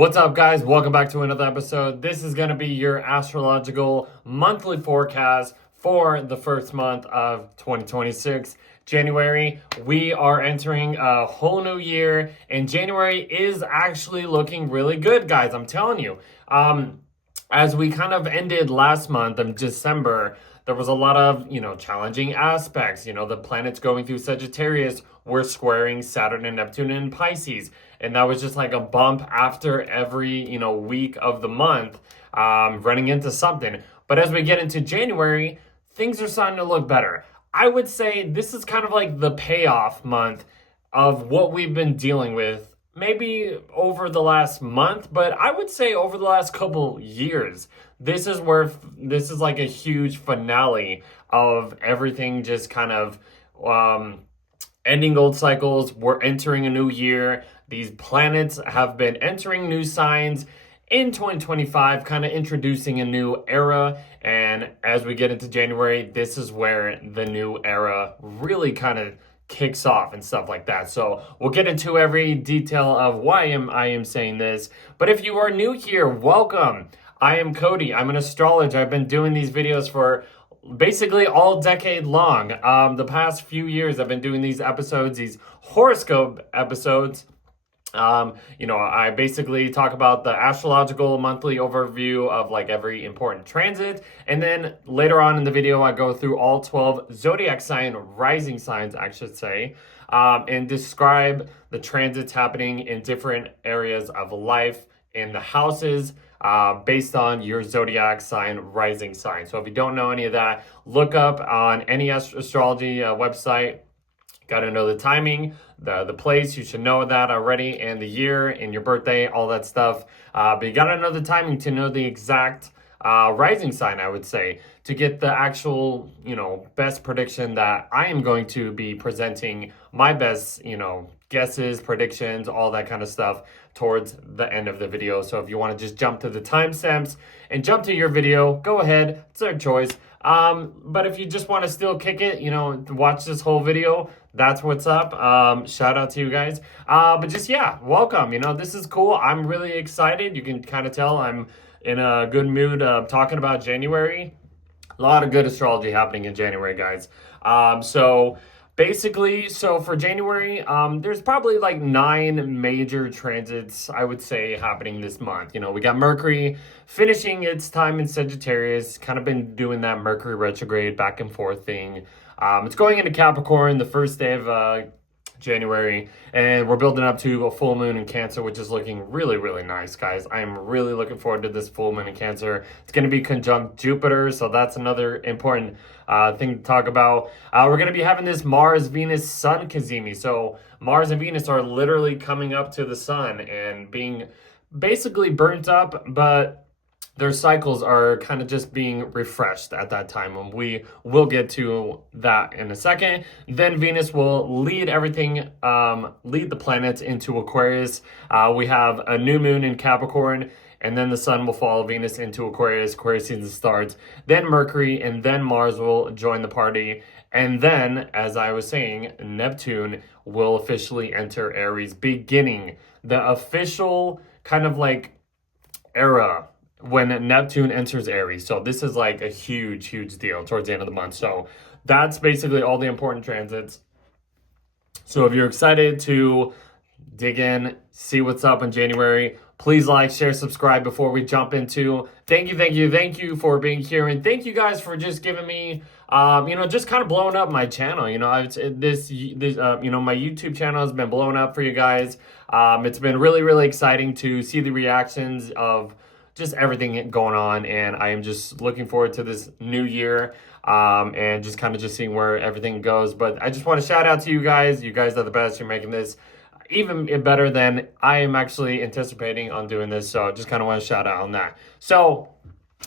What's up, guys? Welcome back to another episode. This is going to be your astrological monthly forecast for the first month of 2026. January, we are entering a whole new year, and January is actually looking really good, guys. I'm telling you. As we kind of ended last month of December, there was a lot of, challenging aspects. The planets going through Sagittarius were squaring Saturn and Neptune in Pisces. And that was just like a bump after every, week of the month, running into something. But as we get into January, things are starting to look better. I would say this is kind of like the payoff month of what we've been dealing with maybe over the last month, but I would say over the last couple years. This is like a huge finale of everything just kind of ending old cycles. We're entering a new year. These planets have been entering new signs in 2025, kind of introducing a new era. And as we get into January, this is where the new era really kind of kicks off and stuff like that. So we'll get into every detail of why I am saying this. But if you are new here, welcome. I am Cody. I'm an astrologer. I've been doing these videos for basically all decade long. The past few years, I've been doing these episodes, these horoscope episodes. I basically talk about the astrological monthly overview of like every important transit. And then later on in the video, I go through all 12 zodiac sign, rising signs, I should say, and describe the transits happening in different areas of life in the houses, based on your zodiac sign, rising sign. So if you don't know any of that, look up on any astrology website. Got to know the timing, the place. You should know that already, and the year, and your birthday, all that stuff. But you got to know the timing to know the exact rising sign, I would say, to get the actual, best prediction that I am going to be presenting my best, guesses, predictions, all that kind of stuff towards the end of the video. So if you want to just jump to the timestamps and jump to your video, go ahead. It's their choice. But if you just want to still kick it, watch this whole video, that's what's up. Shout out to you guys. But just, welcome. This is cool. I'm really excited. You can kind of tell I'm in a good mood talking about January. A lot of good astrology happening in January, guys. So for January, there's probably like 9 major transits, I would say, happening this month. We got Mercury finishing its time in Sagittarius, kind of been doing that Mercury retrograde back and forth thing. It's going into Capricorn the first day of January, and we're building up to a full moon in Cancer, which is looking really, really nice, guys. I am really looking forward to this full moon in Cancer. It's going to be conjunct Jupiter, so that's another important thing to talk about. We're going to be having this Mars, Venus, Sun cazimi. So Mars and Venus are literally coming up to the sun and being basically burnt up, but their cycles are kind of just being refreshed at that time, and we will get to that in a second. Then Venus will lead everything, lead the planets into Aquarius. We have a new moon in Capricorn, and then the sun will follow Venus into Aquarius. Aquarius season starts. Then Mercury and then Mars will join the party. And then, as I was saying, Neptune will officially enter Aries, beginning the official kind of like era when Neptune enters Aries. So this is like a huge, huge deal towards the end of the month. So that's basically all the important transits. So if you're excited to dig in, see what's up in January, please like, share, subscribe before we jump into. Thank you for being here, and thank you guys for just giving me, just kind of blowing up my channel. My YouTube channel has been blowing up for you guys. It's been really, really exciting to see the reactions of just everything going on, and I am just looking forward to this new year, and just kind of just seeing where everything goes. But I just want to shout out to you guys. You guys are the best. You're making this even better than I am actually anticipating on doing this. So just kind of want to shout out on that. So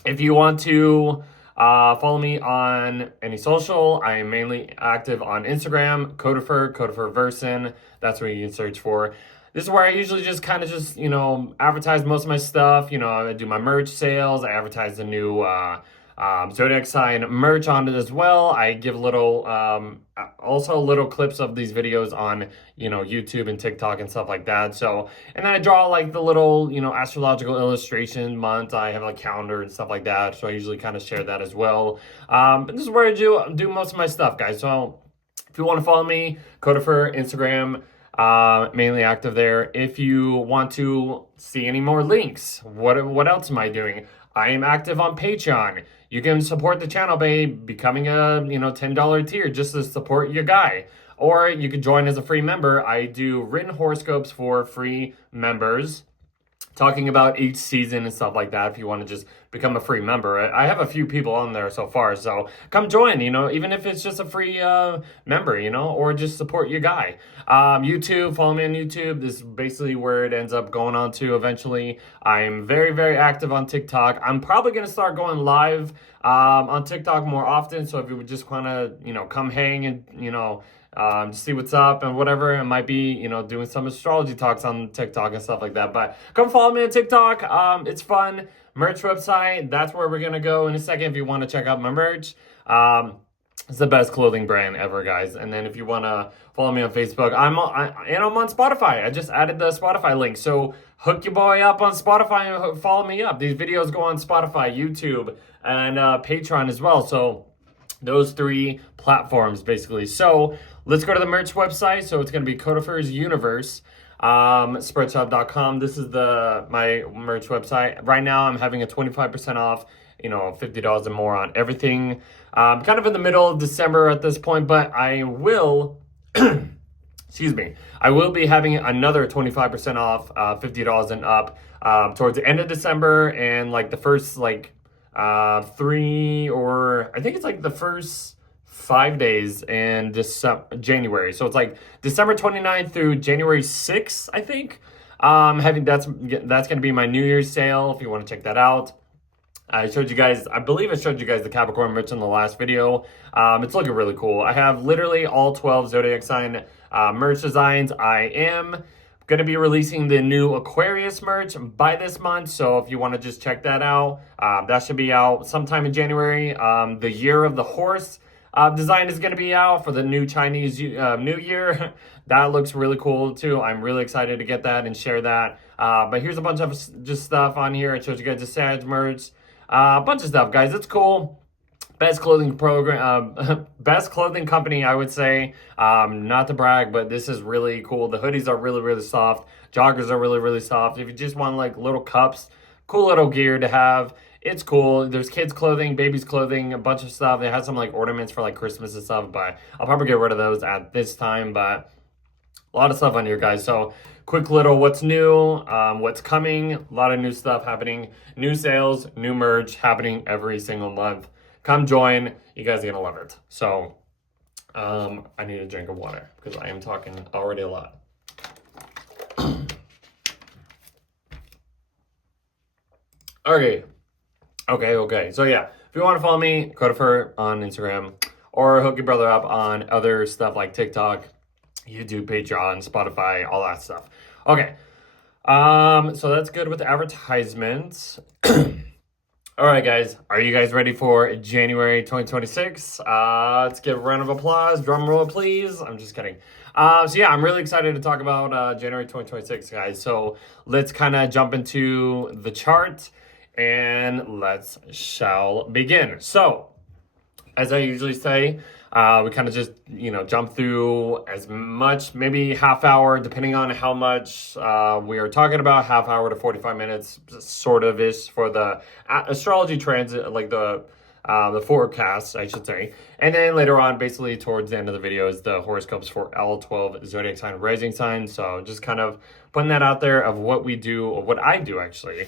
if you want to follow me on any social, I am mainly active on Instagram, Codifer Versin. That's where you can search for. This is where I usually just kind of advertise most of my stuff. I do my merch sales. I advertise the new zodiac sign merch on it as well. I give little, also little clips of these videos on, YouTube and TikTok and stuff like that. So, and then I draw like the little, astrological illustration month. I have a calendar and stuff like that. So I usually kind of share that as well. But this is where I do most of my stuff, guys. So if you want to follow me, Codifer, Instagram, mainly active there. If you want to see any more links, what else am I doing? I am active on Patreon. You can support the channel by becoming a $10 tier just to support your guy. Or you can join as a free member. I do written horoscopes for free members, talking about each season and stuff like that. If you want to just become a free member, I have a few people on there so far, so come join, even if it's just a free member, or just support your guy. YouTube, follow me on YouTube. This is basically where it ends up going on to eventually. I'm very, very active on TikTok. I'm probably going to start going live on TikTok more often, so if you would just want to, come hang and, just see what's up and whatever. It might be, doing some astrology talks on TikTok and stuff like that. But come follow me on TikTok. It's fun. Merch website. That's where we're going to go in a second if you want to check out my merch. It's the best clothing brand ever, guys. And then if you want to follow me on Facebook, I'm on Spotify. I just added the Spotify link. So hook your boy up on Spotify and follow me up. These videos go on Spotify, YouTube, and Patreon as well. So those 3 platforms, basically. So let's go to the merch website. So it's going to be Codifer's Universe, spreadshop.com. This is my merch website. Right now, I'm having a 25% off, $50 and more on everything. Kind of in the middle of December at this point, but I will, excuse me, I will be having another 25% off, $50 and up, towards the end of December and like the first, 3 or I think it's like the first 5 days in January. So it's like December 29th through January 6th, I think. That's going to be my New Year's sale if you want to check that out. I believe I showed you guys the Capricorn merch in the last video. It's looking really cool. I have literally all 12 zodiac sign merch designs. I am going to be releasing the new Aquarius merch by this month. So if you want to just check that out, that should be out sometime in January. The Year of the Horse design is going to be out for the new Chinese New Year. That looks really cool too. I'm really excited to get that and share that. But here's a bunch of just stuff on here. I showed you guys the Sag merch. A bunch of stuff, guys. It's cool. Best clothing program, best clothing company, I would say. Not to brag, but this is really cool. The hoodies are really, really soft. Joggers are really, really soft. If you just want like little cups, cool little gear to have, it's cool. There's kids clothing, babies clothing, a bunch of stuff. They have some like ornaments for like Christmas and stuff, but I'll probably get rid of those at this time. But a lot of stuff on here, guys. So quick little what's new, what's coming, a lot of new stuff happening, new sales, new merch happening every single month. Come join. You guys are going to love it. So I need a drink of water because I am talking already a lot. Okay. So yeah, if you want to follow me, Codifer on Instagram or hook your brother up on other stuff like TikTok, YouTube, Patreon, Spotify, all that stuff. Okay. So that's good with the advertisements. All right, guys. Are you guys ready for January 2026? Let's give a round of applause. Drum roll, please. I'm just kidding. So yeah, I'm really excited to talk about January 2026, guys. So let's kind of jump into the chart and shall begin. So as I usually say, we kind of just, jump through as much, maybe half hour, depending on how much we are talking about, half hour to 45 minutes, sort of ish for the astrology transit, like the forecast, I should say. And then later on, basically towards the end of the video is the horoscopes for all 12 zodiac sign rising signs. So just kind of putting that out there of what we do, or what I do actually.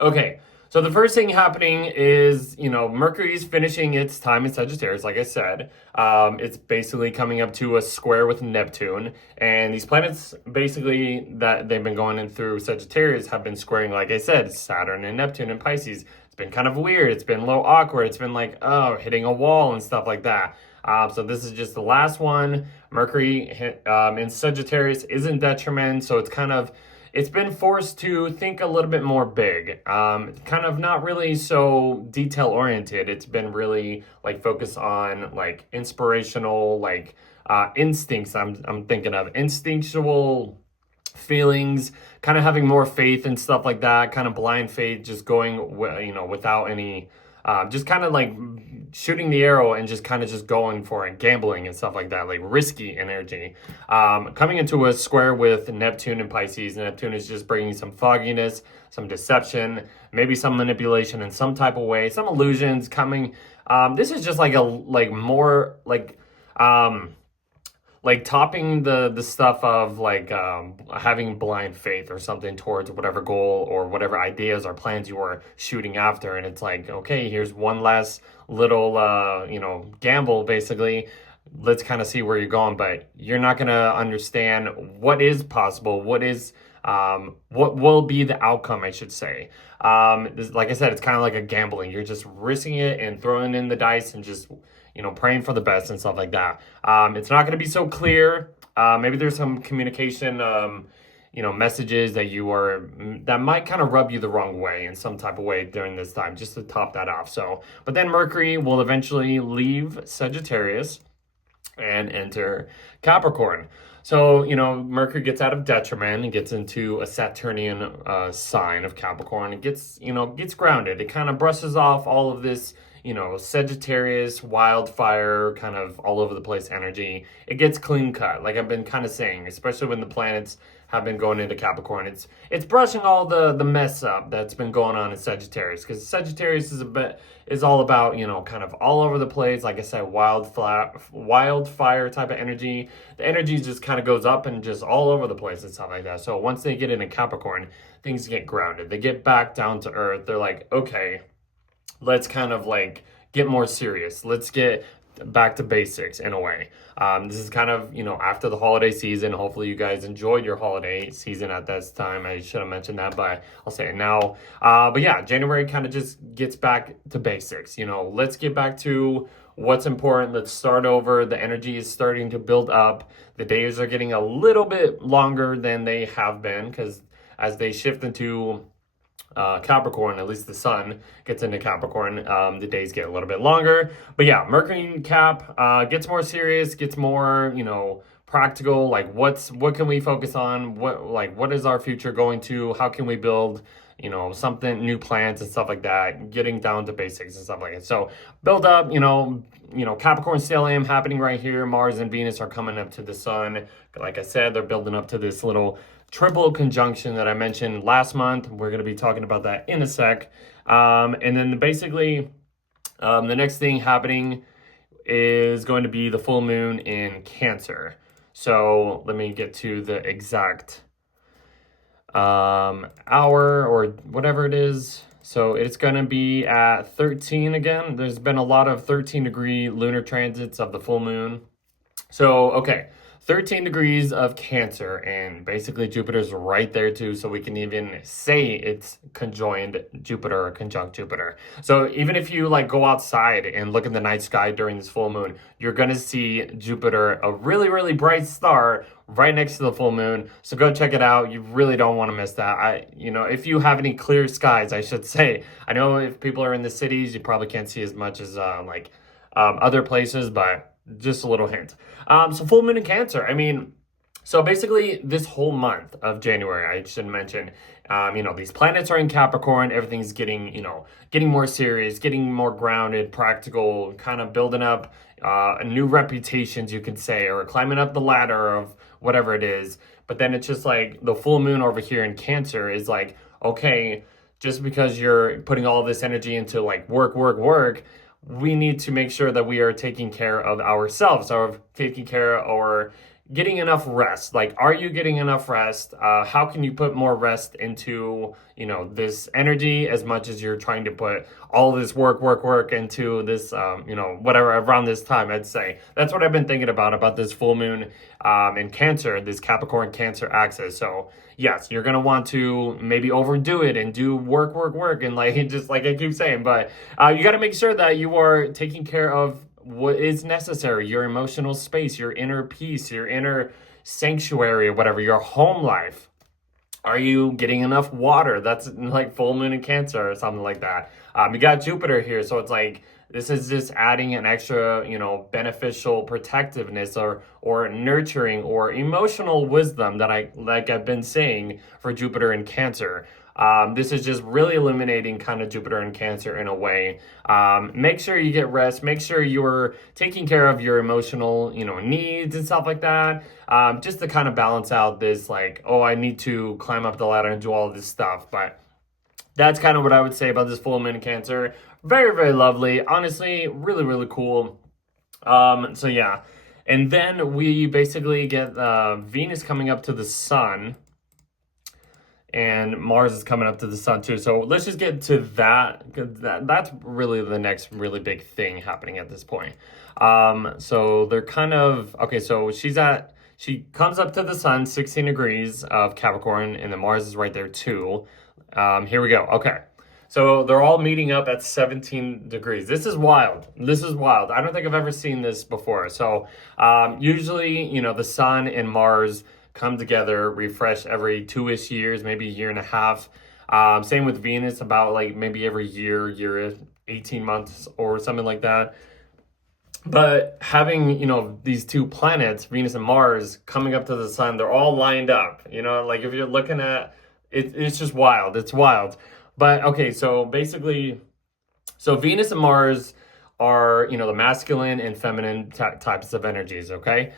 Okay. So the first thing happening is, Mercury is finishing its time in Sagittarius, like I said. It's basically coming up to a square with Neptune. And these planets, basically, that they've been going in through Sagittarius have been squaring, like I said, Saturn and Neptune and Pisces. It's been kind of weird. It's been a little awkward. It's been like, hitting a wall and stuff like that. So this is just the last one. Mercury in Sagittarius is in detriment, so it's kind of... it's been forced to think a little bit more big. Kind of not really so detail oriented. It's been really like focused on like inspirational, like instincts. I'm thinking of instinctual feelings, kind of having more faith and stuff like that, kind of blind faith, just going, without any, just kind of like shooting the arrow and just kind of just going for it, gambling and stuff like that, like risky energy. Coming into a square with Neptune and Pisces. Neptune is just bringing some fogginess, some deception, maybe some manipulation in some type of way, some illusions coming. This is just like more like topping the stuff of like having blind faith or something towards whatever goal or whatever ideas or plans you are shooting after. And it's like, okay, here's one last little gamble, basically. Let's kind of see where you're going, but you're not going to understand what is possible, what will be the outcome, I should say. Like I said, it's kind of like a gambling. You're just risking it and throwing in the dice and just praying for the best and stuff like that. It's not going to be so clear. Maybe there's some communication, messages that might kind of rub you the wrong way in some type of way during this time, just to top that off. So, but then Mercury will eventually leave Sagittarius and enter Capricorn. So, Mercury gets out of detriment and gets into a Saturnian sign of Capricorn. It gets grounded. It kind of brushes off all of this, Sagittarius, wildfire, kind of all over the place energy. It gets clean cut, like I've been kind of saying, especially when the planets have been going into Capricorn. It's brushing all the mess up that's been going on in Sagittarius, because Sagittarius is all about, kind of all over the place. Like I said, wildfire type of energy. The energy just kind of goes up and just all over the place and stuff like that. So once they get into Capricorn, things get grounded. They get back down to earth. They're like, okay, let's kind of like get more serious. Let's get back to basics in a way. This is kind of, after the holiday season. Hopefully you guys enjoyed your holiday season at this time. I should have mentioned that, but I'll say it now. But yeah, January kind of just gets back to basics. Let's get back to what's important. Let's start over. The energy is starting to build up. The days are getting a little bit longer than they have been, because as they shift into Capricorn, at least the sun gets into Capricorn, the days get a little bit longer. But yeah, Mercury in Cap gets more serious, gets more, practical. Like what can we focus on? What is our future going to? How can we build, something, new plans and stuff like that, getting down to basics and stuff like that. So build up, Capricorn Stellium happening right here. Mars and Venus are coming up to the sun. Like I said, they're building up to this little triple conjunction that I mentioned last month. We're going to be talking about that in a sec. And then basically, the next thing happening is going to be the full moon in Cancer. So let me get to the exact hour or whatever it is. So it's going to be at 13 again. There's been a lot of 13-degree lunar transits of the full moon. So, okay. 13 degrees of Cancer, and basically Jupiter's right there too, so we can even say it's conjoined Jupiter or conjunct Jupiter. So even if you like go outside and look in the night sky during this full moon, you're gonna see Jupiter, a really, really bright star right next to the full moon. So go check it out. You really don't want to miss that. If you have any clear skies, I should say. I know if people are in the cities, you probably can't see as much as other places, but just a little hint. So full moon in Cancer. So basically this whole month of January, I should mention, these planets are in Capricorn. Everything's getting more serious, getting more grounded, practical, kind of building up new reputations, you could say, or climbing up the ladder of whatever it is. But then it's just like the full moon over here in Cancer is like, okay, just because you're putting all this energy into like work, we need to make sure that we are taking care of ourselves, or taking care or getting enough rest. Like, are you getting enough rest? How can you put more rest into, this energy, as much as you're trying to put all this work into this, whatever, around this time, I'd say. That's what I've been thinking about this full moon in Cancer, this Capricorn Cancer axis. So yes, you're going to want to maybe overdo it and do work, and just like I keep saying, but you got to make sure that you are taking care of what is necessary, your emotional space, your inner peace, your inner sanctuary, or whatever, your home life. Are you getting enough water? That's like full moon in Cancer or something like that. You got Jupiter here, so it's like this is just adding an extra, beneficial protectiveness or nurturing or emotional wisdom that I've been saying for Jupiter in Cancer. This is just really illuminating kind of Jupiter in Cancer in a way. Make sure you get rest. Make sure you're taking care of your emotional, needs and stuff like that. Just to kind of balance out this, like, oh, I need to climb up the ladder and do all this stuff. But that's kind of what I would say about this full moon in Cancer. Very, very lovely. Honestly, really, really cool. So yeah. And then we basically get Venus coming up to the sun. And Mars is coming up to the sun too. So let's just get to that, because that's really the next really big thing happening at this point. So they're kind of, okay, so she comes up to the sun, 16 degrees of Capricorn, and then Mars is right there too. Here we go. Okay. So they're all meeting up at 17 degrees. This is wild. This is wild. I don't think I've ever seen this before. So usually, the sun and Mars come together, refresh every 2-ish years, maybe a year and a half. Same with Venus, about like maybe every year, 18 months or something like that. But having, these two planets, Venus and Mars, coming up to the sun, they're all lined up. Like if you're looking at it, it's just wild. It's wild. But okay, so basically, Venus and Mars are, the masculine and feminine types of energies, okay?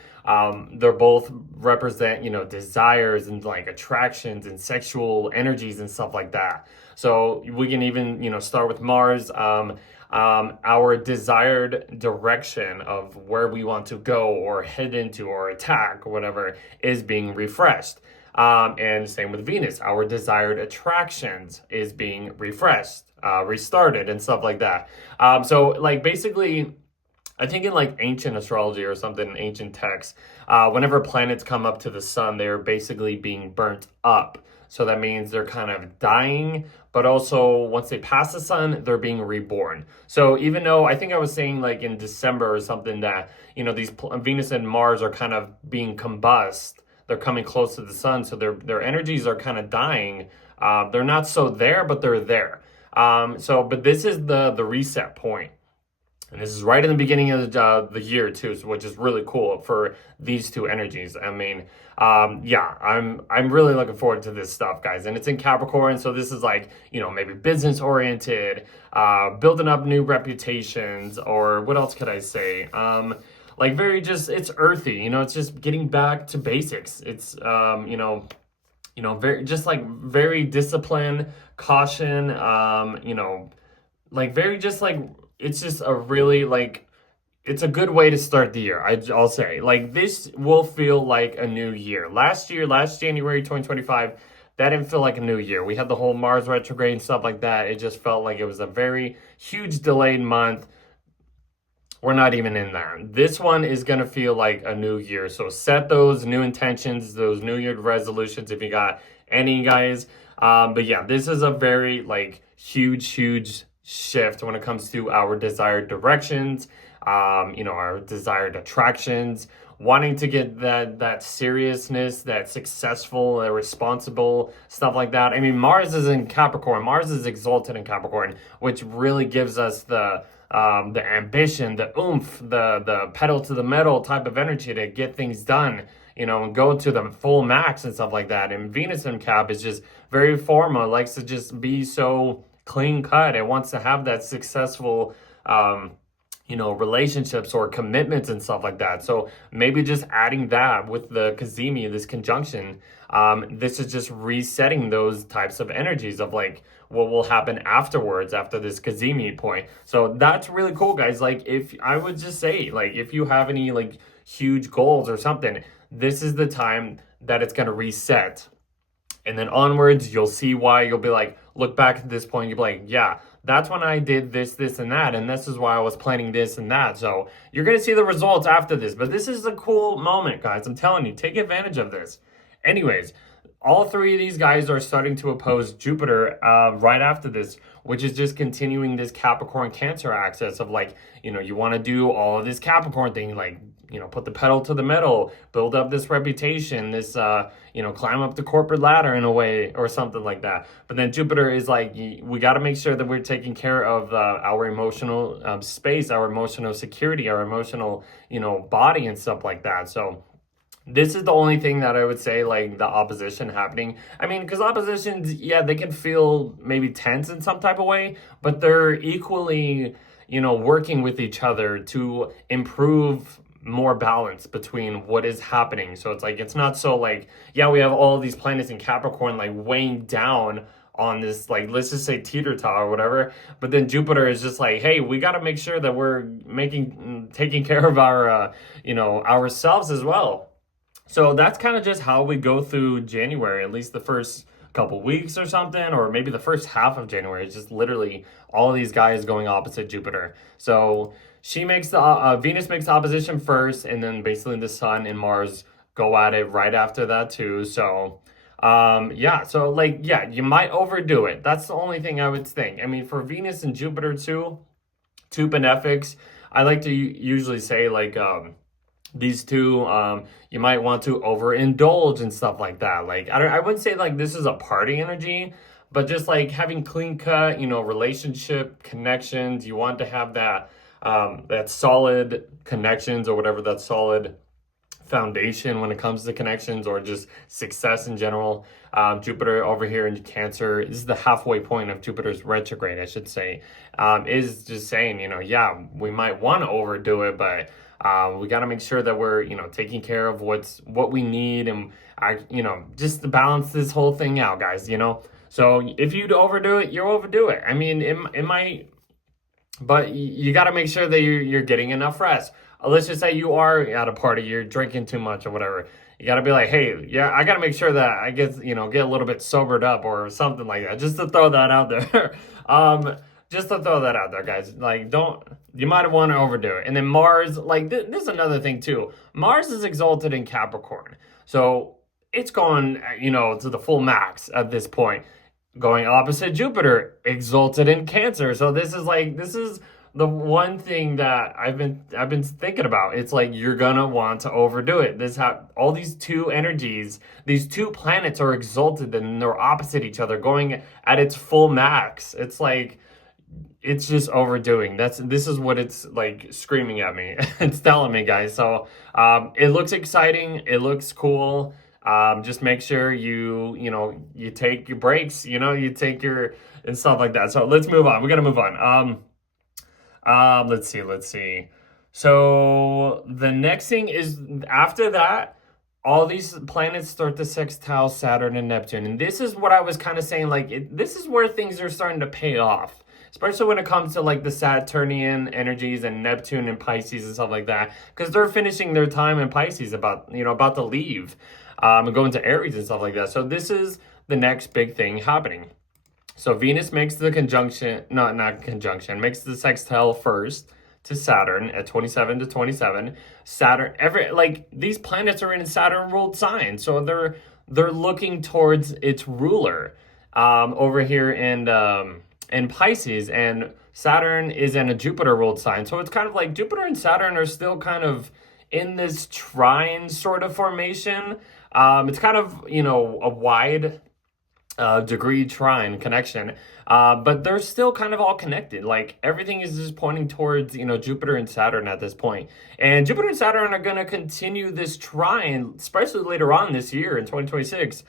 They're both represent, desires and like attractions and sexual energies and stuff like that. So we can even, start with Mars. Our desired direction of where we want to go or head into or attack or whatever is being refreshed. And same with Venus, our desired attractions is being refreshed, restarted and stuff like that. So like basically, I think in like ancient astrology or something, ancient texts, whenever planets come up to the sun, they're basically being burnt up. So that means they're kind of dying, but also once they pass the sun, they're being reborn. So even though I think I was saying like in December or something that, these Venus and Mars are kind of being combust, they're coming close to the sun, so their energies are kind of dying. They're not so there, but they're there. But this is the reset point. And this is right in the beginning of the year too, which is really cool for these two energies. I mean, yeah, I'm really looking forward to this stuff, guys. And it's in Capricorn, so this is like, maybe business oriented, building up new reputations, or what else could I say? Like very just, it's earthy, it's just getting back to basics. It's, very, just like very disciplined, caution, like very just like, it's just a really like, it's a good way to start the year. I'll say like this will feel like a new year. Last January 2025, that didn't feel like a new year. We had the whole Mars retrograde and stuff like that. It just felt like it was a very huge delayed month. We're not even in that. This one is going to feel like a new year. So set those new intentions, those new year resolutions if you got any, guys. But yeah, this is a very like huge shift when it comes to our desired directions, our desired attractions, wanting to get that seriousness, that successful, responsible stuff like that. I mean, Mars is in Capricorn. Mars is exalted in Capricorn, which really gives us the ambition, the oomph, the pedal to the metal type of energy to get things done, and go to the full max and stuff like that. And Venus in Cap is just very formal, likes to just be so clean cut. It wants to have that successful, relationships or commitments and stuff like that. So maybe just adding that with the Cazimi, this conjunction, this is just resetting those types of energies of like what will happen afterwards after this Cazimi point. So that's really cool, guys. Like if I would just say, like if you have any like huge goals or something, this is the time that it's going to reset. And then onwards, you'll see why. You'll be like, look back at this point, you'll be like, yeah, that's when I did this, and that, and this is why I was planning this and that. So you're going to see the results after this. But this is a cool moment, guys. I'm telling you, take advantage of this. Anyways, all three of these guys are starting to oppose Jupiter right after this, which is just continuing this Capricorn Cancer axis of like, you want to do all of this Capricorn thing, like, put the pedal to the metal, build up this reputation, this, climb up the corporate ladder in a way or something like that. But then Jupiter is like, we got to make sure that we're taking care of our emotional space, our emotional security, our emotional, body and stuff like that. So this is the only thing that I would say, like, the opposition happening. I mean, because oppositions, yeah, they can feel maybe tense in some type of way, but they're equally, working with each other to improve more balance between what is happening. So it's like, it's not so like, yeah, we have all these planets in Capricorn, like, weighing down on this, like, let's just say teeter-totter or whatever, but then Jupiter is just like, hey, we got to make sure that we're taking care of our ourselves as well. So that's kind of just how we go through January, at least the first couple weeks or something, or maybe the first half of January. It's just literally all these guys going opposite Jupiter. So she makes the Venus makes the opposition first, and then basically the Sun and Mars go at it right after that too. So you might overdo it. That's the only thing I would think. I mean, for Venus and Jupiter too, two benefics, I like to usually say, like, these two, you might want to overindulge and stuff like that. Like, I wouldn't say like this is a party energy, but just like having clean cut, relationship connections. You want to have that solid connections, or whatever, that solid foundation when it comes to connections or just success in general. Jupiter over here in Cancer, this is the halfway point of Jupiter's retrograde, I should say, is just saying, yeah, we might want to overdo it, but we got to make sure that we're, taking care of what we need, and just to balance this whole thing out, guys. So if you overdo it, you overdo it. I mean, it might, but you got to make sure that you're getting enough rest. Let's just say you are at a party, you're drinking too much or whatever. You got to be like, hey, yeah, I got to make sure that I get a little bit sobered up or something like that. Just to throw that out there. Just to throw that out there, guys. Like, you might want to overdo it. And then Mars, like, this is another thing too. Mars is exalted in Capricorn. So it's going, to the full max at this point. Going opposite Jupiter, exalted in Cancer. So this is the one thing that I've been thinking about. It's like, you're gonna want to overdo it. All these two energies, these two planets are exalted and they're opposite each other, going at its full max. It's like, it's just overdoing. This is what it's like screaming at me. It's telling me, guys. So it looks exciting. It looks cool. Just make sure you take your breaks. You take your and stuff like that. So let's move on. We gotta move on. Let's see. So the next thing is, after that, all these planets start to sextile Saturn and Neptune. And this is what I was kind of saying, like, this is where things are starting to pay off, especially when it comes to like the Saturnian energies and Neptune and Pisces and stuff like that, because they're finishing their time in Pisces, about to leave, and go into Aries and stuff like that. So this is the next big thing happening. So Venus makes the makes the sextile first to Saturn at 27 to 27. Saturn, these planets are in Saturn ruled signs, so they're looking towards its ruler over here in Pisces, and Saturn is in a Jupiter ruled sign. So it's kind of like Jupiter and Saturn are still kind of in this trine sort of formation. It's kind of, a wide degree trine connection, but they're still kind of all connected. Like, everything is just pointing towards, Jupiter and Saturn at this point. And Jupiter and Saturn are going to continue this trine, especially later on this year in 2026.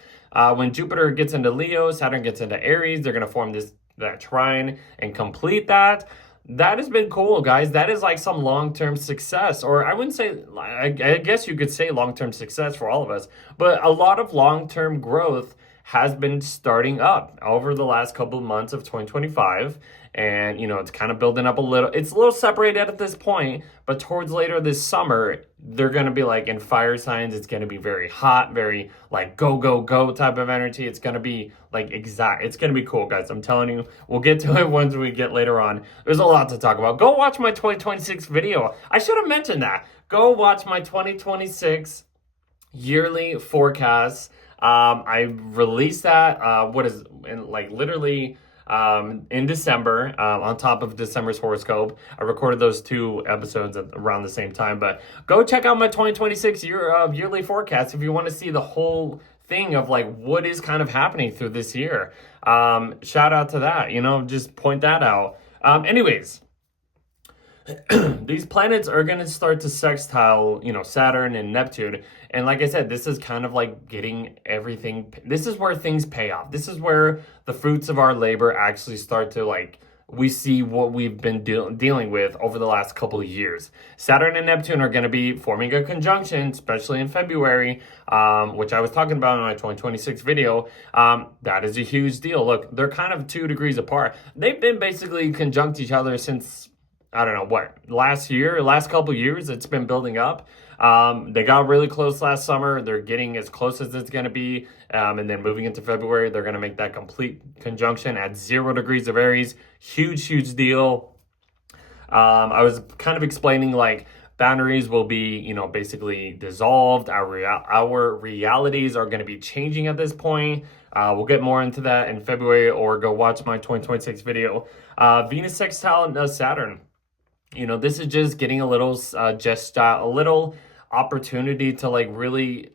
When Jupiter gets into Leo, Saturn gets into Aries, they're going to form that trine and complete that. That has been cool, guys. That is like some long-term success, or I wouldn't say, I guess you could say long-term success for all of us, but a lot of long-term growth has been starting up over the last couple of months of 2025. And, it's kind of building up a little. It's a little separated at this point, but towards later this summer, they're going to be like in fire signs. It's going to be very hot, very like go, go, go type of energy. It's going to be like it's going to be cool, guys. I'm telling you, we'll get to it once we get later on. There's a lot to talk about. Go watch my 2026 video. I should have mentioned that. Go watch my 2026 yearly forecast. I released that, literally in December, on top of December's horoscope. I recorded those 2 episodes around the same time, but go check out my 2026 yearly forecast if you want to see the whole thing of like what is kind of happening through this year. Shout out to that, just point that out. Anyways, these planets are going to start to sextile, Saturn and Neptune. And like I said, this is kind of like getting everything. This is where things pay off. This is where the fruits of our labor actually start to we see what we've been dealing with over the last couple of years. Saturn and Neptune are going to be forming a conjunction, especially in February, which I was talking about in my 2026 video. That is a huge deal. Look, they're kind of 2 degrees apart. They've been basically conjunct each other since, I don't know what, last couple years. It's been building up. They got really close last summer. They're getting as close as it's going to be. And then moving into February, they're going to make that complete conjunction at 0 degrees of Aries. Huge deal. I was kind of explaining boundaries will be, basically dissolved. Our realities are going to be changing at this point. We'll get more into that in February, or go watch my 2026 video. Venus sextile Saturn. This is just getting a little opportunity to really,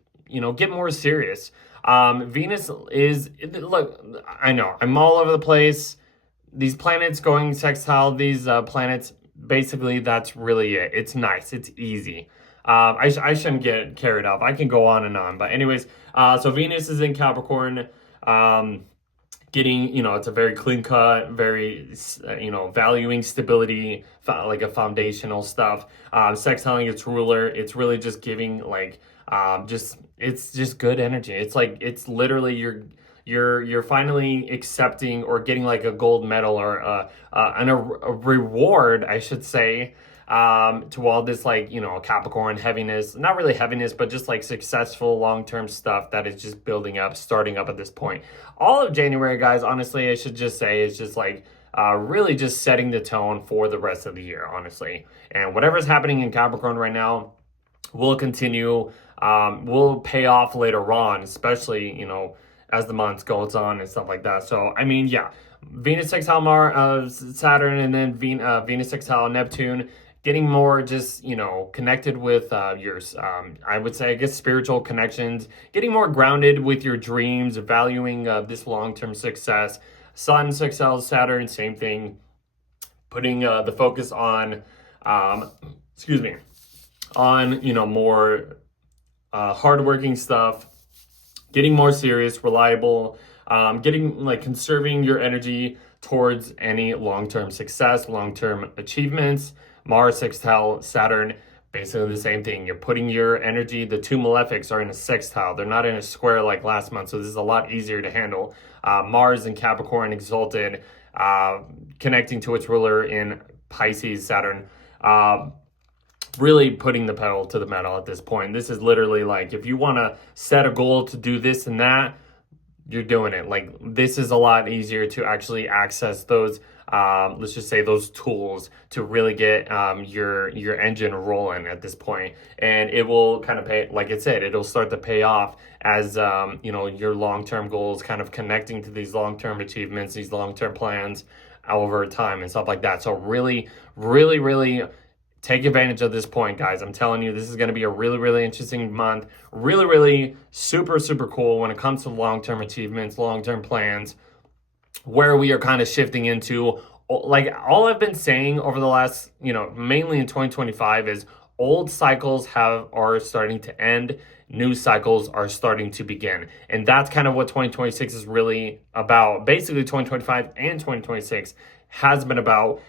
get more serious. Venus is, look, I know I'm all over the place. These planets going sextile, these planets, basically that's really it. It's nice. It's easy. I shouldn't get carried off. I can go on and on. But anyways, so Venus is in Capricorn. Getting, it's a very clean cut, very, valuing stability, like a foundational stuff. Sextiling its ruler, it's really just giving it's just good energy. It's literally you're finally accepting or getting a gold medal or a reward, I should say, to all this Capricorn heaviness, not really heaviness, but just successful long-term stuff that is just building up, starting up at this point. All of January, guys, honestly, I should just say, is just really just setting the tone for the rest of the year, honestly. And whatever's happening in Capricorn right now will continue, will pay off later on, especially, as the months goes on and stuff like that. So, I mean, yeah, Venus sextile Saturn, and then Venus sextile Neptune, getting more just, connected with your, I would say, I guess, spiritual connections, getting more grounded with your dreams, valuing this long-term success. Sun sextile Saturn, same thing, putting the focus on, on, more hardworking stuff, getting more serious, reliable, getting conserving your energy towards any long-term success, long-term achievements. Mars sextile Saturn, basically the same thing. You're putting your energy, the 2 malefics are in a sextile. They're not in a square like last month, so this is a lot easier to handle. Mars in Capricorn, exalted, connecting to its ruler in Pisces, Saturn. Really putting the pedal to the metal at this point. This is literally if you want to set a goal to do this and that, you're doing it. This is a lot easier to actually access those, let's just say, those tools to really get your engine rolling at this point. And it will kind of pay, like I said, it'll start to pay off as, your long-term goals, kind of connecting to these long-term achievements, these long-term plans over time and stuff like that. So really take advantage of this point, guys. I'm telling you, this is going to be a really interesting month. Really super cool when it comes to long-term achievements, long-term plans, where we are kind of shifting into, all I've been saying over the last, mainly in 2025, is old cycles are starting to end. New cycles are starting to begin. And that's kind of what 2026 is really about. Basically, 2025 and 2026 has been about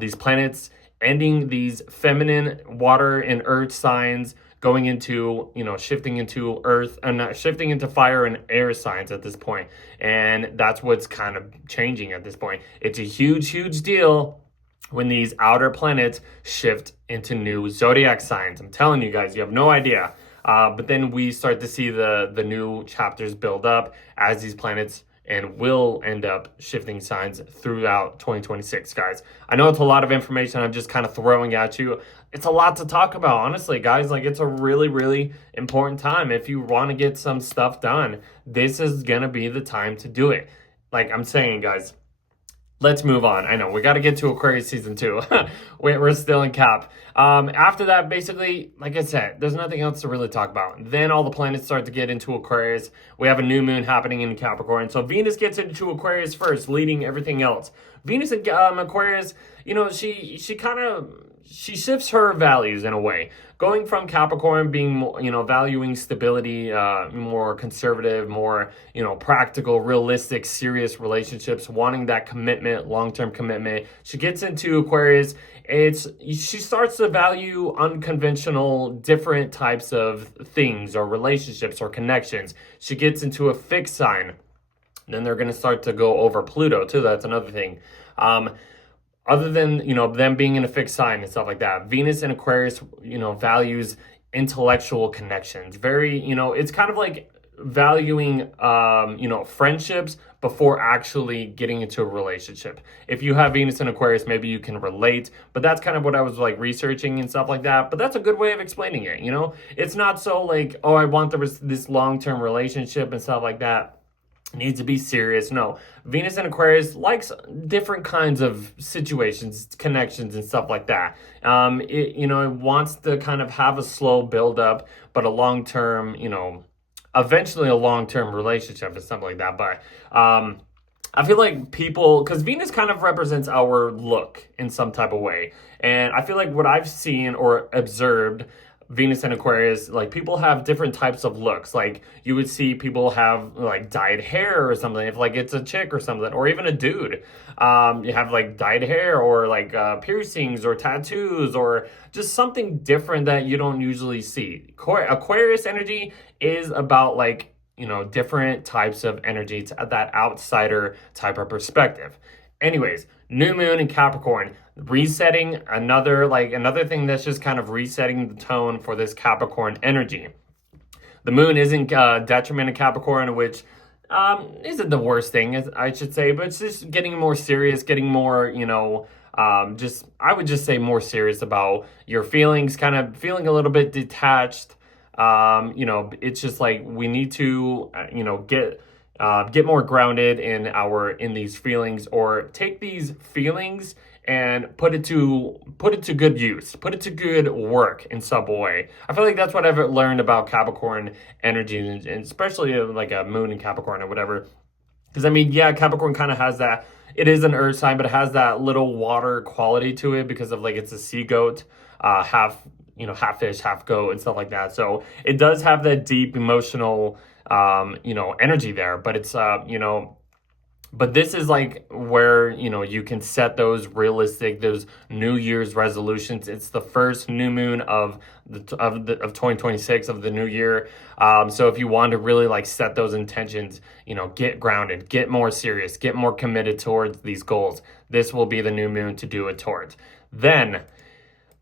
these planets ending these feminine water and earth signs, going into, shifting into earth, and shifting into fire and air signs at this point. And that's what's kind of changing at this point. It's a huge deal when these outer planets shift into new zodiac signs. I'm telling you guys, you have no idea. But then we start to see the new chapters build up as these planets and will end up shifting signs throughout 2026, guys. I know it's a lot of information I'm just kind of throwing at you. It's a lot to talk about, honestly, guys. Like, it's a really, really important time. If you want to get some stuff done, this is going to be the time to do it. Like I'm saying, guys, let's move on. I know we got to get to Aquarius season 2. We're still in Cap. After that, basically, like I said, there's nothing else to really talk about. Then all the planets start to get into Aquarius. We have a new moon happening in Capricorn. So Venus gets into Aquarius first, leading everything else. Venus in Aquarius, you know, she shifts her values in a way. Going from Capricorn being more, you know, valuing stability, more conservative, more, you know, practical, realistic, serious relationships, wanting that commitment, long-term commitment. She gets into Aquarius. She starts to value unconventional, different types of things or relationships or connections. She gets into a fixed sign. Then they're going to start to go over Pluto too. That's another thing. Other than, you know, them being in a fixed sign and stuff like that, Venus in Aquarius, you know, values intellectual connections. Very, you know, it's kind of like valuing, you know, friendships before actually getting into a relationship. If you have Venus in Aquarius, maybe you can relate, but that's kind of what I was like researching and stuff like that. But that's a good way of explaining it, you know? It's not so like, oh, I want this long-term relationship and stuff like that. Needs to be serious. No, Venus in Aquarius likes different kinds of situations, connections, and stuff like that. You know, it wants to kind of have a slow build up, but a long term, you know, eventually a long term relationship and something like that. But I feel like people, because Venus kind of represents our look in some type of way, and I feel like what I've seen or observed. Venus and Aquarius, like people have different types of looks. Like you would see people have like dyed hair or something, if like it's a chick or something, or even a dude. You have like dyed hair or like piercings or tattoos or just something different that you don't usually see. Aquarius energy is about like, you know, different types of energy, that outsider type of perspective. Anyways, new moon in Capricorn, resetting another thing that's just kind of resetting the tone for this Capricorn energy. The moon isn't detriment in Capricorn, which isn't the worst thing, I should say, but it's just getting more serious, getting more, you know, I would just say more serious about your feelings, kind of feeling a little bit detached. You know, it's just like we need to, you know, get more grounded in these feelings, or take these feelings and put it to good use, put it to good work in some way. I feel like that's what I've learned about Capricorn energy, and especially like a moon in Capricorn or whatever. Because I mean, yeah, Capricorn kind of has that. It is an earth sign, but it has that little water quality to it because of like it's a sea goat, half fish, half goat, and stuff like that. So it does have that deep emotional, you know, energy there. But it's, you know, but this is like where, you know, you can set those realistic, those New Year's resolutions. It's the first new moon of 2026, of the new year. So if you want to really like set those intentions, you know, get grounded, get more serious, get more committed towards these goals, this will be the new moon to do it towards. Then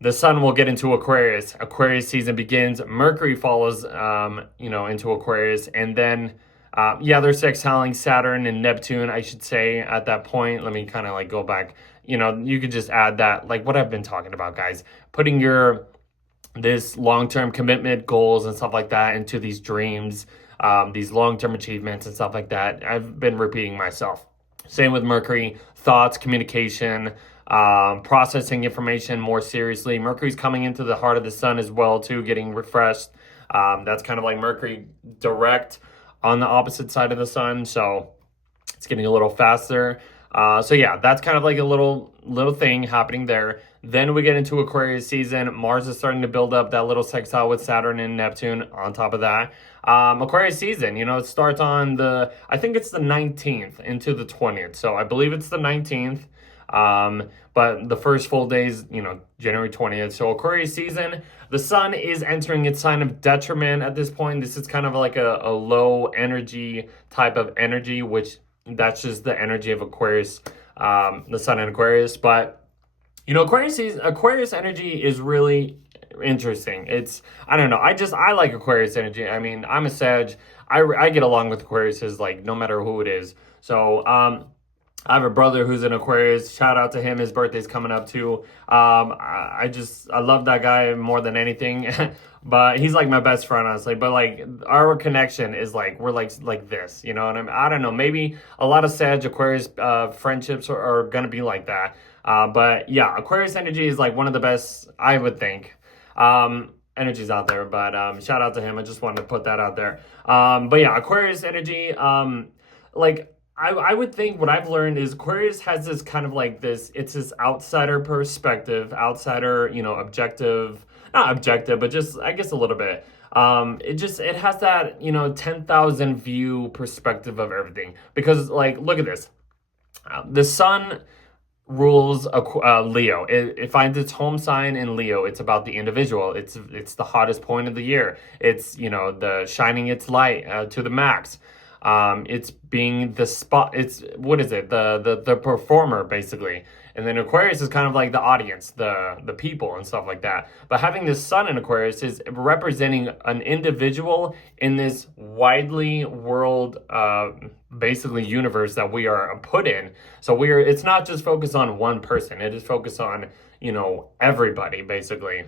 the sun will get into Aquarius. Aquarius season begins. Mercury follows, you know, into Aquarius, and then they're sextiling Saturn and Neptune, I should say, at that point. Let me kind of like go back. You know, you could just add that, like what I've been talking about, guys. Putting this long-term commitment, goals, and stuff like that into these dreams, these long-term achievements and stuff like that. I've been repeating myself. Same with Mercury, thoughts, communication, processing information more seriously. Mercury's coming into the heart of the sun as well, too, getting refreshed. That's kind of like Mercury direct on the opposite side of the sun, so it's getting a little faster. So yeah, that's kind of like a little thing happening there. Then we get into Aquarius season. Mars is starting to build up that little sextile with Saturn and Neptune on top of that. Aquarius season, you know, it starts on I think it's the 19th into the 20th. So I believe it's the 19th. But the first full days, you know, January 20th. So Aquarius season, the sun is entering its sign of detriment at this point. This is kind of like a low energy type of energy, which that's just the energy of Aquarius, the sun in Aquarius. But Aquarius energy is really interesting. I don't know. I like Aquarius energy. I mean, I'm a Sag. I get along with Aquariuses like no matter who it is. So, I have a brother who's an Aquarius. Shout out to him. His birthday's coming up too. I love that guy more than anything. But he's like my best friend, honestly. But like our connection is like we're like this, you know. And I don't know. Maybe a lot of Sag Aquarius friendships are gonna be like that. But yeah, Aquarius energy is like one of the best, I would think. Energies out there. But shout out to him. I just wanted to put that out there. But yeah, Aquarius energy. Like I would think what I've learned is Aquarius has this kind of like it's this outsider perspective, outsider, objective, not objective, but just, I guess, a little bit. It has that, 10,000 view perspective of everything. Because, like, look at this. The sun rules Leo. It finds its home sign in Leo. It's about the individual. It's the hottest point of the year. It's the shining its light to the max. It's being the spot. It's what is it? The performer basically. And then Aquarius is kind of like the audience, the people and stuff like that. But having this sun in Aquarius is representing an individual in this widely world, basically universe that we are put in. So it's not just focused on one person. It is focused on, everybody basically,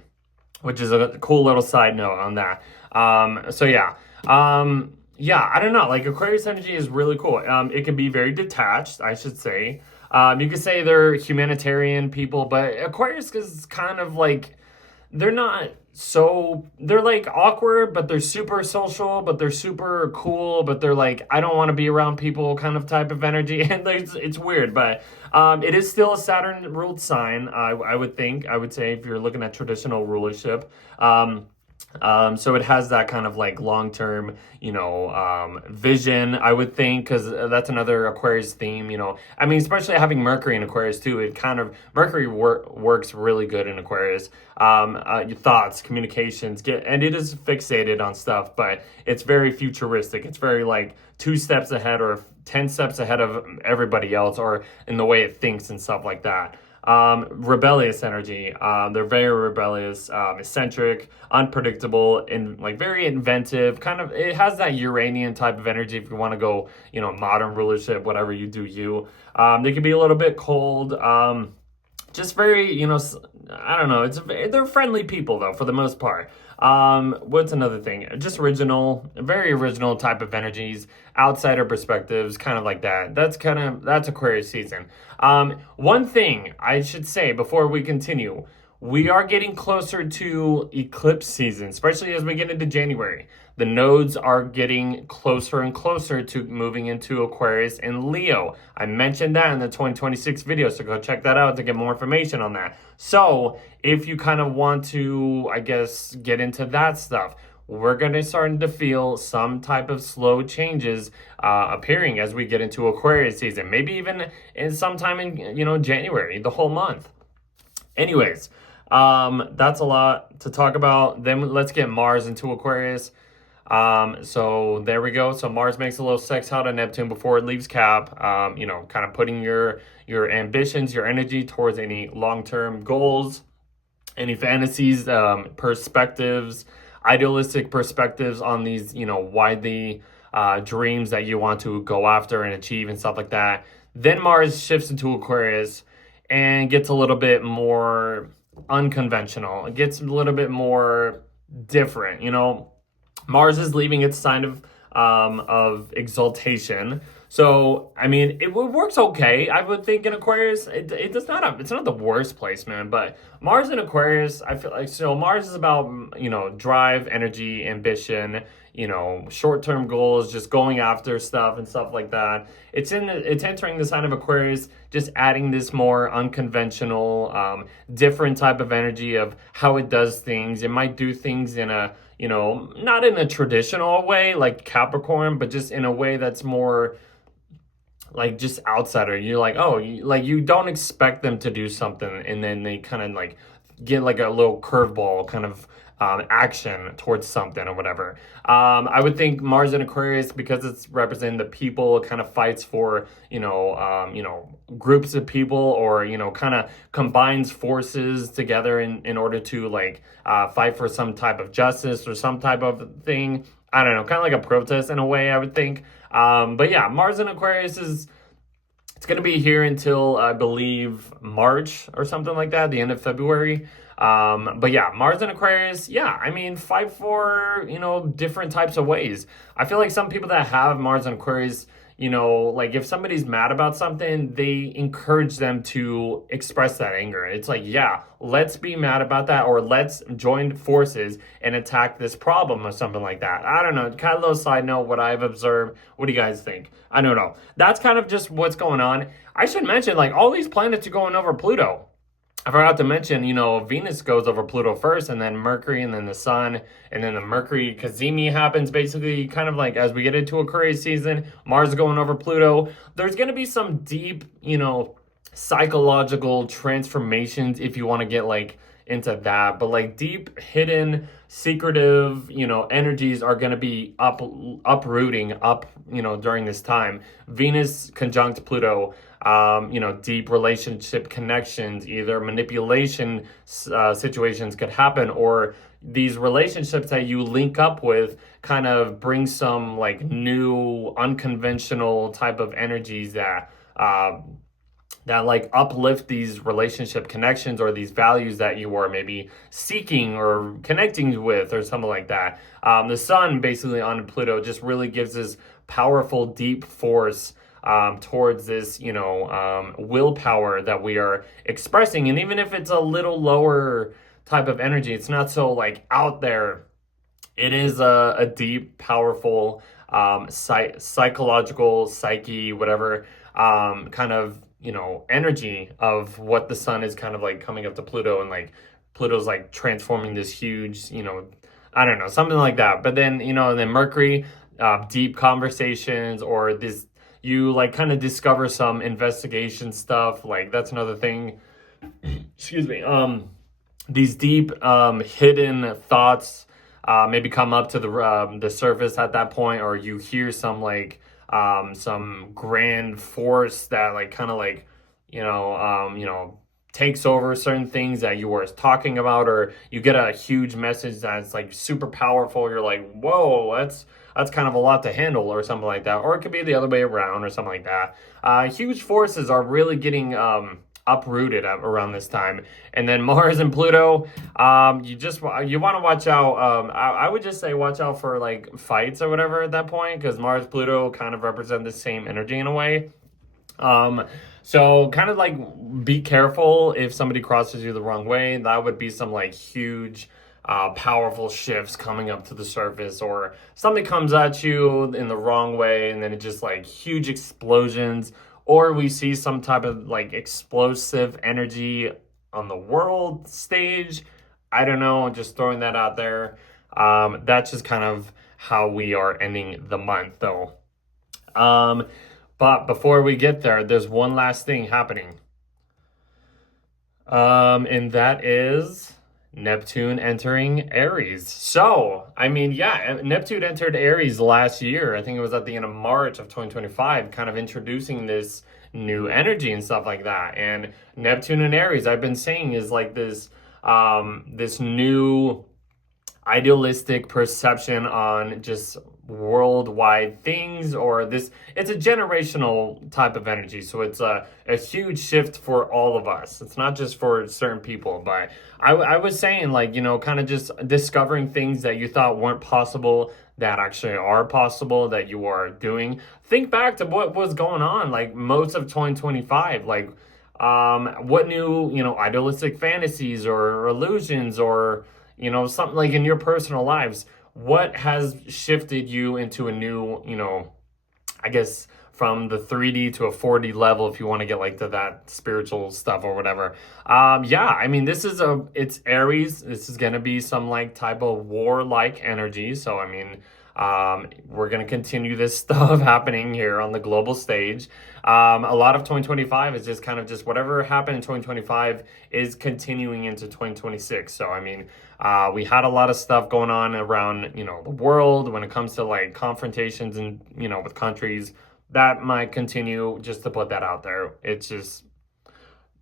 which is a cool little side note on that. So yeah. Yeah, I don't know. Like Aquarius energy is really cool. It can be very detached, I should say. You could say they're humanitarian people, but Aquarius is kind of like they're like awkward, but they're super social, but they're super cool, but they're like I don't want to be around people kind of type of energy, and it's weird, but it is still a Saturn ruled sign. I would say if you're looking at traditional rulership. So it has that kind of like long-term, vision, I would think, because that's another Aquarius theme, I mean, especially having Mercury in Aquarius too, Mercury works really good in Aquarius. Your thoughts, communications, and it is fixated on stuff, but it's very futuristic. It's very like 2 steps ahead or 10 steps ahead of everybody else, or in the way it thinks and stuff like that. Rebellious energy. They're very rebellious, eccentric, unpredictable, and like very inventive. Kind of, it has that Uranian type of energy. If you want to go, modern rulership, whatever you do, they can be a little bit cold. Just very, I don't know. They're friendly people though, for the most part. What's another thing? Just very original type of energies, outsider perspectives, kind of like that. That's Aquarius season. One thing I should say before we continue, we are getting closer to eclipse season, especially as we get into January. The nodes are getting closer and closer to moving into Aquarius and Leo. I mentioned that in the 2026 video, so go check that out to get more information on that. So if you kind of want to, I guess, get into that stuff, we're going to start to feel some type of slow changes appearing as we get into Aquarius season. Maybe even sometime in, January, the whole month. Anyways, that's a lot to talk about. Then let's get Mars into Aquarius. So there we go. So Mars makes a little sextile to Neptune before it leaves Cap, kind of putting your ambitions, your energy towards any long-term goals, any fantasies, perspectives, idealistic perspectives on these, widely, dreams that you want to go after and achieve and stuff like that. Then Mars shifts into Aquarius and gets a little bit more unconventional. It gets a little bit more different, Mars is leaving its sign of exaltation. So, I mean, it works okay. I would think in Aquarius, it's not the worst placement, but Mars in Aquarius, I feel like, so Mars is about, drive, energy, ambition, short-term goals, just going after stuff and stuff like that. It's entering the sign of Aquarius, just adding this more unconventional, different type of energy of how it does things. It might do things in a, not in a traditional way like Capricorn, but just in a way that's more like just outsider. You're like, oh, you don't expect them to do something, and then they kind of like get like a little curveball kind of action towards something or whatever. I would think Mars in Aquarius, because it's representing the people, kind of fights for, groups of people, or, kind of combines forces together in order to like fight for some type of justice or some type of thing. I don't know, kind of like a protest in a way, I would think. But yeah, Mars in Aquarius it's going to be here until, I believe, March or something like that, the end of February. But yeah, Mars and Aquarius, yeah, I mean, fight for, different types of ways. I feel like some people that have Mars and Aquarius, like if somebody's mad about something, they encourage them to express that anger. It's like, yeah, let's be mad about that, or let's join forces and attack this problem or something like that. I don't know, kind of a little side note, what I've observed. What do you guys think? I don't know. That's kind of just what's going on. I should mention, like, all these planets are going over Pluto. I forgot to mention, Venus goes over Pluto first, and then Mercury, and then the Sun, and then the Mercury Cazimi happens basically kind of like as we get into Aquarius season. Mars going over Pluto. There's going to be some deep, psychological transformations if you want to get like into that, but like deep, hidden, secretive, energies are going to be uprooting during this time. Venus conjunct Pluto. Deep relationship connections, either manipulation situations could happen, or these relationships that you link up with kind of bring some like new unconventional type of energies that like uplift these relationship connections, or these values that you are maybe seeking or connecting with, or something like that. The Sun basically on Pluto just really gives this powerful, deep force towards this, willpower that we are expressing. And even if it's a little lower type of energy, it's not so like out there. It is a deep, powerful, psychological, psyche, whatever, kind of, energy of what the Sun is kind of like coming up to Pluto, and like Pluto's like transforming this huge, I don't know, something like that. But then, then Mercury, deep conversations, or this, you like kind of discover some investigation stuff. Like that's another thing. Excuse me. These deep, hidden thoughts maybe come up to the surface at that point, or you hear some like some grand force that like kind of like takes over certain things that you were talking about, or you get a huge message that's like super powerful. You're like, whoa, that's kind of a lot to handle, or something like that. Or it could be the other way around, or something like that. Huge forces are really getting uprooted around this time. And then Mars and Pluto, you want to watch out. I would just say watch out for like fights or whatever at that point, because Mars, Pluto kind of represent the same energy in a way. So kind of like be careful if somebody crosses you the wrong way. That would be some like huge powerful shifts coming up to the surface, or something comes at you in the wrong way, and then it just like huge explosions, or we see some type of like explosive energy on the world stage. I don't know, just throwing that out there. That's just kind of how we are ending the month though. But before we get there, there's one last thing happening. And that is Neptune entering Aries. So, I mean, yeah, Neptune entered Aries last year. I think it was at the end of March of 2025, kind of introducing this new energy and stuff like that. And Neptune and Aries, I've been saying, is like this this new idealistic perception on just worldwide things, or this, it's a generational type of energy. So it's a huge shift for all of us. It's not just for certain people. But I was saying, like, kind of just discovering things that you thought weren't possible that actually are possible, that you are doing. Think back to what was going on like most of 2025, like what new idealistic fantasies or illusions, or something like in your personal lives, what has shifted you into a new, I guess from the 3D to a 4D level, if you want to get like to that spiritual stuff or whatever. Yeah, I mean, it's Aries. This is going to be some like type of warlike energy. So, I mean, We're going to continue this stuff happening here on the global stage. A lot of 2025 is just kind of just whatever happened in 2025 is continuing into 2026. So, I mean, we had a lot of stuff going on around, you know, the world when it comes to like confrontations and, you know, with countries. That might continue, just to put that out there. It's just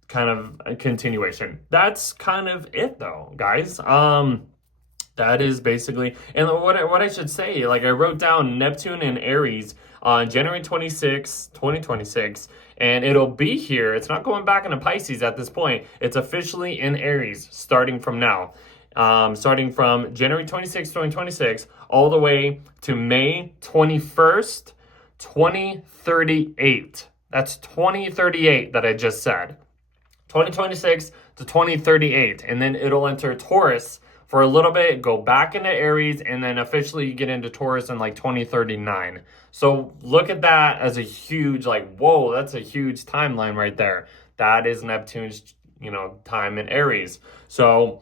kind of a continuation. That's kind of it though, guys. That is basically, and what I should say, like I wrote down Neptune and Aries on January 26, 2026, and it'll be here. It's not going back into Pisces at this point. It's officially in Aries starting from now. Starting from January 26, 2026, all the way to May 21st, 2038. That's 2038 that I just said. 2026 to 2038. And then it'll enter Taurus for a little bit, go back into Aries, and then officially you get into Taurus in like 2039. So look at that as a huge, like, whoa, that's a huge timeline right there. That is Neptune's, you know, time in Aries. So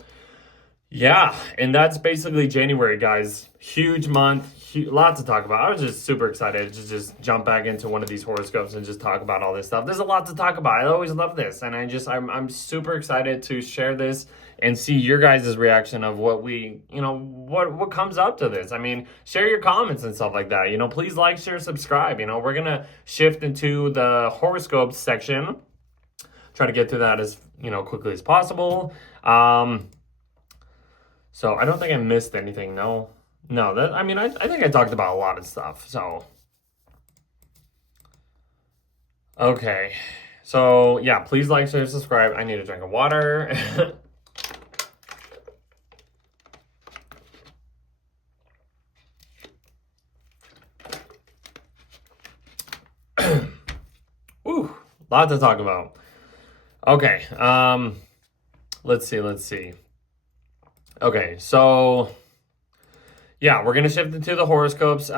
yeah, and that's basically January, guys. Huge month, lot to talk about. I was just super excited to just jump back into one of these horoscopes and just talk about all this stuff. There's a lot to talk about. I always love this, and I'm super excited to share this and see your guys' reaction of what we, you know, what comes up to this. I mean, share your comments and stuff like that. You know, please like, share, subscribe. You know, we're gonna shift into the horoscopes section. Try to get through that as, you know, quickly as possible. So I don't think I missed anything. No, that, I mean, I think I talked about a lot of stuff. So, okay. So yeah, please like, share, subscribe. I need a drink of water. Ooh, lot to talk about. Okay. Let's see. Okay, so yeah, we're gonna shift into the horoscopes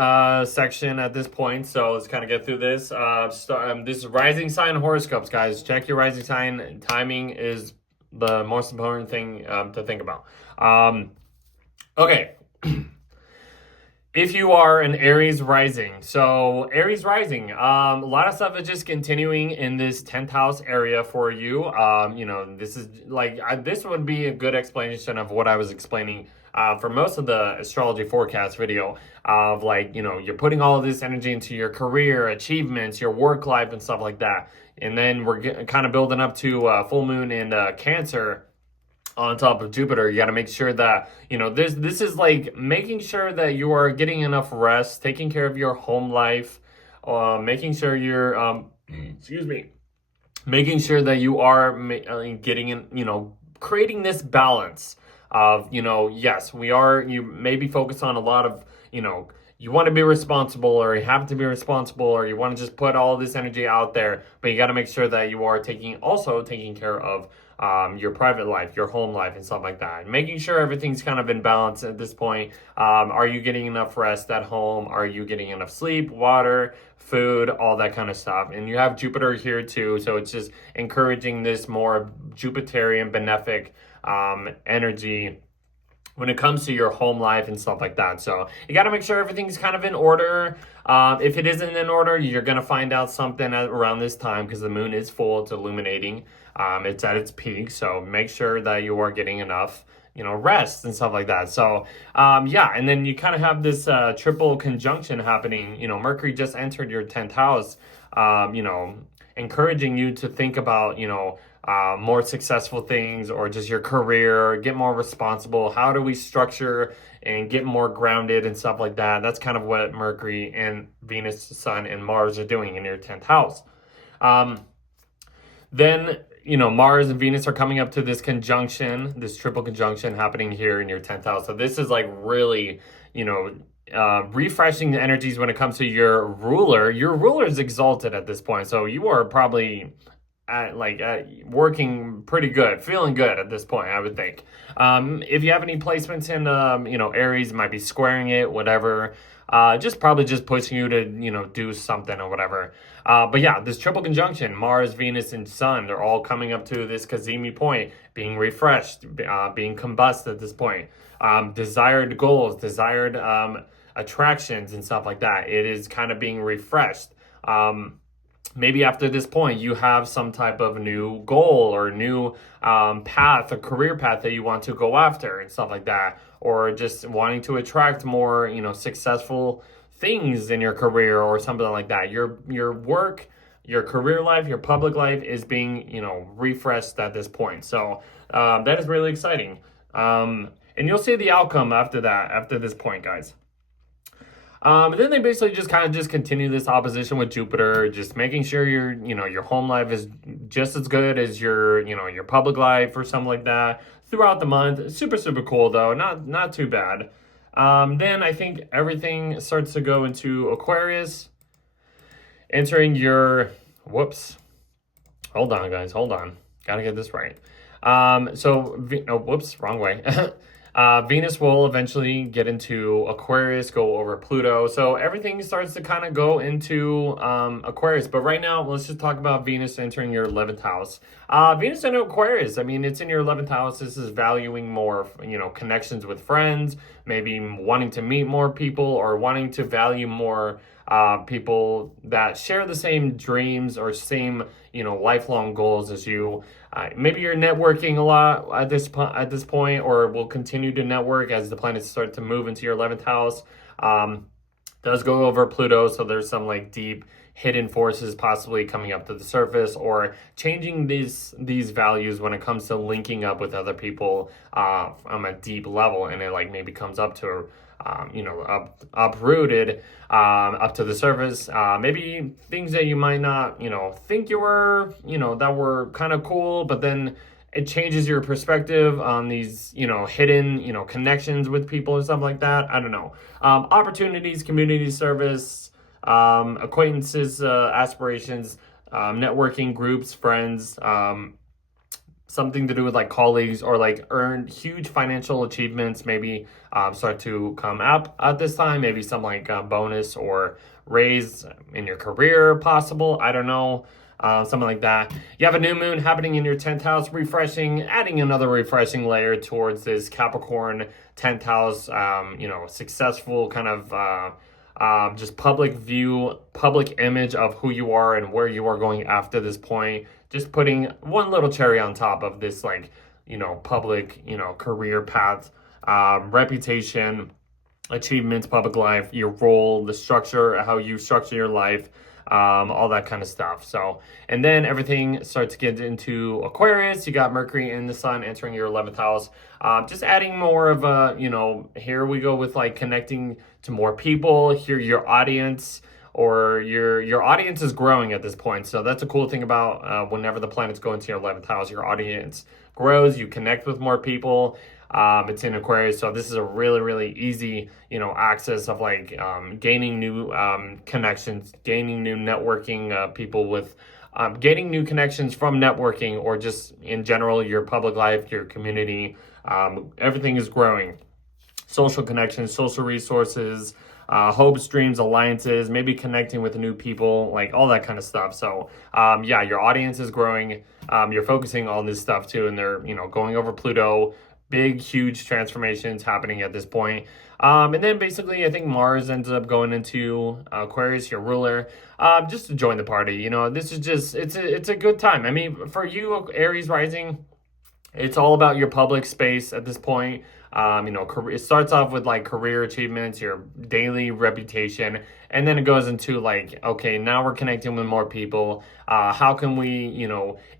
section at this point. So let's kind of get through this. This is rising sign horoscopes, guys. Check your rising sign. Timing is the most important thing to think about. Okay. If you are an Aries rising, so Aries rising, a lot of stuff is just continuing in this 10th house area for you. You know, this is like, this would be a good explanation of what I was explaining for most of the astrology forecast video of like, you know, you're putting all of this energy into your career, achievements, your work life and stuff like that. And then we're kind of building up to full moon in Cancer on top of Jupiter. You got to make sure that, you know, this is like making sure that you are getting enough rest, taking care of your home life, making sure you're, making sure that you are getting in, you know, creating this balance of, you know, yes, you maybe focus on a lot of, you know, you want to be responsible or you have to be responsible or you want to just put all this energy out there, but you got to make sure that you are taking care of your private life, your home life and stuff like that. Making sure everything's kind of in balance at this point. Are you getting enough rest at home? Are you getting enough sleep, water, food, all that kind of stuff? And you have Jupiter here too, so it's just encouraging this more Jupiterian benefic energy when it comes to your home life and stuff like that. So you got to make sure everything's kind of in order. If it isn't in order, you're going to find out something around this time because the moon is full, it's illuminating. It's at its peak. So make sure that you are getting enough, you know, rest and stuff like that. So, yeah. And then you kind of have this triple conjunction happening. You know, Mercury just entered your 10th house, you know, encouraging you to think about, you know, more successful things or just your career, get more responsible. How do we structure and get more grounded and stuff like that? That's kind of what Mercury and Venus, Sun, and Mars are doing in your 10th house. Then, you know, Mars and Venus are coming up to this conjunction, this triple conjunction happening here in your 10th house. So this is like really, you know, refreshing the energies when it comes to your ruler. Your ruler is exalted at this point. So you are probably working pretty good, feeling good at this point, I would think. If you have any placements in, you know, Aries, might be squaring it, whatever. Just pushing you to, you know, do something or whatever. But yeah, this triple conjunction, Mars, Venus, and Sun, they're all coming up to this Kazemi point, being refreshed, being combust at this point. Desired goals, desired attractions and stuff like that. It is kind of being refreshed. Maybe after this point, you have some type of new goal or new path, a career path that you want to go after and stuff like that, or just wanting to attract more, successful things in your career or something like that. Your work, your career life, your public life is being, refreshed at this point. So that is really exciting. And you'll see the outcome after this point, guys. Then they basically just kind of just continue this opposition with Jupiter, just making sure your home life is just as good as your public life or something like that throughout the month. Super, super cool though. Not too bad. Then I think everything starts to go into Aquarius, entering your, whoops. Hold on, guys. Hold on. Gotta get this right. Whoops, wrong way. Venus will eventually get into Aquarius, go over Pluto. So everything starts to kind of go into Aquarius. But right now, let's just talk about Venus entering your 11th house. Venus into Aquarius, I mean, it's in your 11th house. This is valuing more, connections with friends, maybe wanting to meet more people or wanting to value more people that share the same dreams or same, lifelong goals as you. Maybe you're networking a lot at this point, or will continue to network as the planets start to move into your 11th house. Does go over Pluto, so there's some like deep hidden forces possibly coming up to the surface, or changing these values when it comes to linking up with other people on a deep level, and it like maybe comes up to uprooted up to the surface. Maybe things that you might not, think you were, that were kind of cool, but then it changes your perspective on these, hidden, connections with people and stuff like that. I don't know. Opportunities, community service, acquaintances, aspirations, networking groups, friends, something to do with like colleagues, or like earned huge financial achievements maybe start to come up at this time. Maybe some like bonus or raise in your career possible. I don't know. Something like that. You have a new moon happening in your 10th house, refreshing, adding another refreshing layer towards this Capricorn 10th house, successful kind of just public view, public image of who you are and where you are going after this point. Just putting one little cherry on top of this, like, public, career path, reputation, achievements, public life, your role, the structure, how you structure your life, all that kind of stuff. So, and then everything starts to get into Aquarius. You got Mercury and the Sun entering your 11th house. Just adding more of a, here we go with like connecting to more people. Here, your audience, or your audience is growing at this point. So that's a cool thing about whenever the planets go into your 11th house, your audience grows, you connect with more people. It's in Aquarius, so this is a really, really easy, access of like gaining new connections, gaining new networking people with, gaining new connections from networking, or just in general, your public life, your community, everything is growing. Social connections, social resources, hopes, dreams, alliances, maybe connecting with new people, like all that kind of stuff. So your audience is growing. You're focusing on this stuff too, and they're, going over Pluto. Big, huge transformations happening at this point. And then basically, I think Mars ends up going into Aquarius, your ruler, just to join the party. This is just, it's a good time. I mean, for you, Aries rising, it's all about your public space at this point. It starts off with like career achievements, your daily reputation, and then it goes into like, okay, now we're connecting with more people. How can we,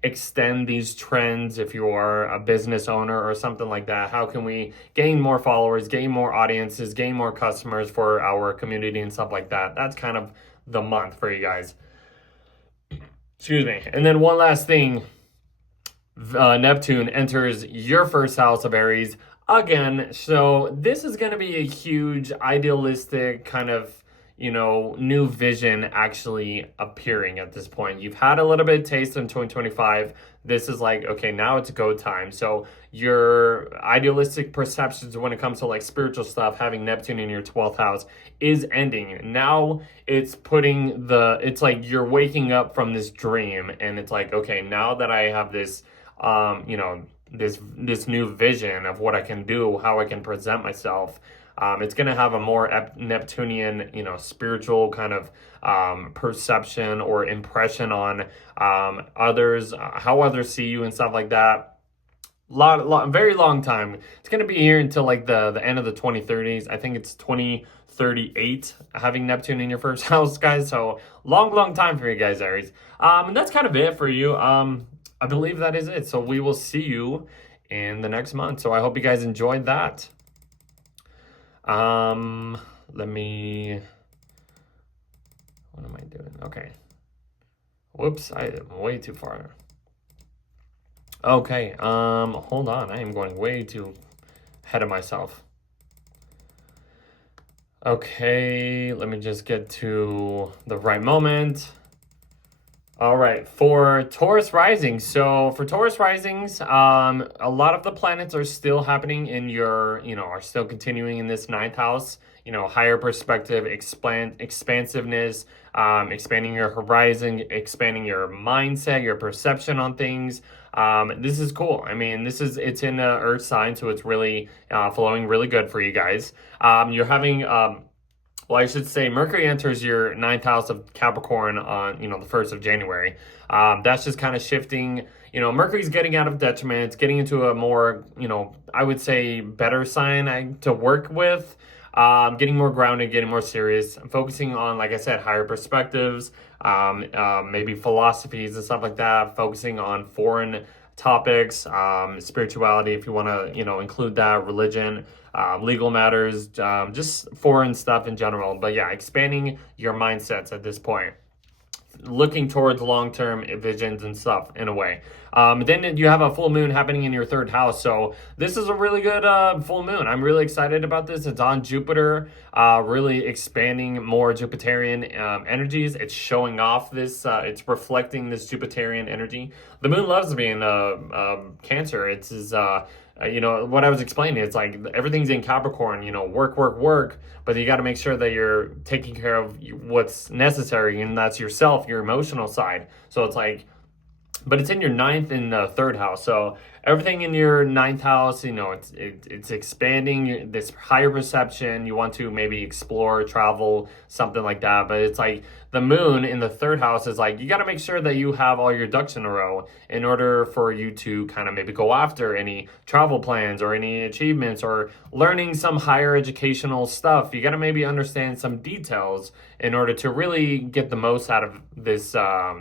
extend these trends if you are a business owner or something like that? How can we gain more followers, gain more audiences, gain more customers for our community and stuff like that? That's kind of the month for you guys. Excuse me. And then one last thing, Neptune enters your first house of Aries again. So this is going to be a huge idealistic kind of, new vision actually appearing at this point. You've had a little bit of taste in 2025. This is like, okay, now it's go time. So your idealistic perceptions when it comes to like spiritual stuff, having Neptune in your 12th house, is ending. Now it's it's like you're waking up from this dream, and it's like, okay, now that I have this, this new vision of what I can do, how I can present myself, It's going to have a more Neptunian, spiritual kind of perception or impression on others, how others see you and stuff like that. Very long time. It's going to be here until like the end of the 2030s. I think it's 2038 having Neptune in your first house, guys. So long time for you guys, Aries. And that's kind of it for you. I believe that is it. So we will see you in the next month. So I hope you guys enjoyed that. What am I doing? Okay. Whoops, I am way too far. Okay, hold on. I am going way too ahead of myself. Okay, let me just get to the right moment. All right, for Taurus rising. So for Taurus risings, a lot of the planets are still happening in your, are still continuing in this ninth house. Higher perspective, expansiveness, expanding your horizon, expanding your mindset, your perception on things. This is cool. I mean, it's in Earth sign, so it's really flowing really good for you guys. You're having well, I should say Mercury enters your ninth house of Capricorn on, the 1st of January. That's just kind of shifting. Mercury's getting out of detriment. It's getting into a more, I would say better sign to work with. Getting more grounded, getting more serious. I'm focusing on, like I said, higher perspectives, maybe philosophies and stuff like that. Focusing on foreign topics, spirituality, if you want to, include that, religion, legal matters, just foreign stuff in general. But yeah, expanding your mindsets at this point, looking towards long-term visions and stuff in a way. Then you have a full moon happening in your third house. So this is a really good full moon. I'm really excited about this. It's on Jupiter, really expanding more Jupiterian energies. It's showing off this, it's reflecting this Jupiterian energy. The moon loves being Cancer. It's what I was explaining, it's like everything's in Capricorn, work, but you got to make sure that you're taking care of what's necessary, and that's yourself, your emotional side. So it's like, but it's in your ninth and third house. So everything in your ninth house, it's expanding this higher perception. You want to maybe explore, travel, something like that. But it's like the moon in the third house is like, you got to make sure that you have all your ducks in a row in order for you to kind of maybe go after any travel plans or any achievements or learning some higher educational stuff. You got to maybe understand some details in order to really get the most out of this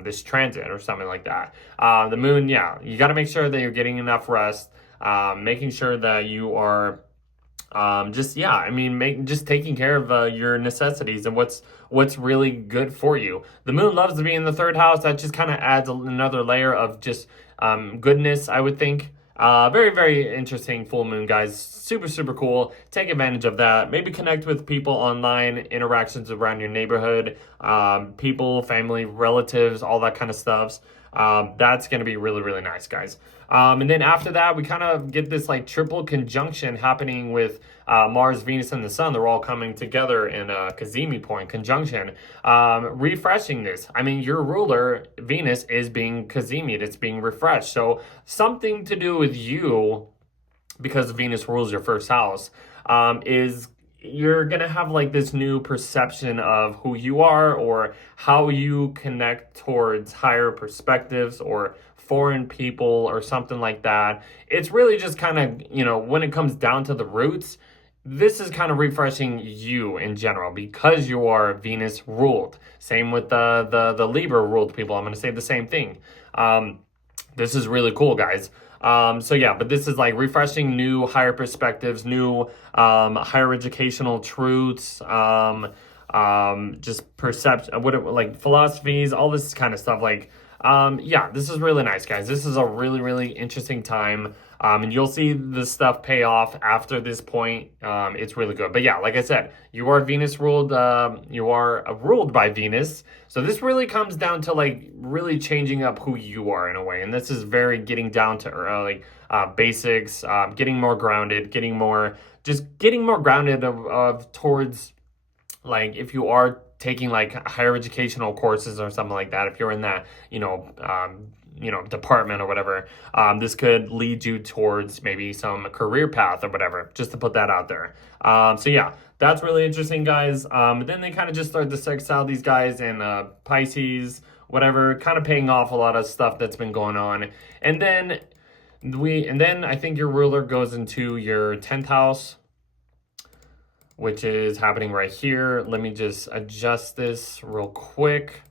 this transit or something like that. The moon, yeah, you got to make sure that you're getting enough rest, making sure that you are just taking care of your necessities and what's really good for you. The moon loves to be in the third house. That just kind of adds another layer of just goodness, I would think. Very, very interesting full moon, guys. Super cool. Take advantage of that. Maybe connect with people online, interactions around your neighborhood, people, family, relatives, all that kind of stuff. That's going to be really, really nice, guys. And then after that, we kind of get this like triple conjunction happening with Mars, Venus, and the Sun. They're all coming together in a Kazemi point conjunction, refreshing this. I mean, your ruler, Venus, is being Kazemi'd. It's being refreshed. So something to do with you, because Venus rules your first house, is you're going to have like this new perception of who you are or how you connect towards higher perspectives or foreign people or something like that. It's really just kind of, when it comes down to the roots, this is kind of refreshing you in general because you are Venus ruled. Same with the Libra ruled people. I'm going to say the same thing. This is really cool, guys. So yeah, but this is like refreshing new higher perspectives, new higher educational truths, just perception, like philosophies, all this kind of stuff. Like, yeah, this is really nice, guys. This is a really, really interesting time. And you'll see this stuff pay off after this point. It's really good. But yeah, like I said, you are Venus ruled, you are ruled by Venus. So this really comes down to like really changing up who you are in a way. And this is very getting down to basics, getting more grounded, getting more grounded of towards like if you are taking like higher educational courses or something like that, if you're in that, department or whatever. This could lead you towards maybe some career path or whatever, just to put that out there. So yeah, that's really interesting, guys. Then they kind of just start to sextile these guys in Pisces, whatever, kind of paying off a lot of stuff that's been going on. And then I think your ruler goes into your 10th house, which is happening right here. Let me just adjust this real quick.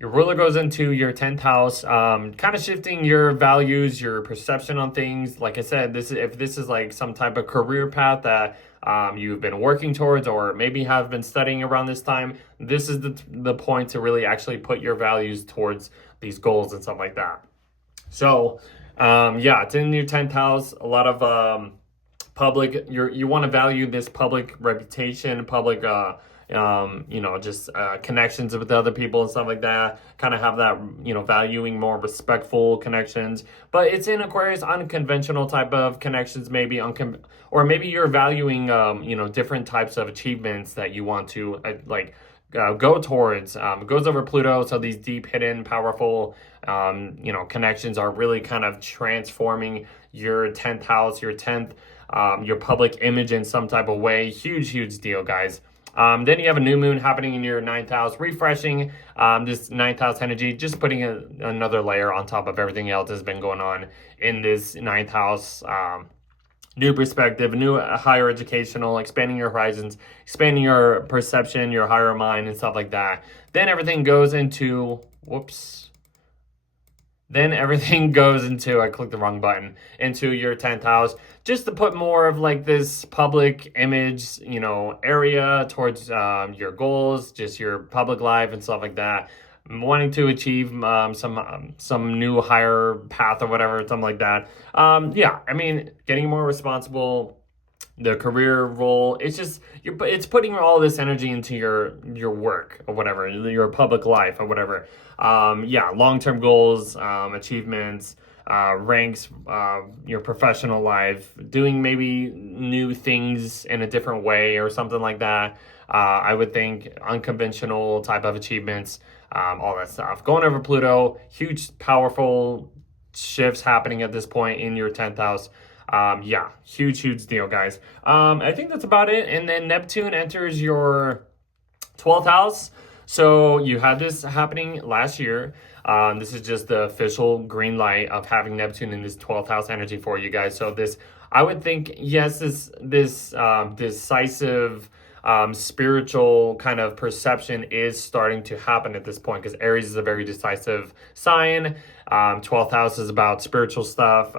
Your ruler goes into your 10th house, kind of shifting your values, your perception on things. Like I said, if this is like some type of career path that you've been working towards, or maybe have been studying around this time, this is the point to really actually put your values towards these goals and stuff like that. So yeah, it's in your 10th house. A lot of public, you want to value this public reputation, public just connections with other people and stuff like that. Kind of have that, valuing more respectful connections. But it's in Aquarius, unconventional type of connections, maybe or maybe you're valuing different types of achievements that you want to go towards. It goes over Pluto, so these deep, hidden, powerful connections are really kind of transforming your 10th house, your 10th, your public image in some type of way. Huge deal, guys. Then you have a new moon happening in your 9th house, refreshing this 9th house energy, just putting another layer on top of everything else that's been going on in this 9th house. New perspective, new higher educational, expanding your horizons, expanding your perception, your higher mind and stuff like that. Then everything goes into, I clicked the wrong button, into your 10th house, just to put more of like this public image, area towards your goals, just your public life and stuff like that. Wanting to achieve some new higher path or whatever, something like that. Yeah, I mean, getting more responsible, the career role, it's putting all this energy into your work or whatever, your public life or whatever. Yeah, long-term goals, achievements, ranks, your professional life, doing maybe new things in a different way or something like that. I would think unconventional type of achievements, all that stuff. Going over Pluto, huge, powerful shifts happening at this point in your 10th house. Yeah, huge deal, guys. I think that's about it. And then Neptune enters your 12th house. So you had this happening last year. This is just the official green light of having Neptune in this 12th house energy for you guys. So this, I would think, yes, this decisive spiritual kind of perception is starting to happen at this point, because Aries is a very decisive sign. 12th house is about spiritual stuff,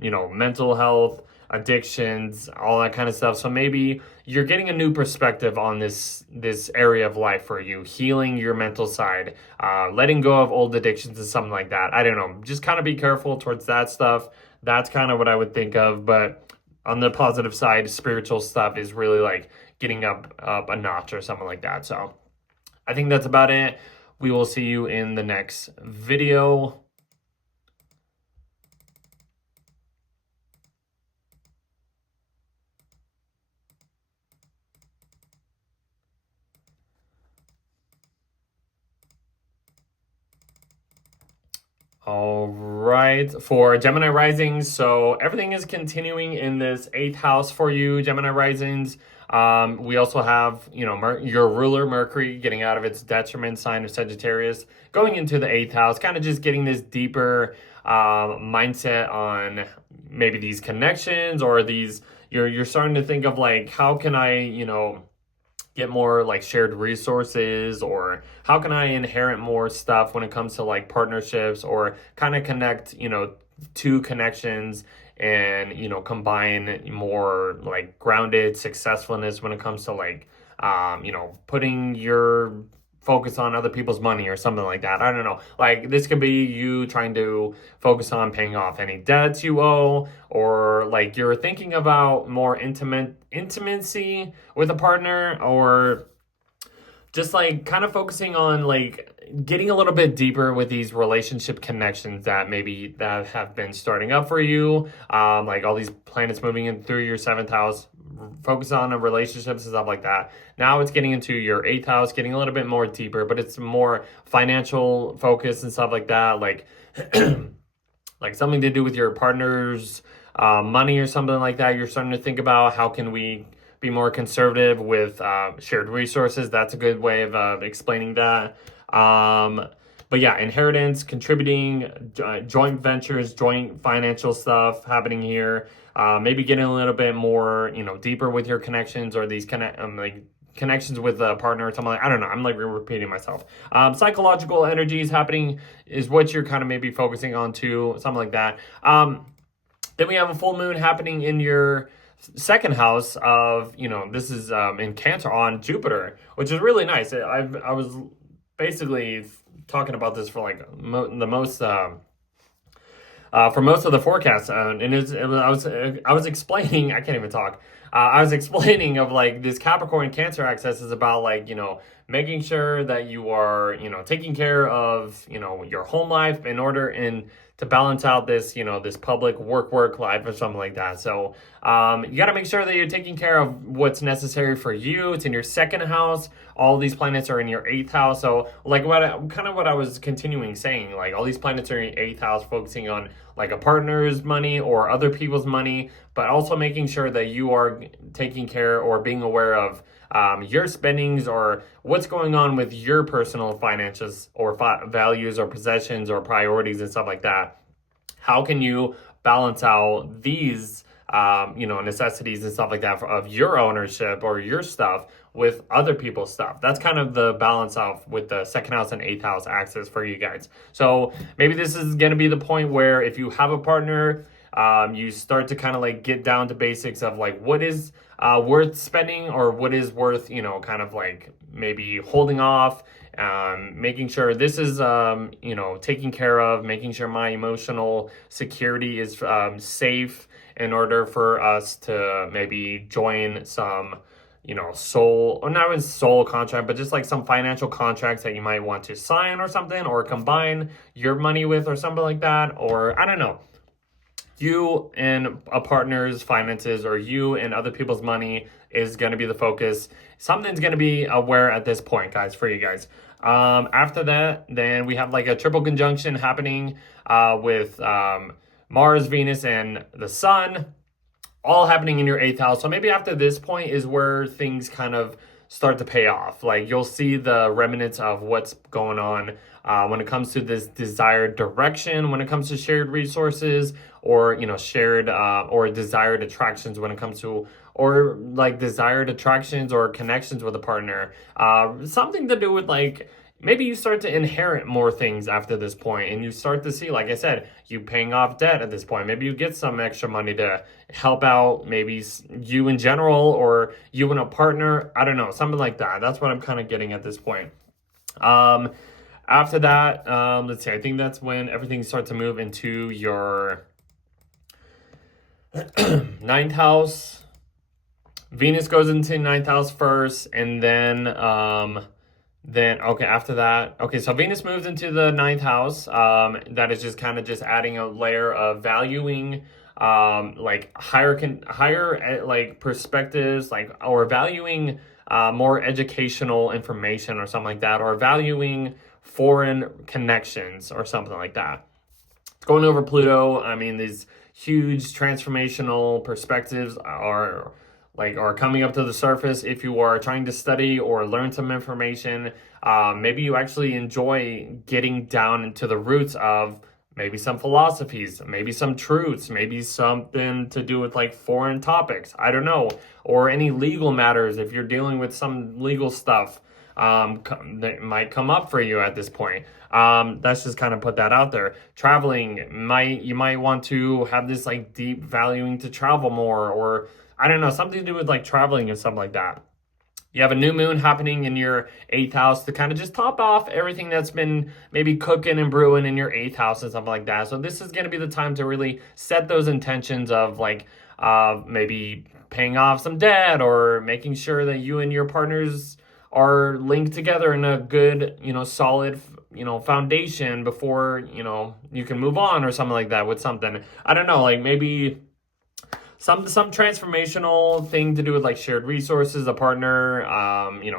mental health, addictions, all that kind of stuff. So maybe you're getting a new perspective on this area of life for you, healing your mental side, letting go of old addictions and something like that. I don't know. Just kind of be careful towards that stuff. That's kind of what I would think of. But on the positive side, spiritual stuff is really like getting up a notch or something like that. So I think that's about it. We will see you in the next video. All right, for Gemini risings, so everything is continuing in this 8th house for you, Gemini risings. We also have, your ruler Mercury getting out of its detriment sign of Sagittarius, going into the 8th house, kind of just getting this deeper mindset on maybe these connections, or these, you're starting to think of like, how can I, get more like shared resources, or how can I inherit more stuff when it comes to like partnerships, or kind of connect, two connections and, combine more like grounded successfulness when it comes to like, putting your focus on other people's money or something like that. I don't know. Like, this could be you trying to focus on paying off any debts you owe, or like you're thinking about more intimacy with a partner, or just like kind of focusing on like getting a little bit deeper with these relationship connections that have been starting up for you. Like all these planets moving in through your 7th house, focus on relationships and stuff like that. Now it's getting into your 8th house, getting a little bit more deeper, but it's more financial focus and stuff like that, like like something to do with your partner's money or something like that. You're starting to think about how can we be more conservative with shared resources. That's a good way of explaining that. But yeah, inheritance, contributing, joint ventures, joint financial stuff happening here. Maybe getting a little bit more, deeper with your connections, or these connections with a partner or something like, I don't know. I'm like repeating myself. Psychological energies happening is what you're kind of maybe focusing on too, something like that. Then we have a full moon happening in your 2nd house of, this is in Cancer on Jupiter, which is really nice. I was basically talking about this for like the most for most of the forecast, and I was explaining. I can't even talk. I was explaining of like this Capricorn Cancer axis is about like making sure that you are taking care of your home life in order to balance out this this public work life or something like that. So you got to make sure that you're taking care of what's necessary for you. It's in your 2nd house. All these planets are in your 8th house. So like what I was continuing saying, like all these planets are in your 8th house, focusing on like a partner's money or other people's money, but also making sure that you are taking care or being aware of your spendings or what's going on with your personal finances or values or possessions or priorities and stuff like that. How can you balance out these necessities and stuff like that of your ownership or your stuff with other people's stuff? That's kind of the balance out with the 2nd house and 8th house axis for you guys. So maybe this is going to be the point where if you have a partner, you start to kind of like get down to basics of like what is worth spending or what is worth, kind of like maybe holding off, making sure this is, taken care of, making sure my emotional security is safe in order for us to maybe join some, soul, or not even soul contract, but just like some financial contracts that you might want to sign or something, or combine your money with or something like that, or I don't know. You and a partner's finances or you and other people's money is going to be the focus. Something's going to be aware at this point, guys, for you guys. After that, then we have like a triple conjunction happening with Mars, Venus, and the Sun, all happening in your 8th house. So maybe after this point is where things kind of start to pay off. Like you'll see the remnants of what's going on when it comes to this desired direction, when it comes to shared resources, or shared or desired attractions when it comes to, or like desired attractions or connections with a partner. Something to do with like maybe you start to inherit more things after this point, and you start to see, like I said, you paying off debt at this point. Maybe you get some extra money to help out maybe you in general, or you and a partner. I don't know, something like that. That's what I'm kind of getting at this point. After that, let's see, I think that's when everything starts to move into your 9th house. Venus goes into 9th house first, and then okay, after that, okay, so Venus moves into the 9th house. That is just kind of just adding a layer of valuing like higher like perspectives, like, or valuing more educational information or something like that, or valuing foreign connections or something like that. Going over Pluto, I mean, these huge transformational perspectives are coming up to the surface if you are trying to study or learn some information. Maybe you actually enjoy getting down into the roots of maybe some philosophies, maybe some truths, maybe something to do with like foreign topics, I don't know, or any legal matters if you're dealing with some legal stuff that might come up for you at this point. That's just kind of put that out there. Traveling, you might want to have this like deep valuing to travel more, or I don't know, something to do with like traveling and something like that. You have a new moon happening in your 8th house to kind of just top off everything that's been maybe cooking and brewing in your 8th house and something like that. So this is going to be the time to really set those intentions of like maybe paying off some debt, or making sure that you and your partners are linked together in a good, solid, foundation before, you can move on or something like that with something. I don't know, like maybe some transformational thing to do with like shared resources, a partner,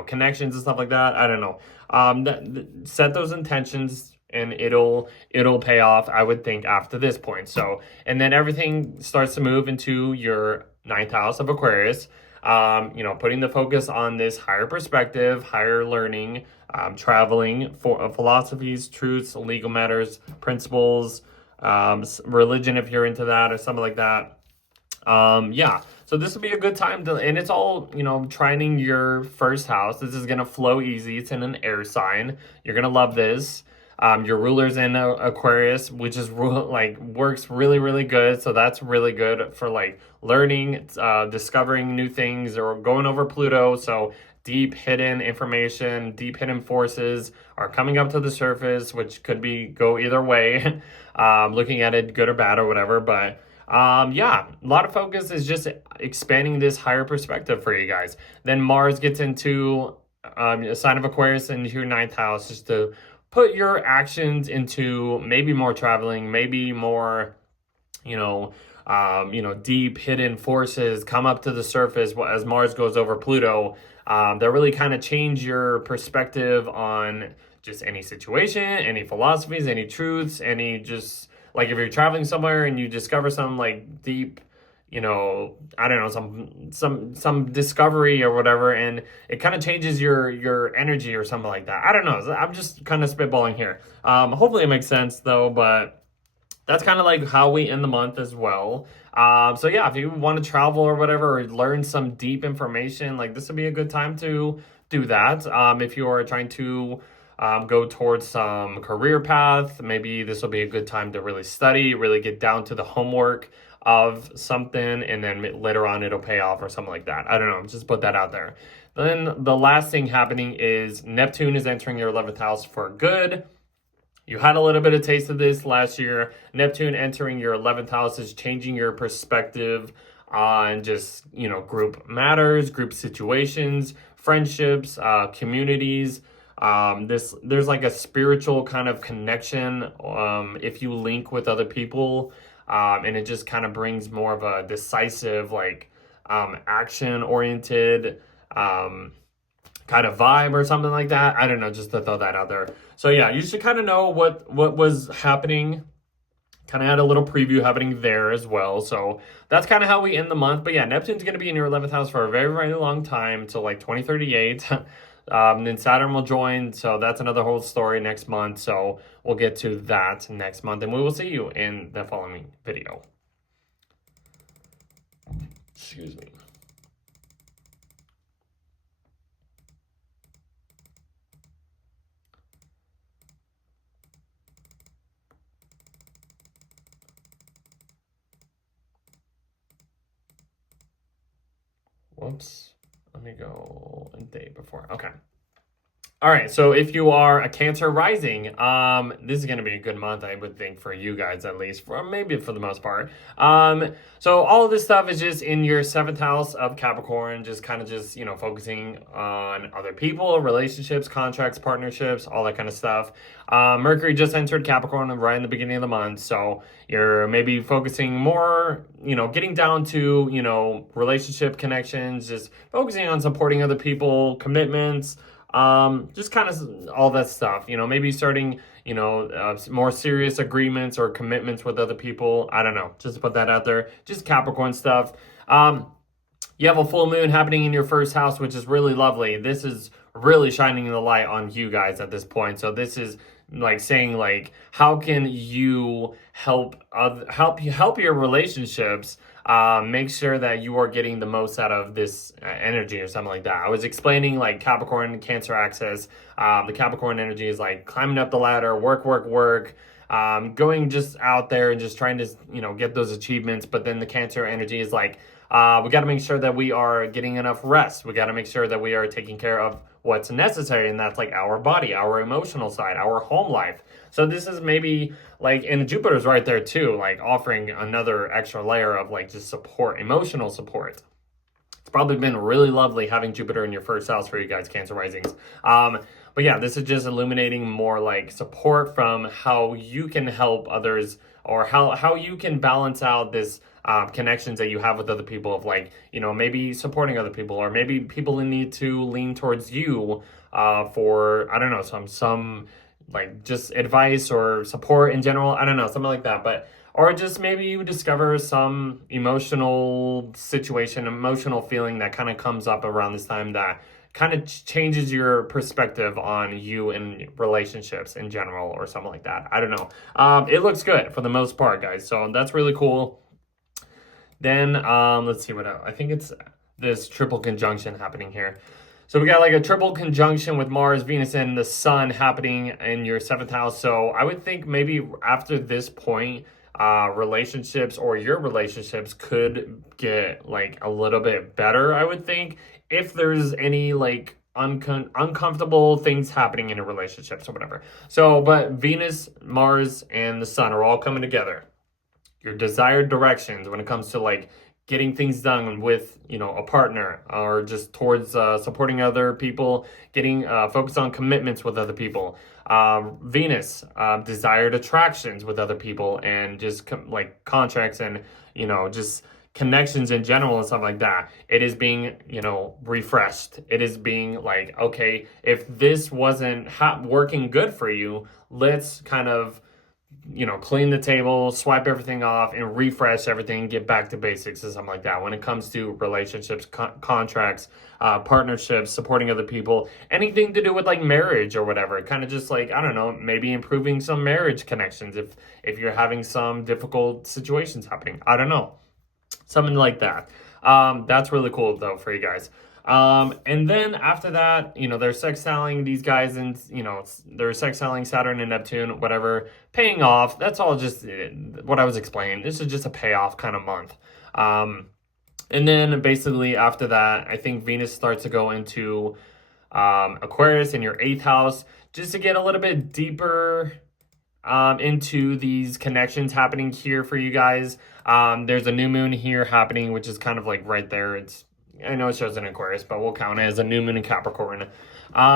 connections and stuff like that. I don't know. Set those intentions and it'll pay off, I would think, after this point. So, and then everything starts to move into your ninth house of Aquarius. Putting the focus on this higher perspective, higher learning, traveling, for philosophies, truths, legal matters, principles, religion if you're into that or something like that. So this would be a good time to, and it's all, trining your first house. This is going to flow easy. It's in an air sign. You're going to love this. Your ruler's in Aquarius, which is works really, really good. So that's really good for like learning, discovering new things, or going over Pluto. So deep hidden information, deep hidden forces are coming up to the surface, which could go either way, looking at it good or bad or whatever. But a lot of focus is just expanding this higher perspective for you guys. Then Mars gets into a sign of Aquarius into your ninth house, just to put your actions into maybe more traveling, maybe more, deep hidden forces come up to the surface as Mars goes over Pluto. That really kind of change your perspective on just any situation, any philosophies, any truths, any just like if you're traveling somewhere and you discover some like deep, I don't know, some discovery or whatever, and it kind of changes your energy or something like that. I don't know. I'm just kind of spitballing here. Hopefully it makes sense though, but that's kind of like how we end the month as well. If you want to travel or whatever, or learn some deep information, like this would be a good time to do that. If you are trying to go towards some career path, maybe this will be a good time to really study, really get down to the homework of something, and then later on it'll pay off or something like that. I don't know, just put that out there. Then the last thing happening is Neptune is entering your 11th house for good. You had a little bit of taste of this last year. Neptune entering your 11th house is changing your perspective on just, group matters, group situations, friendships, communities. There's like a spiritual kind of connection if you link with other people. And it just kind of brings more of a decisive, action-oriented kind of vibe or something like that. I don't know, just to throw that out there. So yeah, you should kind of know what was happening. Kind of had a little preview happening there as well. So that's kind of how we end the month. But yeah, Neptune's going to be in your 11th house for a very, very long time, until like 2038. Then Saturn will join. So that's another whole story next month. So we'll get to that next month. And we will see you in the following video. Excuse me. Whoops. Let me go a day before. Okay. All right, so if you are a Cancer rising, this is going to be a good month, I would think, for you guys, at least, for maybe for the most part. So all of this stuff is just in your 7th house of Capricorn, just kind of focusing on other people, relationships, contracts, partnerships, all that kind of stuff. Mercury just entered Capricorn right in the beginning of the month, so you're maybe focusing more, getting down to, relationship connections, just focusing on supporting other people, commitments, just kind of all that stuff, maybe starting, more serious agreements or commitments with other people. I don't know, just to put that out there, just Capricorn stuff. You have a full moon happening in your 1st house, which is really lovely. This is really shining the light on you guys at this point. So this is like saying, like, how can you help your relationships, make sure that you are getting the most out of this energy or something like that. I was explaining like Capricorn Cancer axis. The Capricorn energy is like climbing up the ladder, work, going just out there and just trying to, get those achievements. But then the Cancer energy is like, we got to make sure that we are getting enough rest. We got to make sure that we are taking care of what's necessary, and that's like our body, our emotional side, our home life. So this is maybe like, and Jupiter's right there too, like offering another extra layer of like just support, emotional support. It's probably been really lovely having Jupiter in your 1st house for you guys, Cancer risings. But yeah, this is just illuminating more like support from how you can help others, or how you can balance out this connections that you have with other people, of like, maybe supporting other people, or maybe people who need to lean towards you for, I don't know, some like just advice or support in general. I don't know, something like that. But or just maybe you discover some emotional situation, emotional feeling that kind of comes up around this time that kind of changes your perspective on you and relationships in general, or something like that. I don't know. It looks good for the most part, guys. So that's really cool. Then let's see what else. I think it's this triple conjunction happening here. So we got like a triple conjunction with Mars, Venus, and the Sun happening in your 7th house. So I would think maybe after this point, relationships, or your relationships, could get like a little bit better, I would think, if there's any like uncomfortable things happening in a relationship or whatever. So, but Venus, Mars, and the Sun are all coming together. Your desired directions when it comes to like getting things done with, a partner, or just towards supporting other people, getting focused on commitments with other people. Venus, desired attractions with other people, and just like contracts, and just connections in general and stuff like that. It is being refreshed. It is being like, okay, if this wasn't working good for you, let's kind of clean the table, swipe everything off, and refresh everything, get back to basics, or something like that. When it comes to relationships, contracts, partnerships, supporting other people, anything to do with like marriage or whatever, kind of just like, I don't know, maybe improving some marriage connections if you're having some difficult situations happening. I don't know, something like that. That's really cool though for you guys. And then after that, they're sextiling these guys, and, they're sextiling Saturn and Neptune, whatever, paying off. That's all just what I was explaining. This is just a payoff kind of month. And then basically after that, I think Venus starts to go into Aquarius in your 8th house, just to get a little bit deeper into these connections happening here for you guys. There's a new moon here happening, which is kind of like right there. I know it shows in Aquarius, but we'll count it as a new moon in Capricorn.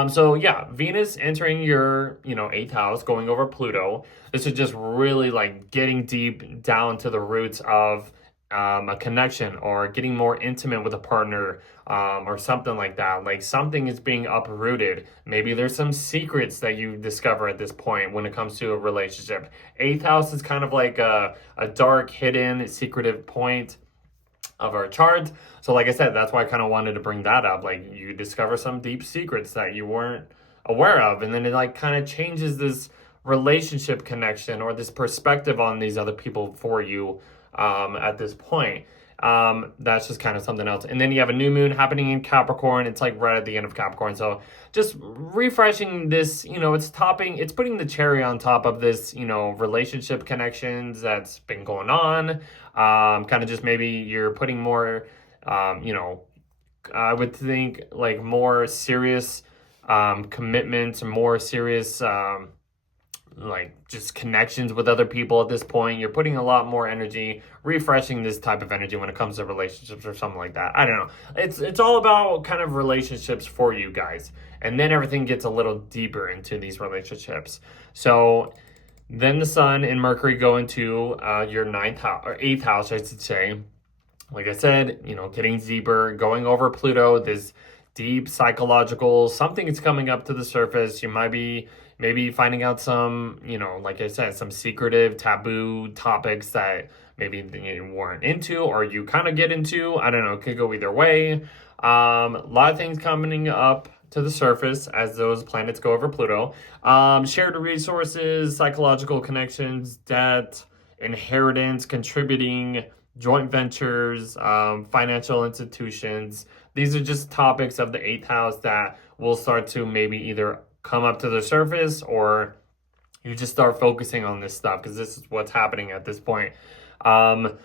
So yeah, Venus entering your, 8th house, going over Pluto. This is just really like getting deep down to the roots of a connection, or getting more intimate with a partner, or something like that. Like something is being uprooted. Maybe there's some secrets that you discover at this point when it comes to a relationship. 8th house is kind of like a dark, hidden, secretive point of our chart. So like I said, that's why I kind of wanted to bring that up. Like you discover some deep secrets that you weren't aware of, and then it like kind of changes this relationship connection, or this perspective on these other people for you at this point. That's just kind of something else. And then you have a new moon happening in Capricorn. It's like right at the end of Capricorn. So just refreshing this, it's putting the cherry on top of this, relationship connections that's been going on. Kind of just maybe you're putting more, I would think like more serious commitments, more serious like just connections with other people at this point. You're putting a lot more energy, refreshing this type of energy when it comes to relationships or something like that. I don't know. It's all about kind of relationships for you guys. And then everything gets a little deeper into these relationships. So then the Sun and Mercury go into your 9th house, or 8th house, I should say. Like I said, getting deeper, going over Pluto, this deep psychological, something is coming up to the surface. You might be maybe finding out some, like I said, some secretive, taboo topics that maybe you weren't into, or you kind of get into. I don't know, it could go either way. A lot of things coming up to the surface as those planets go over Pluto. Shared resources, psychological connections, debt, inheritance, contributing, joint ventures, financial institutions. These are just topics of the 8th house that will start to maybe either come up to the surface, or you just start focusing on this stuff because this is what's happening at this point. And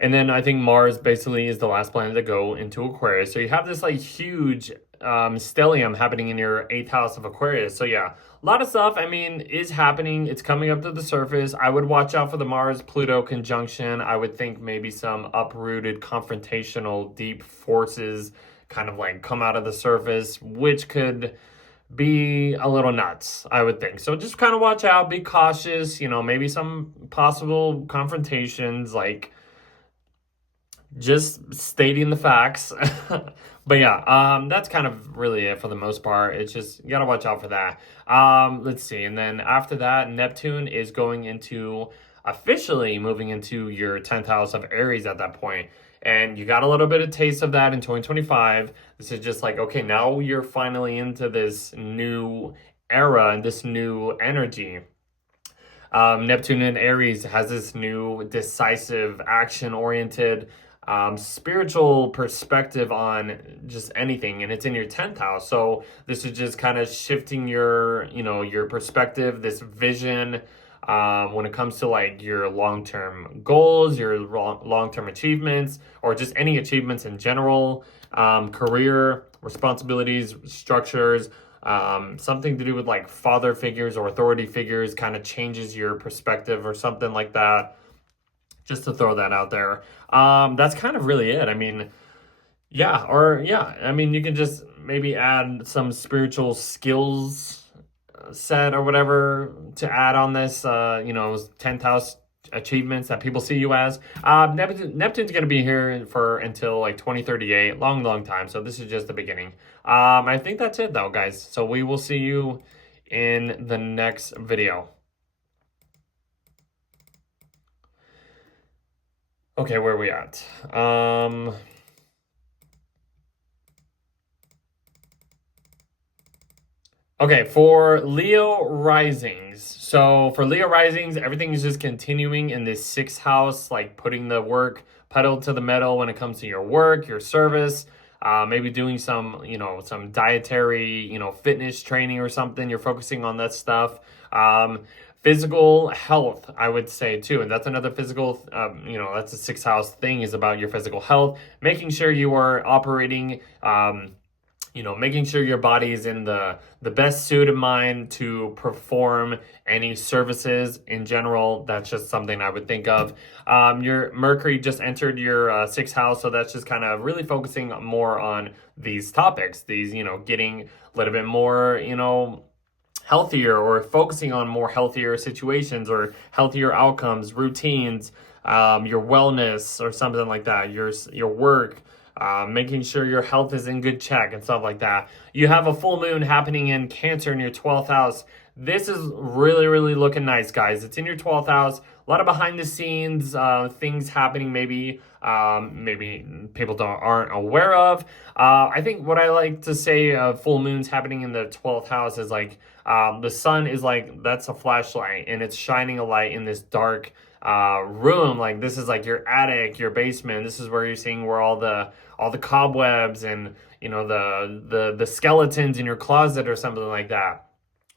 then I think Mars basically is the last planet to go into Aquarius. So you have this like huge stellium happening in your 8th house of Aquarius. So yeah, a lot of stuff, is happening. It's coming up to the surface. I would watch out for the Mars-Pluto conjunction. I would think maybe some uprooted, confrontational, deep forces kind of like come out of the surface, which could be a little nuts, I would think. So just kind of watch out, be cautious, maybe some possible confrontations, like just stating the facts. But yeah, that's kind of really it for the most part. It's just, you gotta watch out for that. Let's see. And then after that, Neptune is going into, officially moving into your 10th house of Aries at that point. And you got a little bit of taste of that in 2025. This is just like, okay, now you're finally into this new era and this new energy. Neptune in Aries has this new decisive, action-oriented, spiritual perspective on just anything, and it's in your 10th house. So this is just kind of shifting your, your perspective, this vision, when it comes to like your long-term goals, your long-term achievements, or just any achievements in general, career, responsibilities, structures, something to do with like father figures or authority figures kind of changes your perspective or something like that. Just to throw that out there. That's kind of really it. I mean, you can just maybe add some spiritual skills set or whatever to add on this, 10th house achievements that people see you as. Neptune's going to be here for until like 2038, long time. So this is just the beginning. I think that's it though, guys. So we will see you in the next video. Okay, where are we at? Okay, for Leo risings. So for Leo risings, everything is just continuing in this 6th house, like putting the work pedal to the metal when it comes to your work, your service, maybe doing some, some dietary, fitness training or something. You're focusing on that stuff. Physical health, I would say too. And that's another physical, that's a 6th house thing, is about your physical health, making sure you are operating, making sure your body is in the best suit of mind to perform any services in general. That's just something I would think of. Your Mercury just entered your 6th house, so that's just kind of really focusing more on these topics, these, getting a little bit more, healthier, or focusing on more healthier situations or healthier outcomes, routines, your wellness or something like that, your work, making sure your health is in good check and stuff like that. You have a full moon happening in Cancer in your 12th house. This is really looking nice, guys. It's in your 12th house. A lot of behind the scenes things happening, maybe people aren't aware of. I think what I like to say, full moons happening in the 12th house is like, the sun is like, that's a flashlight, and it's shining a light in this dark room. Like, this is like your attic, your basement. This is where you're seeing where all the cobwebs and, the skeletons in your closet or something like that.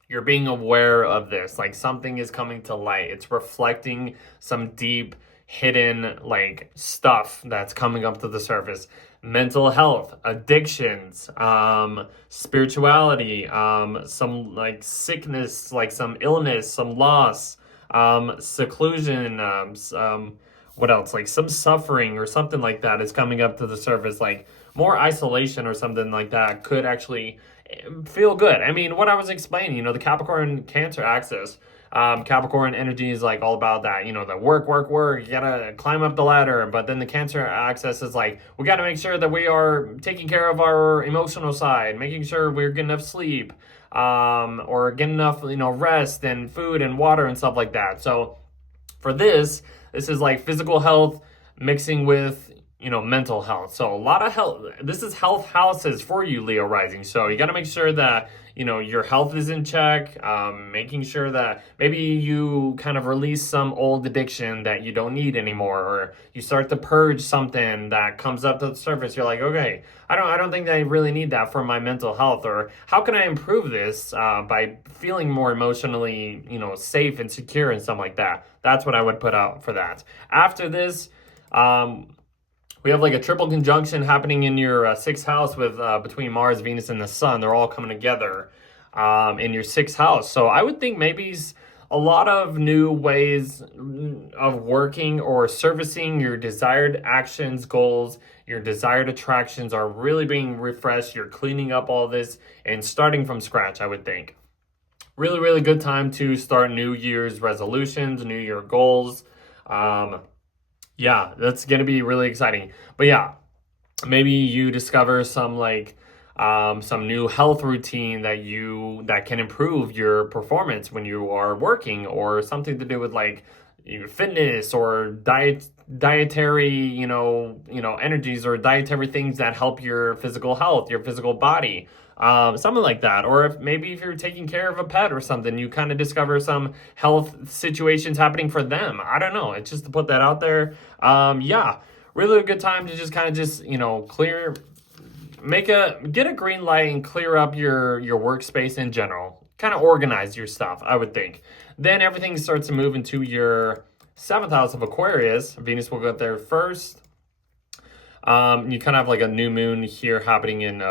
You're being aware of this, like something is coming to light. It's reflecting some deep, hidden, like, stuff that's coming up to the surface. Mental health, addictions, spirituality, some like sickness, like some illness, some loss, seclusion, what else? Like some suffering or something like that is coming up to the surface. Like more isolation or something like that could actually feel good. I mean, what I was explaining, the Capricorn Cancer axis, Capricorn energy is like all about that, the work, you gotta climb up the ladder. But then the Cancer axis is like, we gotta make sure that we are taking care of our emotional side, making sure we're getting enough sleep, or getting enough, rest and food and water and stuff like that. So for this is like physical health mixing with, mental health. So a lot of health. This is health houses for you, Leo rising. So you got to make sure that, your health is in check, making sure that maybe you kind of release some old addiction that you don't need anymore, or you start to purge something that comes up to the surface. You're like, okay, I don't think I really need that for my mental health, or how can I improve this by feeling more emotionally, safe and secure and stuff like that. That's what I would put out for that. After this, we have like a triple conjunction happening in your 6th house with between Mars, Venus, and the Sun. They're all coming together in your 6th house. So I would think maybe a lot of new ways of working or servicing your desired actions, goals, your desired attractions are really being refreshed. You're cleaning up all this and starting from scratch, I would think. Really, really good time to start New Year's resolutions, New Year goals. Yeah, that's going to be really exciting. But yeah, maybe you discover some new health routine that can improve your performance when you are working, or something to do with like your fitness or dietary, energies or dietary things that help your physical health, your physical body. Something like that. Or if you're taking care of a pet or something, you kind of discover some health situations happening for them. I don't know. It's just to put that out there. Yeah, really a good time to just clear, get a green light and clear up your workspace in general. Kind of organize your stuff, I would think. Then everything starts to move into your 7th house of Aquarius. Venus will go there first. You kind of have like a new moon here happening in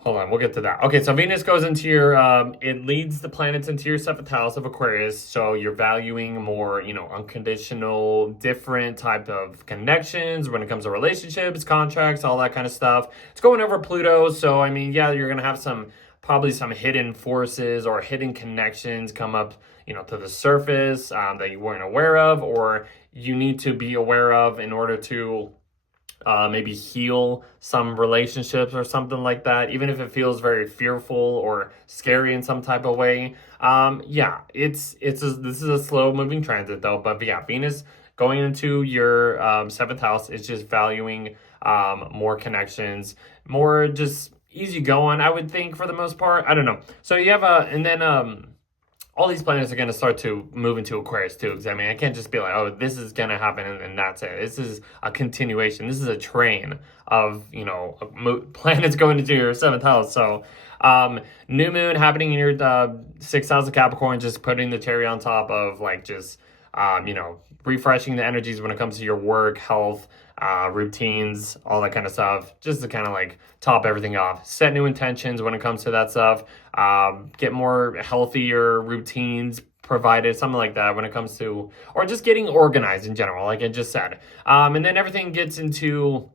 hold on, we'll get to that. Okay, so Venus goes into your, it leads the planets into your 7th house of Aquarius. So you're valuing more, unconditional, different type of connections when it comes to relationships, contracts, all that kind of stuff. It's going over Pluto. So, I mean, yeah, you're going to have probably some hidden forces or hidden connections come up, to the surface that you weren't aware of, or you need to be aware of in order to maybe heal some relationships or something like that, even if it feels very fearful or scary in some type of way. Yeah, this is a slow moving transit though, but yeah, Venus going into your 7th house is just valuing more connections, more just easy going, I would think, for the most part. I don't know. So you have all these planets are going to start to move into Aquarius too. Because I mean, I can't just be like, oh, this is going to happen and that's it. This is a continuation. This is a train of, planets going into your 7th house. So new moon happening in your 6th house of Capricorn, just putting the cherry on top of like just, refreshing the energies when it comes to your work, health, routines, all that kind of stuff, just to kind of like top everything off. Set new intentions when it comes to that stuff. Get more healthier routines provided, something like that when it comes to, or just getting organized in general, like I just said. And then everything gets into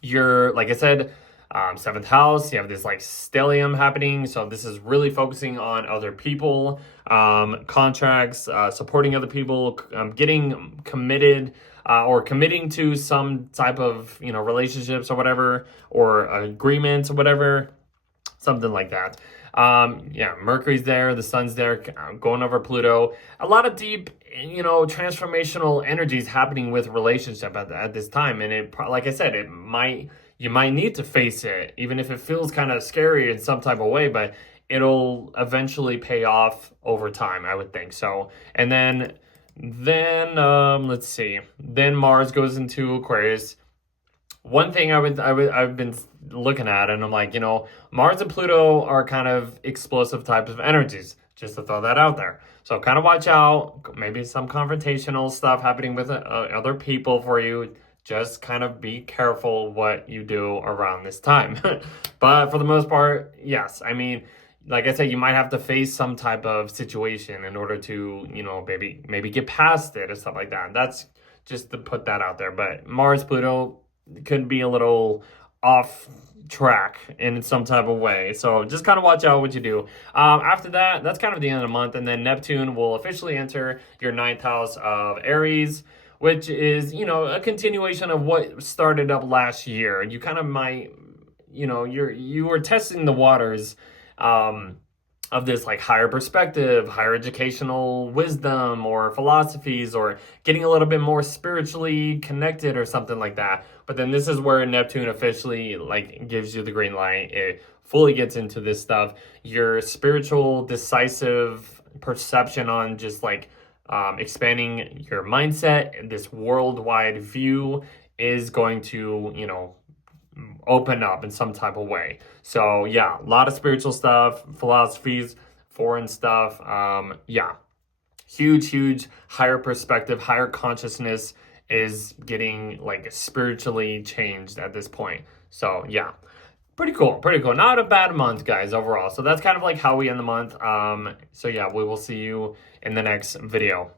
your, like I said, 7th house. You have this like stellium happening. So this is really focusing on other people, contracts, supporting other people, getting committed, or committing to some type of, relationships or whatever, or agreements or whatever, something like that. Yeah, Mercury's there, the sun's there, going over Pluto. A lot of deep, transformational energies happening with relationship at this time. And it, like I said, you might need to face it, even if it feels kind of scary in some type of way, but it'll eventually pay off over time, I would think. So, and then let's see. Then Mars goes into Aquarius. One thing I've been looking at, and I'm like, Mars and Pluto are kind of explosive types of energies, just to throw that out there. So kind of watch out. Maybe some confrontational stuff happening with other people for you. Just kind of be careful what you do around this time. But for the most part, yes. I mean, like I said, you might have to face some type of situation in order to, maybe get past it or stuff like that. That's just to put that out there. But Mars, Pluto could be a little off track in some type of way. So just kind of watch out what you do. After that, that's kind of the end of the month. And then Neptune will officially enter your 9th house of Aries, which is, a continuation of what started up last year. You kind of might, you were testing the waters of this like higher perspective, higher educational wisdom or philosophies, or getting a little bit more spiritually connected or something like that. But then this is where Neptune officially like gives you the green light. It fully gets into this stuff. Your spiritual, decisive perception on just like expanding your mindset, this worldwide view is going to, open up in some type of way. So yeah, a lot of spiritual stuff, philosophies, foreign stuff. Yeah, huge, higher perspective, higher consciousness is getting like spiritually changed at this point. So yeah, pretty cool, pretty cool. Not a bad month, guys, overall. So that's kind of like how we end the month. So yeah, we will see you in the next video.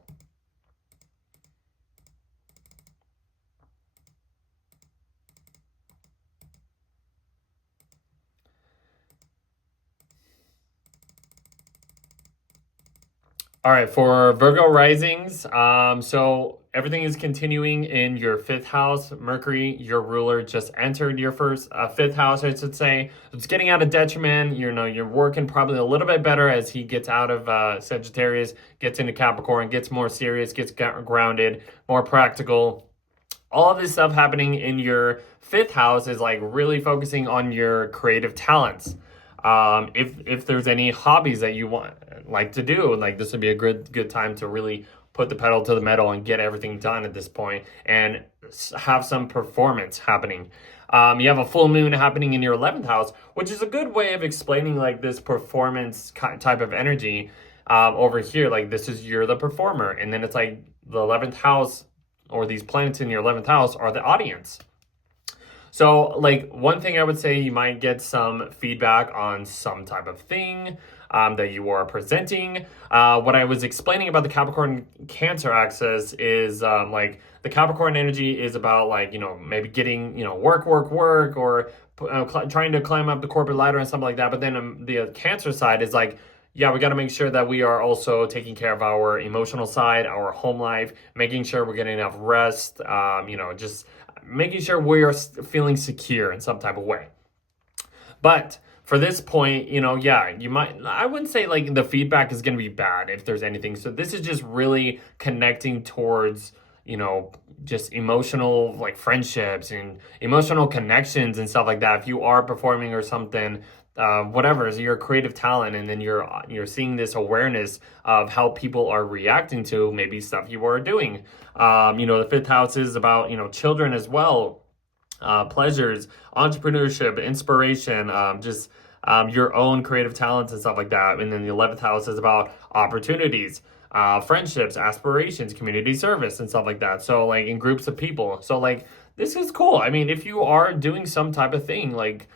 All right, for Virgo risings, so everything is continuing in your fifth house. Mercury, your ruler, just entered your fifth house, I should say. It's getting out of detriment. You're working probably a little bit better as he gets out of Sagittarius, gets into Capricorn, gets more serious, gets grounded, more practical. All of this stuff happening in your fifth house is like really focusing on your creative talents. If there's any hobbies that you like to do, like this would be a good time to really put the pedal to the metal and get everything done at this point and have some performance happening. You have a full moon happening in your 11th house, which is a good way of explaining like this performance type of energy over here. Like you're the performer, and then it's like the 11th house, or these planets in your 11th house, are the audience. So, like, one thing I would say, you might get some feedback on some type of thing that you are presenting. What I was explaining about the Capricorn Cancer axis is like the Capricorn energy is about like, maybe getting, work, or trying to climb up the corporate ladder and something like that. But then the Cancer side is like, yeah, we got to make sure that we are also taking care of our emotional side, our home life, making sure we're getting enough rest, just making sure we are feeling secure in some type of way. But for this point, I wouldn't say like the feedback is going to be bad if there's anything. So this is just really connecting towards, just emotional like friendships and emotional connections and stuff like that. If you are performing or something, whatever is your creative talent, and then you're seeing this awareness of how people are reacting to maybe stuff you are doing. The fifth house is about children as well, pleasures, entrepreneurship, inspiration, just your own creative talents and stuff like that. And then the 11th house is about opportunities, friendships, aspirations, community service, and stuff like that. So like in groups of people. So like this is cool. I mean, if you are doing some type of thing, like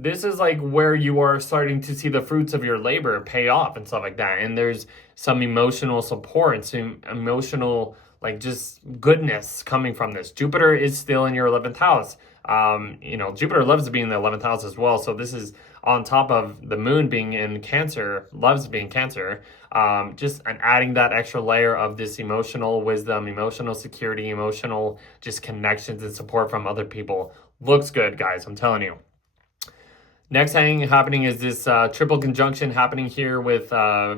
this is like where you are starting to see the fruits of your labor pay off and stuff like that. And there's some emotional support, some emotional like just goodness coming from this. Jupiter is still in your 11th house. Jupiter loves to be in the 11th house as well. So this is on top of the moon being in Cancer, loves being Cancer, just adding that extra layer of this emotional wisdom, emotional security, emotional just connections and support from other people. Looks good, guys, I'm telling you. Next thing happening is this triple conjunction happening here with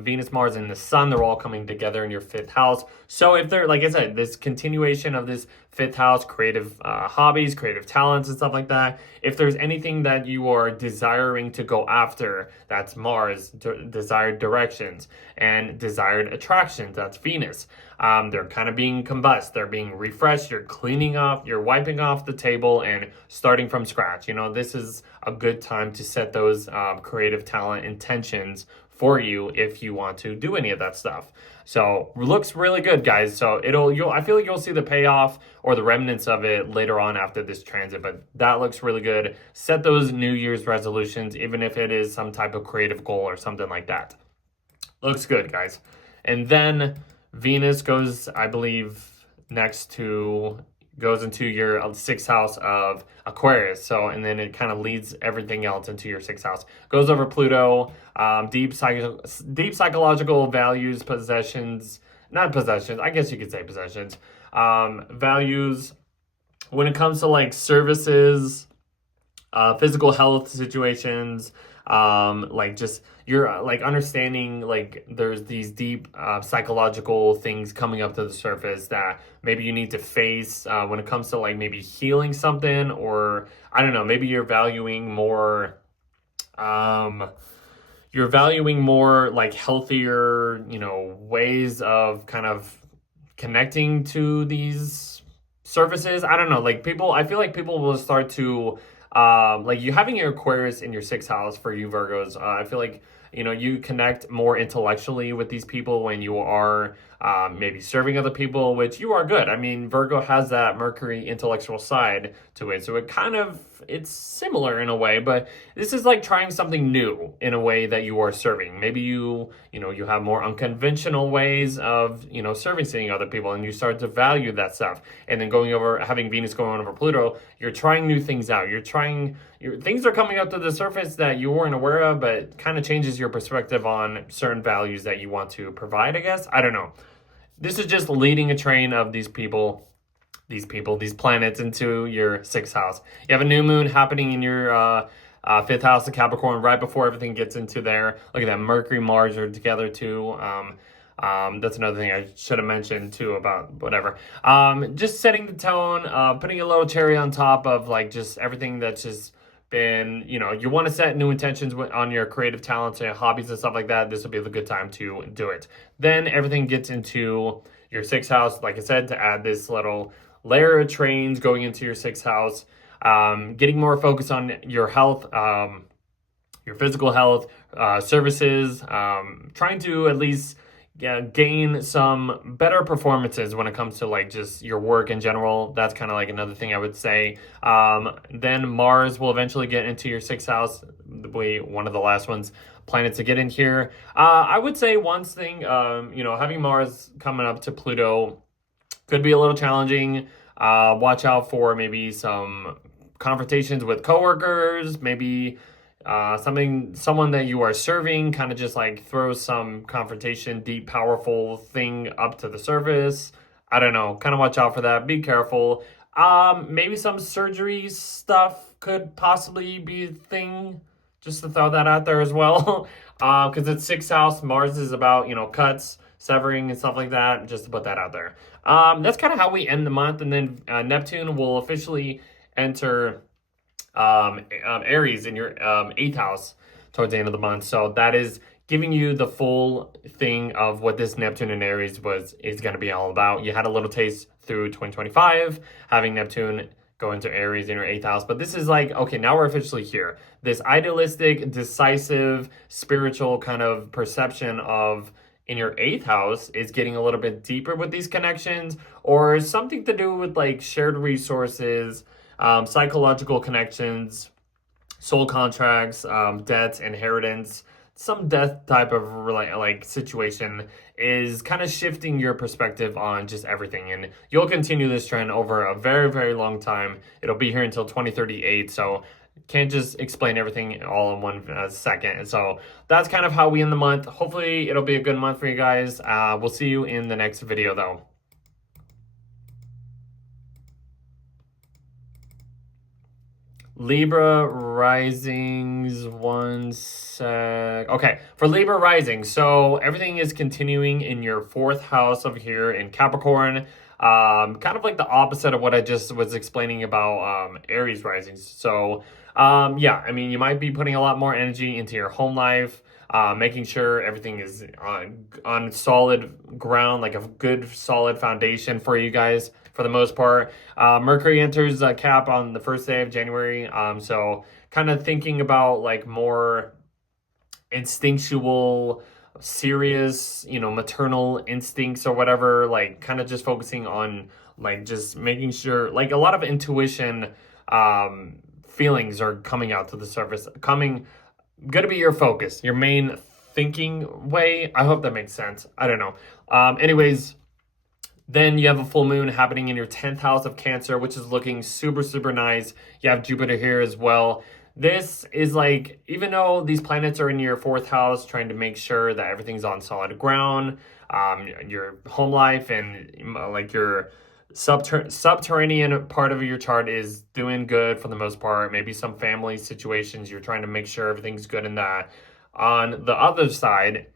Venus, Mars, and the Sun. They're all coming together in your fifth house. So if they're, like I said, this continuation of this fifth house, creative hobbies, creative talents, and stuff like that, if there's anything that you are desiring to go after, that's Mars, desired directions, and desired attractions, that's Venus. They're kind of being combust. They're being refreshed. You're cleaning up, you're wiping off the table and starting from scratch. This is a good time to set those creative talent intentions for you if you want to do any of that stuff. So looks really good, guys. So I feel like you'll see the payoff or the remnants of it later on after this transit, but that looks really good. Set those New Year's resolutions, even if it is some type of creative goal or something like that. Looks good, guys. And then Venus goes, I believe, goes into your sixth house of Aquarius. So, and then it kind of leads everything else into your sixth house. Goes over Pluto, deep psychological values, not possessions, I guess you could say possessions, values when it comes to like services, physical health situations, like just you're like understanding like there's these deep psychological things coming up to the surface that maybe you need to face when it comes to like maybe healing something, or I don't know, maybe you're valuing more like healthier ways of kind of connecting to these surfaces. I don't know, like I feel like people will start to like you having your Aquarius in your sixth house for you Virgos. I feel like you connect more intellectually with these people when you are maybe serving other people, which you are good. I mean, Virgo has that Mercury intellectual side to it, so it's similar in a way, but this is like trying something new in a way that you are serving. Maybe you have more unconventional ways of, servicing other people, and you start to value that stuff. And then having Venus going over Pluto, you're trying new things out. Things are coming up to the surface that you weren't aware of, but kind of changes your perspective on certain values that you want to provide, I guess. I don't know. This is just leading a train of these planets into your sixth house. You have a new moon happening in your fifth house of Capricorn right before everything gets into there. Look at that. Mercury, Mars are together too. That's another thing I should have mentioned too about whatever. Just setting the tone, putting a little cherry on top of like just everything that's just been, you want to set new intentions on your creative talents and hobbies and stuff like that. This will be the good time to do it. Then everything gets into your sixth house, like I said, to add this little layer of trains going into your sixth house, getting more focus on your health, your physical health, services, trying to at least gain some better performances when it comes to like just your work in general. That's kind of like another thing I would say. Then Mars will eventually get into your sixth house, one of the last planets to get in here. I would say one thing, having Mars coming up to Pluto could be a little challenging. Watch out for maybe some confrontations with coworkers, maybe someone that you are serving kind of just like throws some confrontation, deep, powerful thing up to the surface. I don't know. Kind of watch out for that. Be careful. Maybe some surgery stuff could possibly be a thing. Just to throw that out there as well. Because it's sixth house. Mars is about, cuts, severing and stuff like that. Just to put that out there. That's kind of how we end the month. And then Neptune will officially enter Aries in your eighth house towards the end of the month. So that is giving you the full thing of what this Neptune in Aries is going to be all about. You had a little taste through 2025, having Neptune go into Aries in your eighth house. But this is like, okay, now we're officially here. This idealistic, decisive, spiritual kind of perception of in your eighth house is getting a little bit deeper with these connections, or something to do with like shared resources, psychological connections, soul contracts, debts, inheritance. Some death type of like situation is kind of shifting your perspective on just everything. And you'll continue this trend over a very, very long time. It'll be here until 2038. So can't just explain everything all in one second. So that's kind of how we end the month. Hopefully it'll be a good month for you guys. We'll see you in the next video though. Libra risings, one sec. Okay, for Libra rising, so everything is continuing in your fourth house over here in Capricorn. Kind of like the opposite of what I just was explaining about Aries risings. So, yeah, I mean, you might be putting a lot more energy into your home life, making sure everything is on solid ground, like a good solid foundation for you guys. For the most part, Mercury enters Cap on the first day of January. So kind of thinking about like more instinctual, serious, maternal instincts or whatever, like kind of just focusing on like just making sure like a lot of intuition, feelings are coming out to the surface, going to be your focus, your main thinking way. I hope that makes sense. I don't know. Anyways, then you have a full moon happening in your 10th house of Cancer, which is looking super, super nice. You have Jupiter here as well. This is like, even though these planets are in your fourth house, trying to make sure that everything's on solid ground, your home life and like your subterranean part of your chart is doing good for the most part. Maybe some family situations, you're trying to make sure everything's good in that. On the other side,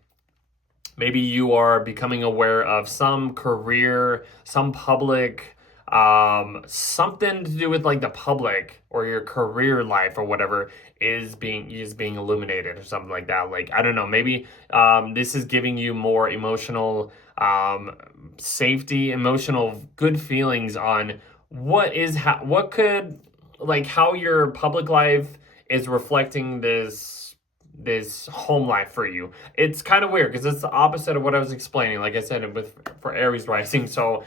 maybe you are becoming aware of some career, some public, something to do with like the public or your career life or whatever is being illuminated or something like that. Like, I don't know, maybe this is giving you more emotional safety, emotional good feelings on how your public life is reflecting this this home life for you. It's kind of weird because it's the opposite of what I was explaining, like I said, for Aries rising. So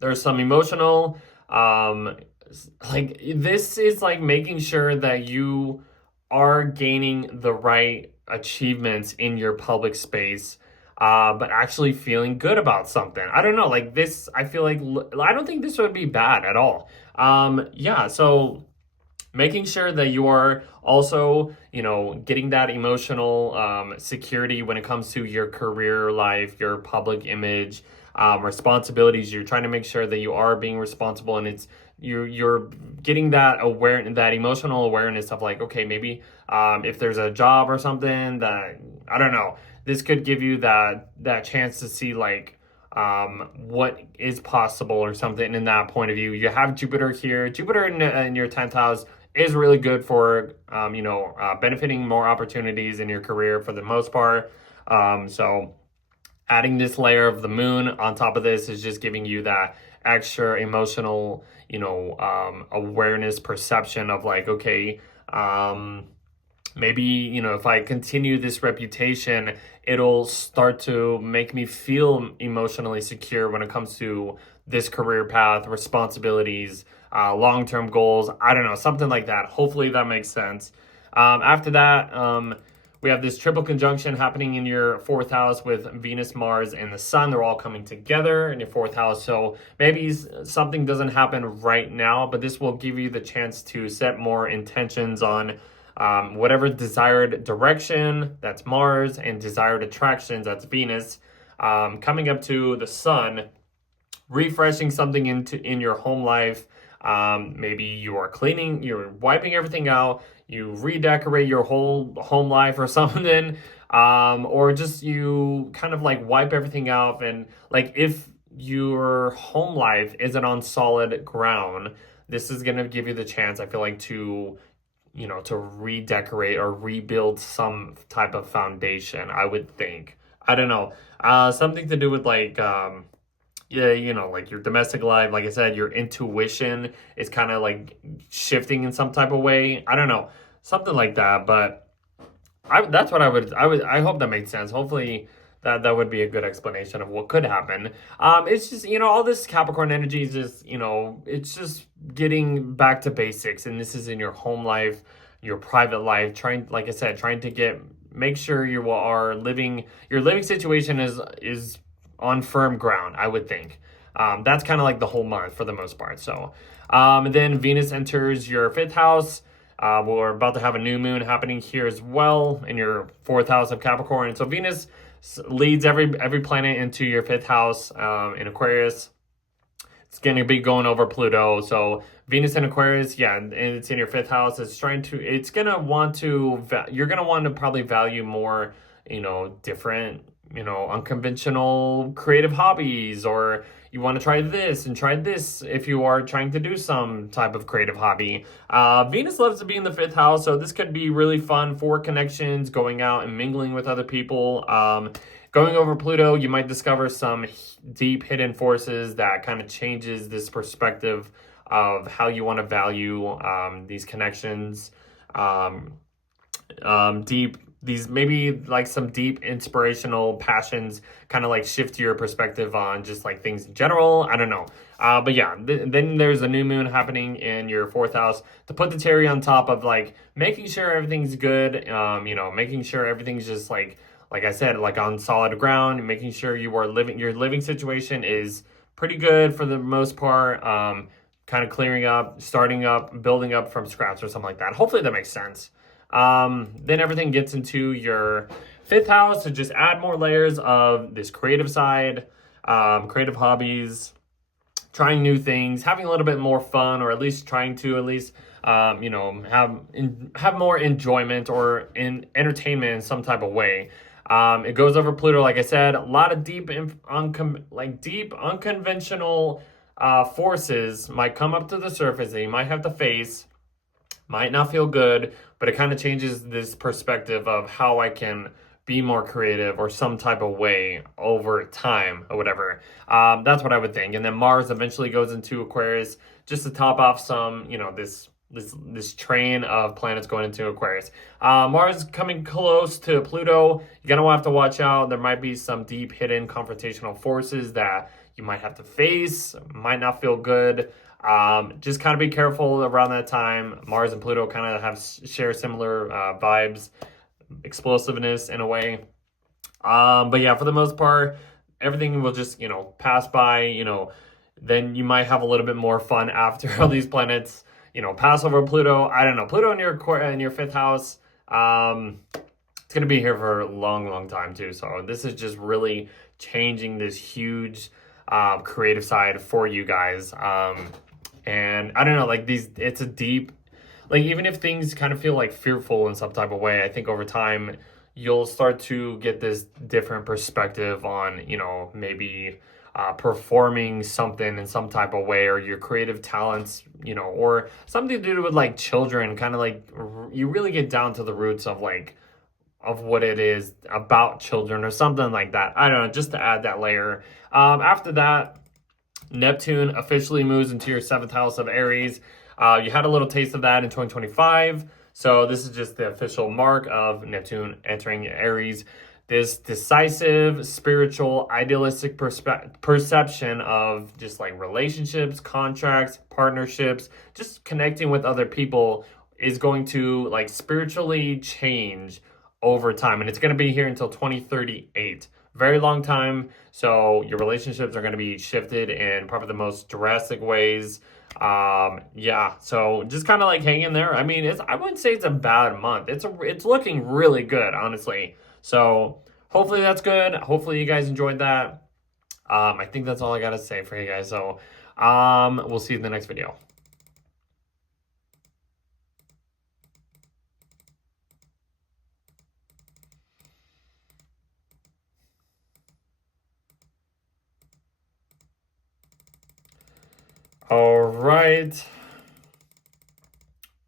there's some emotional, like this is like making sure that you are gaining the right achievements in your public space, but actually feeling good about something. I don't know, like this, I feel like, I don't think this would be bad at all. Yeah, so making sure that you are also, getting that emotional security when it comes to your career life, your public image, responsibilities. You're trying to make sure that you are being responsible, and you're getting that emotional awareness of like, okay, maybe if there's a job or something that, I don't know, this could give you that chance to see like what is possible or something in that point of view. You have Jupiter here. Jupiter in your 10th house is really good for benefiting more opportunities in your career for the most part. So adding this layer of the moon on top of this is just giving you that extra emotional, awareness, perception of like, okay, maybe, if I continue this reputation, it'll start to make me feel emotionally secure when it comes to this career path, responsibilities, long-term goals. I don't know, something like that. Hopefully that makes sense. After that, we have this triple conjunction happening in your 4th house with Venus, Mars, and the Sun. They're all coming together in your 4th house. So maybe something doesn't happen right now, but this will give you the chance to set more intentions on whatever desired direction, that's Mars, and desired attractions, that's Venus, coming up to the Sun, refreshing something in your home life. Maybe you are cleaning, you're wiping everything out, you redecorate your whole home life or something, or just you kind of like wipe everything out. And like if your home life isn't on solid ground, this is going to give you the chance, I feel like, to redecorate or rebuild some type of foundation, I would think. I don't know. Something to do with like, like your domestic life. Like I said, your intuition is kind of like shifting in some type of way. I don't know. Something like that. But that's what I hope that made sense. Hopefully that would be a good explanation of what could happen. It's just, all this Capricorn energy is just, it's just getting back to basics. And this is in your home life, your private life, like I said, trying to make sure your living situation is on firm ground, I would think. That's kind of like the whole month for the most part. So, and then Venus enters your 5th house. We're about to have a new moon happening here as well in your 4th house of Capricorn. So Venus leads every planet into your 5th house in Aquarius. It's going to be going over Pluto. So Venus in Aquarius, yeah, and it's in your 5th house. You're going to want to probably value more, different, unconventional creative hobbies, or you want to try this and try this if you are trying to do some type of creative hobby. Venus loves to be in the 5th house, so this could be really fun for connections, going out and mingling with other people. Going over Pluto, you might discover some deep hidden forces that kind of changes this perspective of how you want to value these connections. These maybe like some deep inspirational passions kind of like shift your perspective on just like things in general. I don't know. But yeah, then there's a new moon happening in your 4th house to put the cherry on top of like making sure everything's good. Making sure everything's just like I said, like on solid ground, making sure your living situation is pretty good for the most part. Kind of clearing up, starting up, building up from scratch or something like that. Hopefully that makes sense. Then everything gets into your 5th house to just add more layers of this creative side, creative hobbies, trying new things, having a little bit more fun, or at least trying to have more enjoyment or entertainment in some type of way. It goes over Pluto, like I said, a lot of deep unconventional forces might come up to the surface that you might have to face. Might not feel good, but it kind of changes this perspective of how I can be more creative or some type of way over time or whatever. That's what I would think. And then Mars eventually goes into Aquarius just to top off some, this this train of planets going into Aquarius. Mars coming close to Pluto. You're gonna have to watch out. There might be some deep hidden confrontational forces that you might have to face. Might not feel good. Just kind of be careful around that time. Mars and Pluto kind of share similar vibes, explosiveness in a way. But yeah, for the most part, everything will just, pass by, then you might have a little bit more fun after all these planets, pass over Pluto. I don't know. Pluto in your fifth house, it's going to be here for a long, long time too. So this is just really changing this huge creative side for you guys. And I don't know, like it's a deep, like even if things kind of feel like fearful in some type of way, I think over time you'll start to get this different perspective on, maybe performing something in some type of way, or your creative talents, or something to do with like children, kind of like you really get down to the roots of what it is about children or something like that. I don't know, just to add that layer. After that, Neptune officially moves into your seventh house of Aries. You had a little taste of that in 2025. So this is just the official mark of Neptune entering Aries. This decisive, spiritual, idealistic perception of just like relationships, contracts, partnerships, just connecting with other people is going to like spiritually change over time. And it's going to be here until 2038. Very long time. So your relationships are going to be shifted in probably the most drastic ways. Yeah, so just kind of like hang in there. I mean, I wouldn't say it's a bad month. It's looking really good, honestly. So hopefully that's good. Hopefully you guys enjoyed that. I think that's all I gotta say for you guys. So we'll see you in the next video. All right.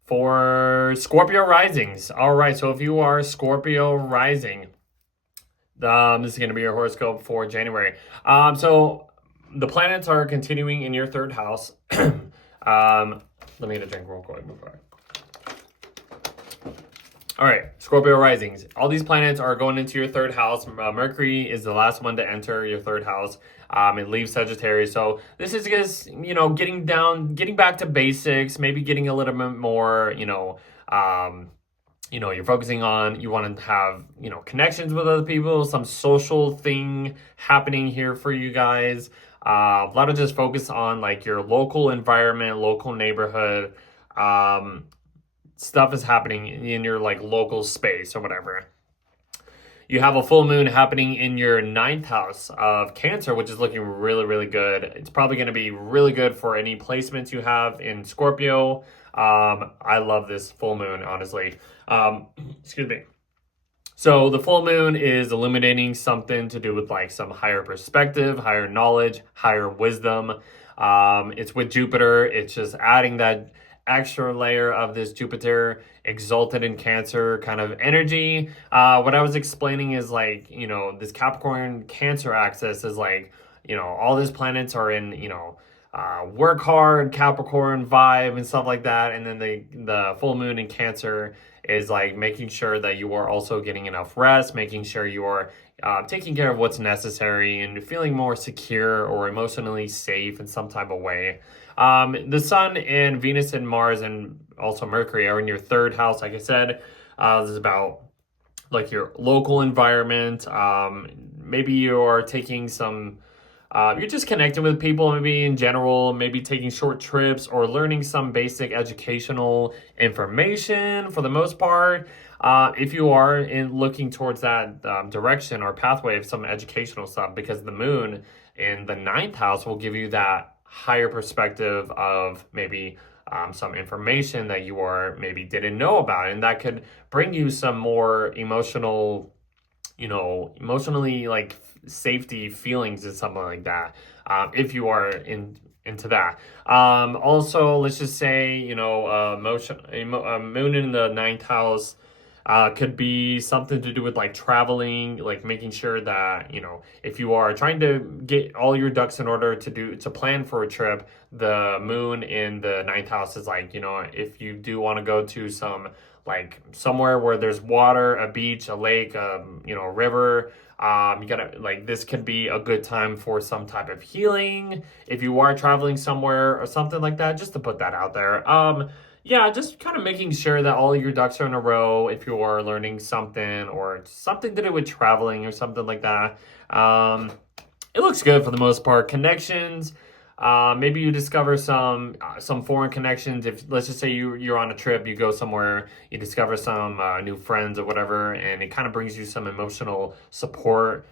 For Scorpio risings. All right, so if you are Scorpio rising, this is going to be your horoscope for January. So the planets are continuing in your third house. Let me get a drink real quick before All right, Scorpio risings. All these planets are going into your third house. Mercury is the last one to enter your third house. It leaves Sagittarius. So this is just, getting back to basics, maybe getting a little bit more, you're focusing on, you want to have, connections with other people, some social thing happening here for you guys. A lot of just focus on like your local environment, local neighborhood, stuff is happening in your like local space or whatever. You have a full moon happening in your ninth house of Cancer, which is looking really, really good. It's probably going to be really good for any placements you have in Scorpio. I love this full moon, honestly. Excuse me. So the full moon is illuminating something to do with like some higher perspective, higher knowledge, higher wisdom. It's with Jupiter. It's just adding that extra layer of this Jupiter exalted in Cancer kind of energy. What I was explaining is like, this Capricorn Cancer axis is like, all these planets are in, work hard, Capricorn vibe and stuff like that. And then the full moon in Cancer is like making sure that you are also getting enough rest, making sure you are taking care of what's necessary and feeling more secure or emotionally safe in some type of way. The Sun and Venus and Mars and also Mercury are in your third house. Like I said, this is about like your local environment. Maybe you're taking some, you're just connecting with people, maybe in general, maybe taking short trips or learning some basic educational information for the most part. If you are looking towards that direction or pathway of some educational stuff, because the moon in the ninth house will give you that higher perspective of maybe some information that you are maybe didn't know about, and that could bring you some more emotionally like safety feelings and something like that, if you are into that. Also, let's just say, moon in the ninth house Could be something to do with like traveling, like making sure that, if you are trying to get all your ducks in order to plan for a trip, the moon in the ninth house is like, if you do want to go to like somewhere where there's water, a beach, a lake, a river, you gotta like this could be a good time for some type of healing if you are traveling somewhere or something like that, just to put that out there. Yeah, just kind of making sure that all your ducks are in a row if you are learning something or something to do with traveling or something like that. It looks good for the most part. Connections, maybe you discover some foreign connections. If let's just say you're on a trip, you go somewhere, you discover some new friends or whatever, and it kind of brings you some emotional support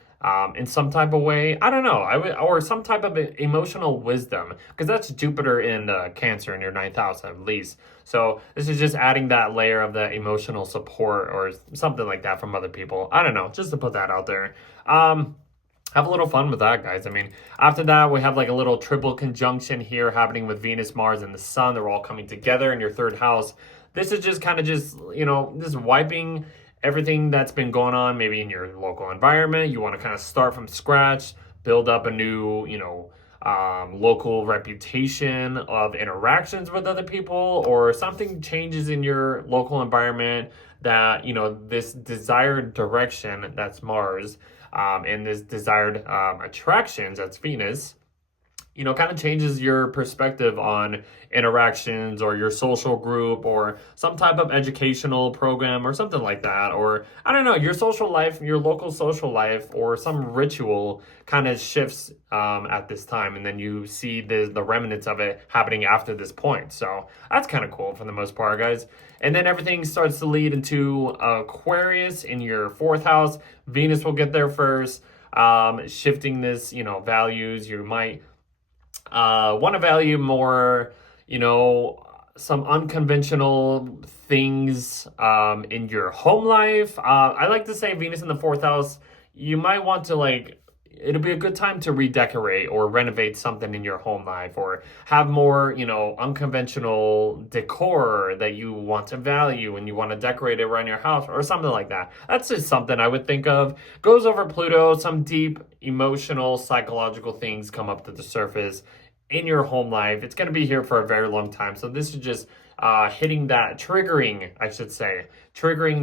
in some type of way. I don't know. Or some type of emotional wisdom, because that's Jupiter in Cancer in your ninth house at least. So this is just adding that layer of the emotional support or something like that from other people. I don't know, just to put that out there. Have a little fun with that, guys. I mean, after that, we have like a little triple conjunction here happening with Venus, Mars, and the Sun. They're all coming together in your third house. This is just kind of just wiping everything that's been going on maybe in your local environment. You want to kind of start from scratch, build up a new, local reputation of interactions with other people, or something changes in your local environment that, this desired direction, that's Mars, and this desired attractions, that's Venus, kind of changes your perspective on interactions or your social group or some type of educational program or something like that. Or, I don't know, your social life, your local social life, or some ritual kind of shifts at this time. And then you see the remnants of it happening after this point. So that's kind of cool for the most part, guys. And then everything starts to lead into Aquarius in your fourth house. Venus will get there first, shifting this, values. You might want to value more, some unconventional things in your home life. I like to say Venus in the fourth house, you might want to it'll be a good time to redecorate or renovate something in your home life, or have more, unconventional decor that you want to value and you want to decorate it around your house or something like that. That's just something I would think of. Goes over Pluto, some deep emotional, psychological things come up to the surface in your home life. It's going to be here for a very long time. So this is just triggering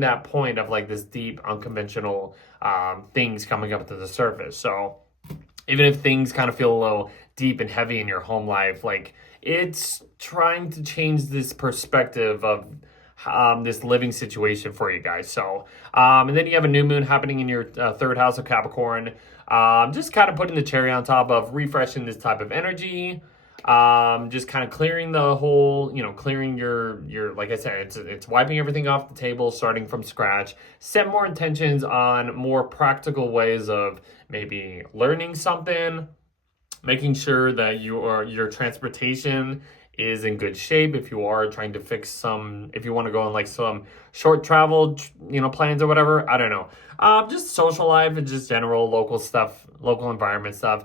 that point of like this deep, unconventional things coming up to the surface. So even if things kind of feel a little deep and heavy in your home life, like it's trying to change this perspective of this living situation for you guys. So, and then you have a new moon happening in your third house of Capricorn. Just kind of putting the cherry on top of refreshing this type of energy. Just kind of clearing the whole, clearing your, like I said, it's wiping everything off the table, starting from scratch. Set more intentions on more practical ways of maybe learning something, making sure that your transportation is in good shape. If you are trying to if you want to go on like some short travel, plans or whatever, I don't know. Just social life and just general local stuff, local environment stuff,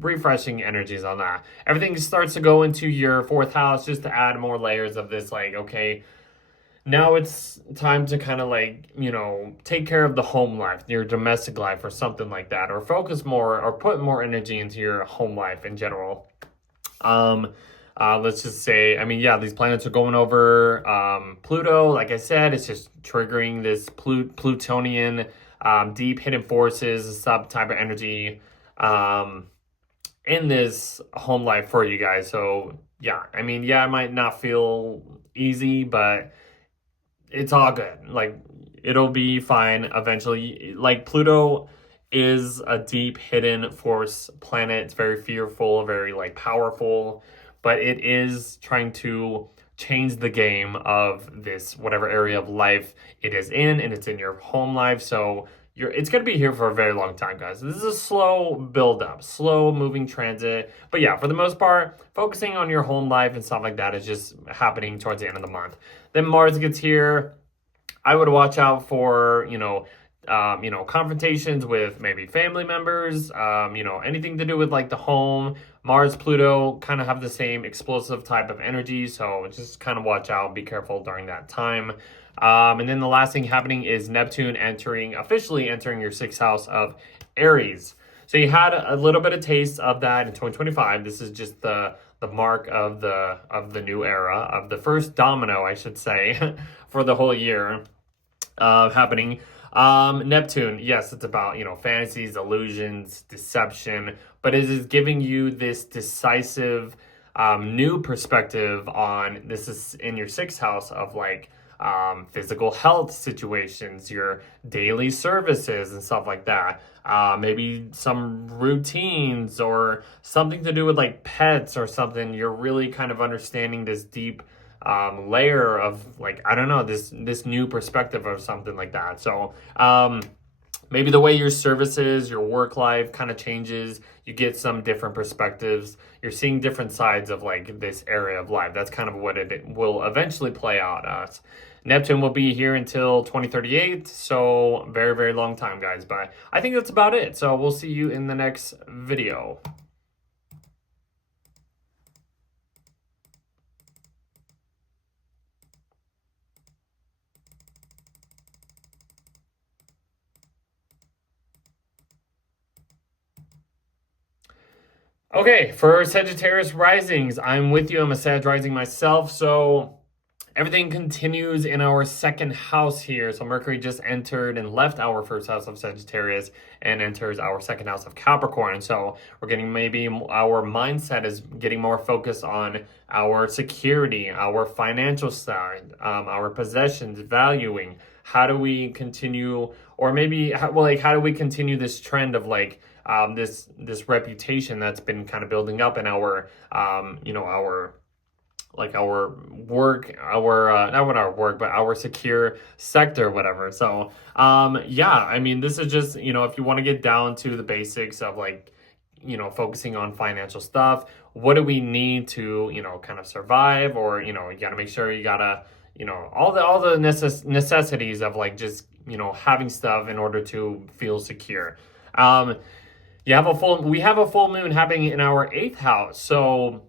refreshing energies on that. Everything starts to go into your fourth house just to add more layers of this, like, okay, now it's time to kind of take care of the home life, your domestic life or something like that, or focus more or put more energy into your home life in general. Let's just say, these planets are going over Pluto. Like I said, it's just triggering this Plutonian deep hidden forces, sub type of energy in this home life for you guys. So yeah, it might not feel easy, but it's all good. Like, it'll be fine eventually. Like, Pluto is a deep hidden force planet. It's very fearful, very powerful, but it is trying to change the game of this whatever area of life it is in, and it's in your home life. So it's going to be here for a very long time, guys. This is a slow build up, slow moving transit. But yeah, for the most part, focusing on your home life and stuff like that is just happening towards the end of the month. Then Mars gets here. I would watch out for, confrontations with maybe family members, anything to do with the home. Mars, Pluto kind of have the same explosive type of energy. So just kind of watch out, be careful during that time. And then the last thing happening is Neptune officially entering your 6th house of Aries. So you had a little bit of taste of that in 2025. This is just the mark of the new era, of the first domino, I should say, for the whole year happening. Neptune, yes, it's about, fantasies, illusions, deception, but it is giving you this decisive new perspective on, this is in your 6th house of like physical health situations, your daily services and stuff like that. Maybe some routines or something to do with like pets or something. You're really kind of understanding this deep layer of like, I don't know, this new perspective or something like that. So maybe the way your services, your work life kind of changes. You get some different perspectives. You're seeing different sides of like this area of life. That's kind of what it will eventually play out as. Neptune will be here until 2038, so very, very long time, guys. But I think that's about it. So we'll see you in the next video. Okay, for Sagittarius risings, I'm with you. I'm a Sag rising myself, so everything continues in our 2nd house here. So Mercury just entered and left our 1st house of Sagittarius and enters our 2nd house of Capricorn. So we're getting, maybe our mindset is getting more focused on our security, our financial side, our possessions, valuing. How do we continue, or maybe how do we continue this trend of like this reputation that's been kind of building up in our our work, not our work, but our secure sector, whatever. So, yeah, I mean, this is just, if you want to get down to the basics of like, focusing on financial stuff, what do we need to, kind of survive, or, you got to make sure you got to, all the necessities of like just, having stuff in order to feel secure. We have a full moon happening in our 8th house. So,